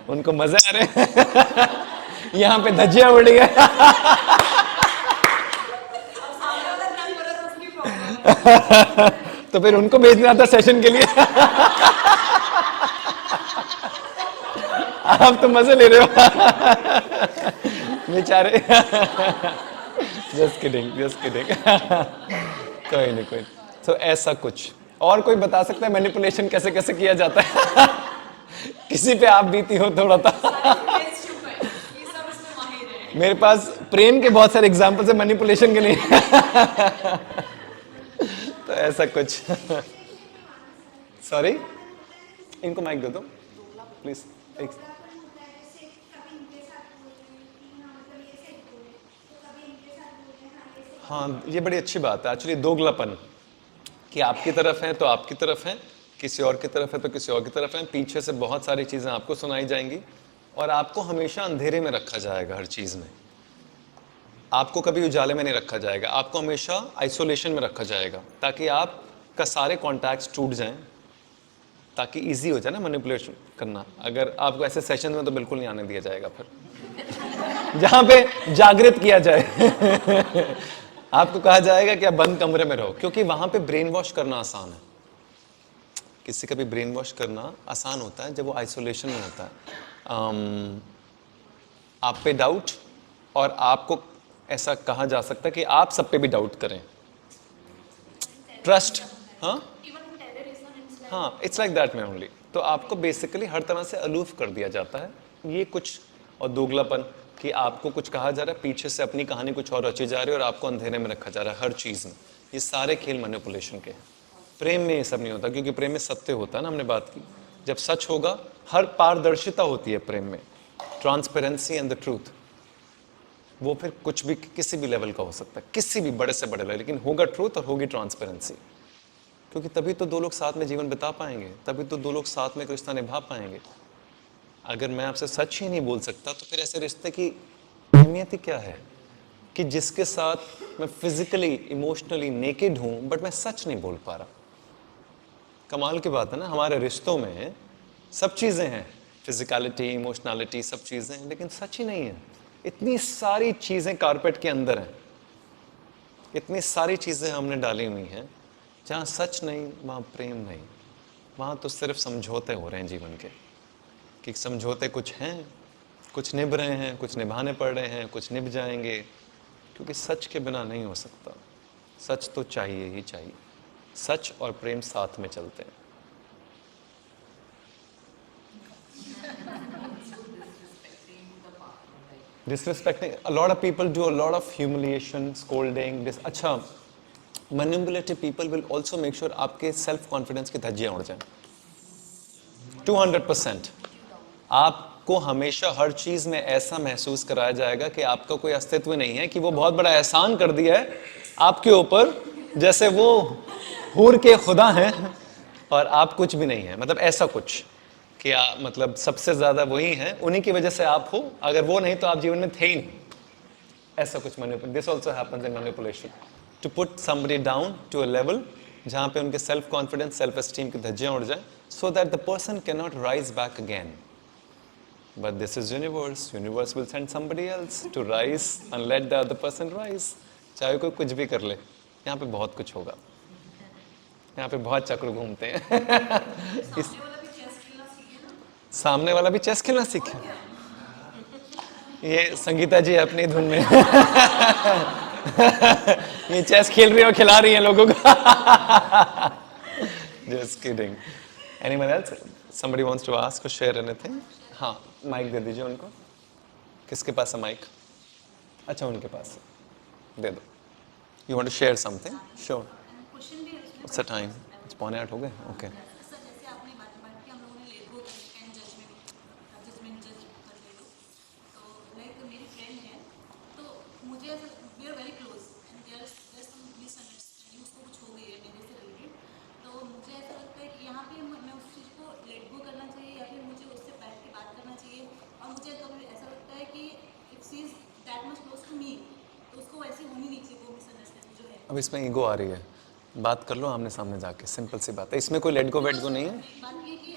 उनको मजे आ रहे हैं. यहाँ पे धज्जियां उड़ गए. तो फिर उनको भेजना था सेशन के लिए। आप तो मजे ले रहे हो बेचारे। Just kidding, just kidding. कोई नहीं, कोई। तो ऐसा कुछ और कोई बता सकता है मैनिपुलेशन कैसे कैसे किया जाता है? किसी पे आप बीती हो थोड़ा सा। मेरे पास प्रेम के बहुत सारे एग्जाम्पल्स है मैनिपुलेशन के लिए। तो ऐसा कुछ। सॉरी, इनको माइक दे दो प्लीज। एक हाँ, ये बड़ी अच्छी बात है एक्चुअली, दोगलापन, कि आपकी तरफ है तो आपकी तरफ है, किसी और की तरफ है तो किसी और की तरफ है, पीछे से बहुत सारी चीज़ें आपको सुनाई जाएंगी और आपको हमेशा अंधेरे में रखा जाएगा। हर चीज़ में आपको कभी उजाले में नहीं रखा जाएगा, आपको हमेशा आइसोलेशन में रखा जाएगा ताकि आपका सारे कॉन्टैक्ट्स टूट जाएं, ताकि इजी हो जाए ना मैनिपुलेशन करना। अगर आपको ऐसे सेशन में तो बिल्कुल नहीं आने दिया जाएगा फिर, जहाँ पे जागृत किया जाए। आपको कहा जाएगा कि आप बंद कमरे में रहो, क्योंकि वहां पे ब्रेन वॉश करना आसान है। किसी का भी ब्रेन वॉश करना आसान होता है जब वो आइसोलेशन में होता है। आप पे डाउट, और आपको ऐसा कहा जा सकता है कि आप सब पे भी डाउट करें, ट्रस्ट। हाँ हाँ, इट्स लाइक दैट में ओनली। तो आपको बेसिकली हर तरह से अलूफ कर दिया जाता है। ये कुछ और दोगलापन, कि आपको कुछ कहा जा रहा है, पीछे से अपनी कहानी कुछ और रची जा रही है और आपको अंधेरे में रखा जा रहा है हर चीज़ में। ये सारे खेल मैनिपुलेशन के हैं। प्रेम में ये सब नहीं होता, क्योंकि प्रेम में सत्य होता है ना, हमने बात की। जब सच होगा, हर पारदर्शिता होती है प्रेम में, ट्रांसपेरेंसी एंड द ट्रूथ। वो फिर कुछ भी किसी भी लेवल का हो सकता है, किसी भी बड़े से बड़े लेवल, लेकिन होगा ट्रूथ और होगी ट्रांसपेरेंसी। क्योंकि तभी तो दो लोग साथ में जीवन बिता पाएंगे, तभी तो दो लोग साथ में रिश्ता निभा पाएंगे। अगर मैं आपसे सच ही नहीं बोल सकता तो फिर ऐसे रिश्ते की अहमियत ही क्या है? कि जिसके साथ मैं फिजिकली इमोशनली नेकेड हूं बट मैं सच नहीं बोल पा रहा। कमाल की बात है ना, हमारे रिश्तों में सब चीजें हैं, फिजिकलिटी, इमोशनलिटी, सब चीजें हैं, लेकिन सच ही नहीं है। इतनी सारी चीजें कारपेट के अंदर हैं, इतनी सारी चीजें हमने डाली हुई हैं। जहाँ सच नहीं वहाँ प्रेम नहीं, वहाँ तो सिर्फ समझौते हो रहे हैं जीवन के, कि समझौते कुछ हैं, कुछ निभ रहे हैं, कुछ निभाने पड़ रहे हैं, कुछ निभ जाएंगे, क्योंकि सच के बिना नहीं हो सकता। सच तो चाहिए ही चाहिए। सच और प्रेम साथ में चलते हैं। Disrespecting, a lot of people do a lot of humiliation, scolding, अच्छा, manipulative people will also make sure आपके self confidence की धज्जियां उड़ जाएं 200%। आपको हमेशा हर चीज में ऐसा महसूस कराया जाएगा कि आपका कोई अस्तित्व नहीं है, कि वो बहुत बड़ा एहसान कर दिया है आपके ऊपर, जैसे वो हूर के खुदा हैं और आप कुछ भी नहीं है। मतलब ऐसा कुछ कि मतलब सबसे ज्यादा वही है, उन्हीं की वजह से आप हो, अगर वो नहीं तो आप जीवन में थे ही नहीं। ऐसा कुछ manipulation, this also happens in manipulation, to put somebody down to a level जहाँ पे उनके सेल्फ कॉन्फिडेंस, सेल्फ एस्टीम की धज्जियां उड़ जाए, so that the person cannot rise back again. But this is universe. Universe will send somebody else to rise and let the other person rise. चाहे कोई कुछ भी कर ले, यहाँ पे बहुत कुछ होगा, यहाँ पे बहुत चक्र घूमते हैं। सामने वाला भी चेस खेलना सीखे। ये संगीता जी अपनी धुन में ये चेस खेल रही है और खिला रही है लोगों को। Just kidding. Anyone else? Somebody wants to ask or share anything? हाँ, माइक दे दीजिए उनको। किसके पास है माइक? अच्छा, उनके पास दे दो। You want to share something? Sure. What's the time? It's 7:45 हो गए? Okay. अब इसमें ईगो आ रही है, बात कर लो आमने सामने जाके, सिंपल सी बात है, इसमें कोई लेट गो वेट गो नहीं है। बात ये कि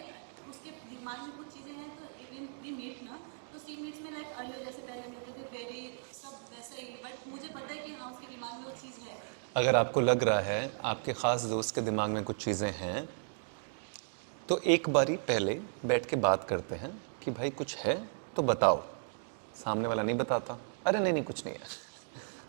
उसके दिमाग में कुछ चीज़ें हैं, तो इवन वी मीट ना, तो सी मीट्स में लाइक अर्लियर जैसे पहले मिलते थे वेरी सब वैसे ही, बट मुझे पता है कि हाँ उसके दिमाग में वो चीज़ है, अगर आपको लग रहा है आपके ख़ास दोस्त के दिमाग में कुछ चीज़ें हैं, तो एक बारी पहले बैठ के बात करते हैं कि भाई कुछ है तो बताओ। सामने वाला नहीं बताता, अरे नहीं नहीं कुछ नहीं है।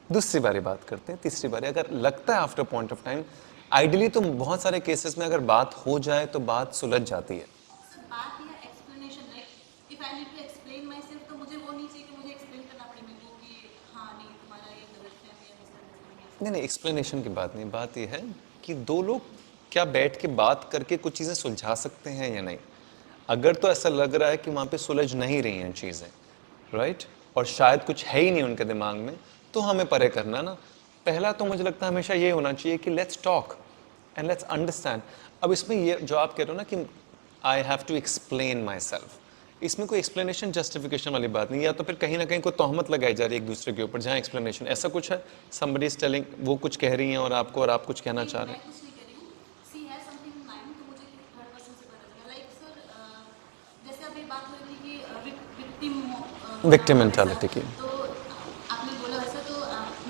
दूसरी बारी बात करते हैं, तीसरी बारी अगर लगता है after point of time, ideally तो बहुत सारे केसेस में अगर बात हो जाए तो बात सुलझ जाती है। सर बात या explanation like if I need to explain myself तो मुझे वो नहीं चाहिए कि मुझे एक्सप्लेन करना पड़े मेरे को कि हाँ नहीं तुम्हारा ये गलत फहमी है मिसअंडरस्टैंडिंग है। नहीं नहीं, एक्सप्लेनेशन की बात नहीं, बात यह है कि दो लोग क्या बैठ के बात करके कुछ चीज़ें सुलझा सकते हैं या नहीं। अगर तो ऐसा लग रहा है कि वहाँ पे सुलझ नहीं रही हैं चीज़ें, राइट, और शायद कुछ है ही नहीं उनके दिमाग में, तो हमें परे करना ना। पहला तो मुझे लगता है हमेशा ये होना चाहिए कि let's talk and let's understand. अब इसमें ये जो आप कह रहे हो ना कि I have to explain myself, इसमें कोई एक्सप्लेनेशन जस्टिफिकेशन वाली बात नहीं, या तो फिर कहीं ना कहीं कोई तोहमत लगाई जा रही है एक दूसरे के ऊपर, जहाँ एक्सप्लेनेशन ऐसा कुछ है, somebody is telling, वो कुछ कह रही हैं और आप कुछ कहना चाह रहे हैं। मैं कुछ नहीं कह रही हूँ सी हैज समथिंग इन माइंड तो मुझे थर्ड पर्सन से पता चला लाइक सर जैसे अभी बात हो रही थी कि Victim mentality की। तो आपने बोला वैसा तो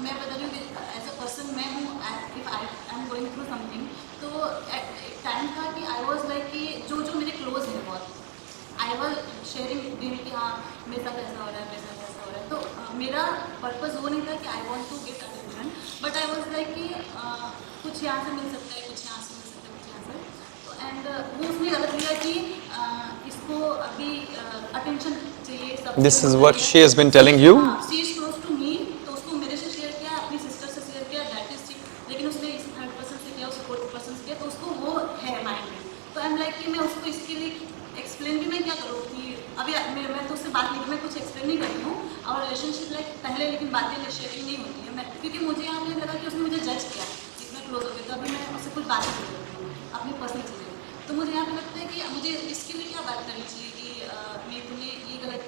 मैं बता रही हूँ एज अ पर्सन मैं हूँ if I am going through something तो एक टाइम था कि आई वॉज लाइक कि जो जो मेरे क्लोज हैं बहुत आई वॉज शेयरिंग दिन कि हाँ मेरे साथ ऐसा हो रहा है मेरे साथ ऐसा हो रहा है तो मेरा पर्पज़ वो नहीं था कि I want to get attention but I was like कि कुछ यहाँ से मिल सकता है कुछ यहाँ से मिल सकता है कुछ यहाँ से तो एंड वो उसने गलत लिया कि इसको अभी अटेंशन चाहिए सब This is what she has been telling you? She is close to me तो उसको मेरे से शेयर किया अपनी सिस्टर से शेयर किया दैट इज ठीक लेकिन उसने इस थर्ड पर्सन से किया उसको फोर्थ पर्सन से किया तो उसको वो है माइंड में तो आई एम लाइक कि मैं उसको इसके लिए एक्सप्लेन भी मैं क्या करूँ कि अभी मैं तो उससे बात नहीं मैं कुछ एक्सप्लेन नहीं कर रही हूँ और रिलेशनशिप लाइक पहले लेकिन बातें शेयरिंग नहीं होती है मैं क्योंकि मुझे यहाँ पे लगा कि उसने मुझे जज किया जितना क्लोज हो गया तो अभी मैं उससे कुछ बात नहीं करती हूँ अपनी पर्सनल चीज़ें तो मुझे यहाँ पे लगता है कि मुझे इसके लिए क्या बात करनी चाहिए कि मैं तुमने ये गलत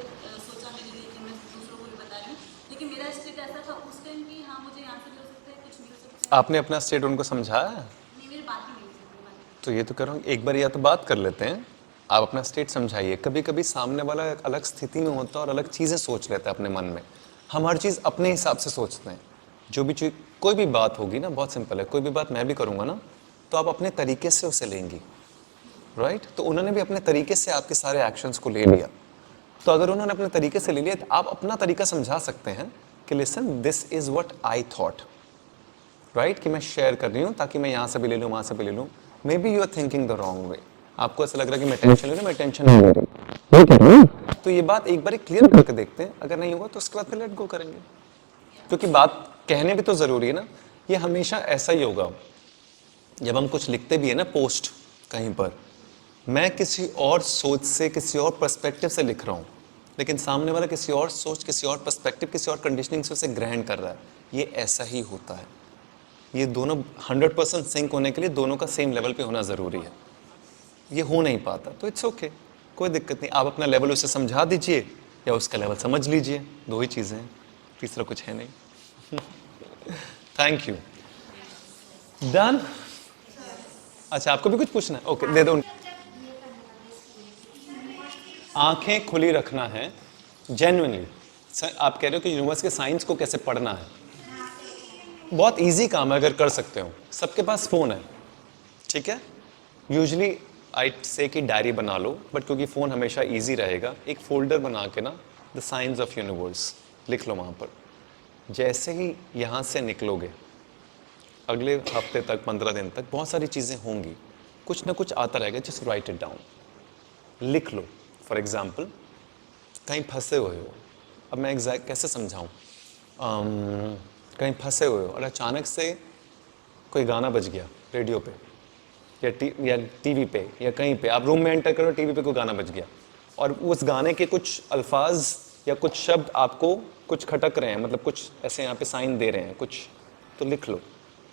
सोचा मेरे लिए कि मैं दूसरों को भी बता रही हूँ लेकिन मेरा स्टेट ऐसा था उस टाइम कि हाँ मुझे यहाँ से भी हो सकता है कुछ भी हो सकता है आपने अपना स्टेट उनको समझाया? नहीं मेरी बात ही नहीं हुई थी बात तो ये तो कह रहा हूँ एक बार या तो बात कर लेते हैं, आप अपना स्टेट समझाइए। कभी कभी सामने वाला एक अलग स्थिति में होता है और अलग चीज़ें सोच लेता है अपने मन में। हम हर चीज़ अपने हिसाब से सोचते हैं। जो भी चीज़ कोई भी बात होगी ना, बहुत सिंपल है, कोई भी बात मैं भी करूँगा ना तो आप अपने तरीके से उसे लेंगी, राइट। तो उन्होंने भी अपने तरीके से आपके सारे एक्शंस को ले लिया। तो अगर उन्होंने अपने तरीके से ले लिया तो आप अपना तरीका समझा सकते हैं कि listen this is what I thought, right, कि मैं शेयर कर रही हूँ ताकि मैं यहाँ से भी ले लूँ वहाँ से भी ले लूँ। Maybe you are thinking the wrong way, आपको ऐसा लग रहा है कि मैं टेंशन ले रही हूँ, मैं टेंशन नहीं ले रही। तो ये बात एक बार क्लियर करके देखते हैं, अगर नहीं होगा तो उसके बाद फिर लेट गो करेंगे, क्योंकि बात कहने भी तो ज़रूरी है ना। ये हमेशा ऐसा ही होगा जब हम कुछ लिखते भी है ना पोस्ट कहीं पर, मैं किसी और सोच से किसी और पर्सपेक्टिव से लिख रहा हूँ, लेकिन सामने वाला किसी और सोच किसी और पर्सपेक्टिव किसी और कंडीशनिंग से उसे ग्रहण कर रहा है। ये ऐसा ही होता है। ये दोनों 100% सिंक होने के लिए दोनों का सेम लेवल पे होना ज़रूरी है। ये हो नहीं पाता तो इट्स ओके, कोई दिक्कत नहीं। आप अपना लेवल उसे समझा दीजिए या उसका लेवल समझ लीजिए, दो ही चीज़ें हैं, तीसरा कुछ है नहीं। Thank you. डन। अच्छा आपको भी कुछ पूछना है? ओके दे दो। आंखें खुली रखना है जेन्युइनली। आप कह रहे हो कि यूनिवर्स के साइंस को कैसे पढ़ना है, बहुत इजी काम है अगर कर सकते हो। सबके पास फ़ोन है, ठीक है। यूजुअली आई से कि डायरी बना लो, बट क्योंकि फ़ोन हमेशा इजी रहेगा, एक फोल्डर बना के ना द साइंस ऑफ यूनिवर्स लिख लो वहाँ पर। जैसे ही यहाँ से निकलोगे अगले हफ्ते तक 15 दिन तक बहुत सारी चीज़ें होंगी, कुछ ना कुछ आता रहेगा। जस्ट राइट इट डाउन, लिख लो। फॉर एग्ज़ाम्पल कहीं फंसे हुए हो, अब मैं एग्जैक्ट कैसे समझाऊँ, कहीं फंसे हुए हो और अचानक से कोई गाना बज गया रेडियो पे या टीवी पे या कहीं पे, आप रूम में एंटर करो टीवी पे कोई गाना बज गया और उस गाने के कुछ अल्फाज या कुछ शब्द आपको कुछ खटक रहे हैं, मतलब कुछ ऐसे यहाँ पे साइन दे रहे हैं कुछ, तो लिख लो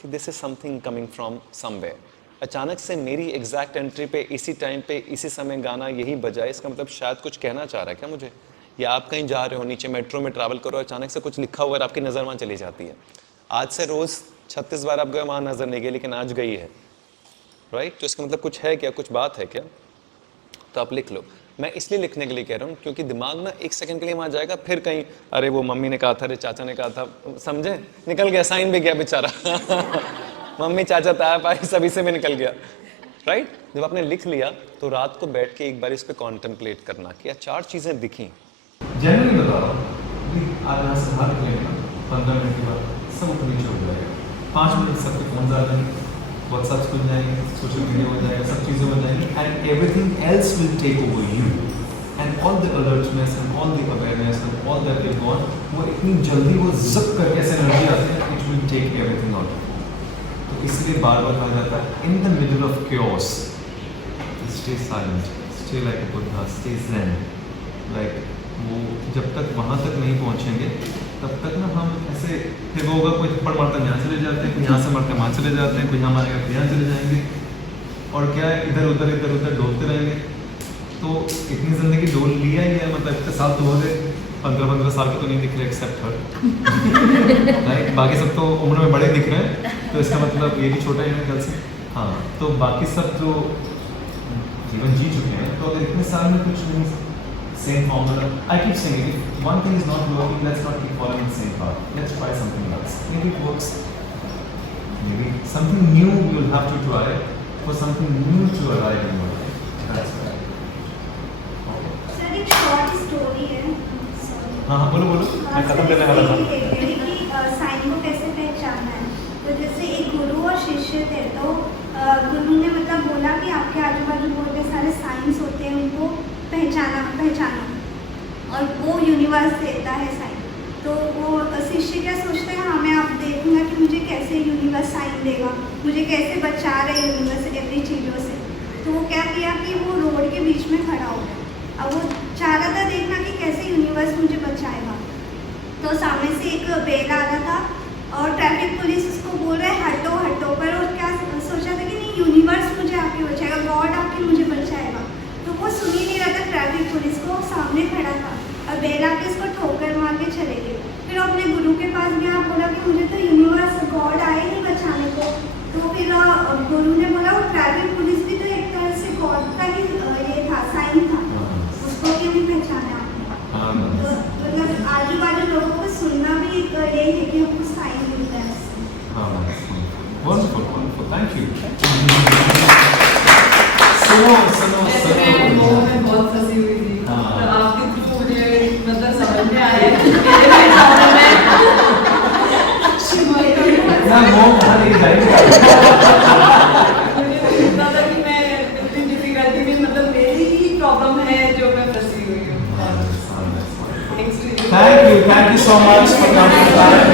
कि this is something coming from somewhere. अचानक से मेरी एग्जैक्ट एंट्री पे इसी टाइम पे इसी समय गाना यही बजा, इसका मतलब शायद कुछ कहना चाह रहा है क्या मुझे। या आप कहीं जा रहे हो, नीचे मेट्रो में ट्रैवल करो, अचानक से कुछ लिखा हुआ है, आपकी नज़र वहाँ चली जाती है। आज से रोज़ 36 बार आप गए, वहाँ नज़र नहीं गई, लेकिन आज गई है, राइट। तो इसका मतलब कुछ है क्या, कुछ बात है क्या, तो आप लिख लो। मैं इसलिए लिखने के लिए कह रहा हूँ क्योंकि दिमाग ना एक सेकंड के लिए वहाँ जाएगा, फिर कहीं अरे वो मम्मी ने कहा था, अरे चाचा ने कहा था, समझे, निकल गया, साइन भी गया बेचारा मम्मी चाचा ताया पाई सभी से भी निकल गया, राइट। जब आपने लिख लिया तो रात को बैठ के एक बार इस पे कॉन्टेम्पलेट करना कि यार 4 चीज़ें दिखी। जनरली बता रहा हूँ, आप यहाँ से बाहर निकलेंगे ना 15 मिनट के बाद सब ऊपर नीचे हो जाएगा, 5 मिनट सबके फोन आ जाएंगे, व्हाट्सएप खुल जाएंगे, सोशल मीडिया हो जाएगा, सब चीज़ें हो जाएंगी, and everything else will take over you, and all the alertness and all the awareness and all that will gone, वो इतनी जल्दी वो ज़िप करके ऐसे एनर्जी आती है, it will take everything out. तो इसलिए बार बार कहा जाता है in the middle of chaos stay silent, stay like a Buddha, stay zen, like वो जब तक वहाँ तक नहीं पहुँचेंगे तब तक ना हम ऐसे फिर वो होगा, कोई थप्पड़ मारता है यहाँ चले जाते हैं, कोई यहाँ से मारते हैं वहाँ चले जाते हैं, कोई यहाँ मारेगा फिर यहाँ चले जाएंगे, और क्या है इधर उधर डोलते रहेंगे। तो इतनी ज़िंदगी डोल लिया ही है, मतलब इतने साल तो हो गए, 15 साल के तो नहीं दिख रहे एक्सेप्ट हर राइट, बाकी सब तो उम्र में बड़े दिख रहे हैं, तो इसका मतलब ये भी छोटा है मेरे ख्याल से। हाँ, तो बाकी सब जो जीवन जी चुके हैं, तो अगर इतने साल में कुछ नहीं, same formula. I keep saying if one thing is not working, let's not keep following the same path. Let's try something else. Maybe it works. Maybe something new we will have to try for something new to arrive in your life. That's what I think. Sir एक short story है। हाँ बोलो मैं खत्म करने वाला था। कि साइन को कैसे पहचानना है। तो जैसे एक गुरु और शिष्य थे, तो गुरु ने मतलब बोला कि आपके आजू बाजू बहुत सारे साइंस होते हैं, उनको पहचानो, और वो यूनिवर्स देता है साइन। तो वो शिष्य क्या सोचते हैं, हाँ मैं आप देखूंगा कि मुझे कैसे यूनिवर्स साइन देगा, मुझे कैसे बचा रहे यूनिवर्स एवरी चीज़ों से। तो वो क्या किया कि वो रोड के बीच में खड़ा हो गया। अब वो चाह रहा था देखना कि कैसे यूनिवर्स मुझे बचाएगा। तो सामने से एक बेल आ रहा था और ट्रैफिक पुलिस उसको बोल रहा है हटो हटो, पर वो क्या सोचा था कि नहीं, यूनिवर्स मुझे आके बचाएगा, गॉड आके मुझे बचाएगा। तो वो सुन ही नहीं रहा था ट्रैफिक पुलिस को, सामने खड़ा था और बेल आके उसको ठोकर मार के चले गए। फिर अपने गुरु के पास गया, बोला कि मुझे तो यूनिवर्स गॉड आए नहीं बचाने को। तो फिर गुरु ने बोला वो ट्रैफिक पुलिस भी तो एक तरह से गॉड का ही ये था, साइन था, उसको क्यों नहीं पहचाना आपने। तो मतलब आजू बाजू लोगों को सुनना भी एक यही है कि हमको साइन मिलता है। Wonderful, thank you. सुनो मैं बहुत फंसी हुई थी, तो आपके थ्रू मुझे मतलब समझ में आया कि मैं इतनी डिफिकल्टी में, मतलब मेरी ही प्रॉब्लम है जो मैं फंसी हुई हूँ। Thank you so much for coming by.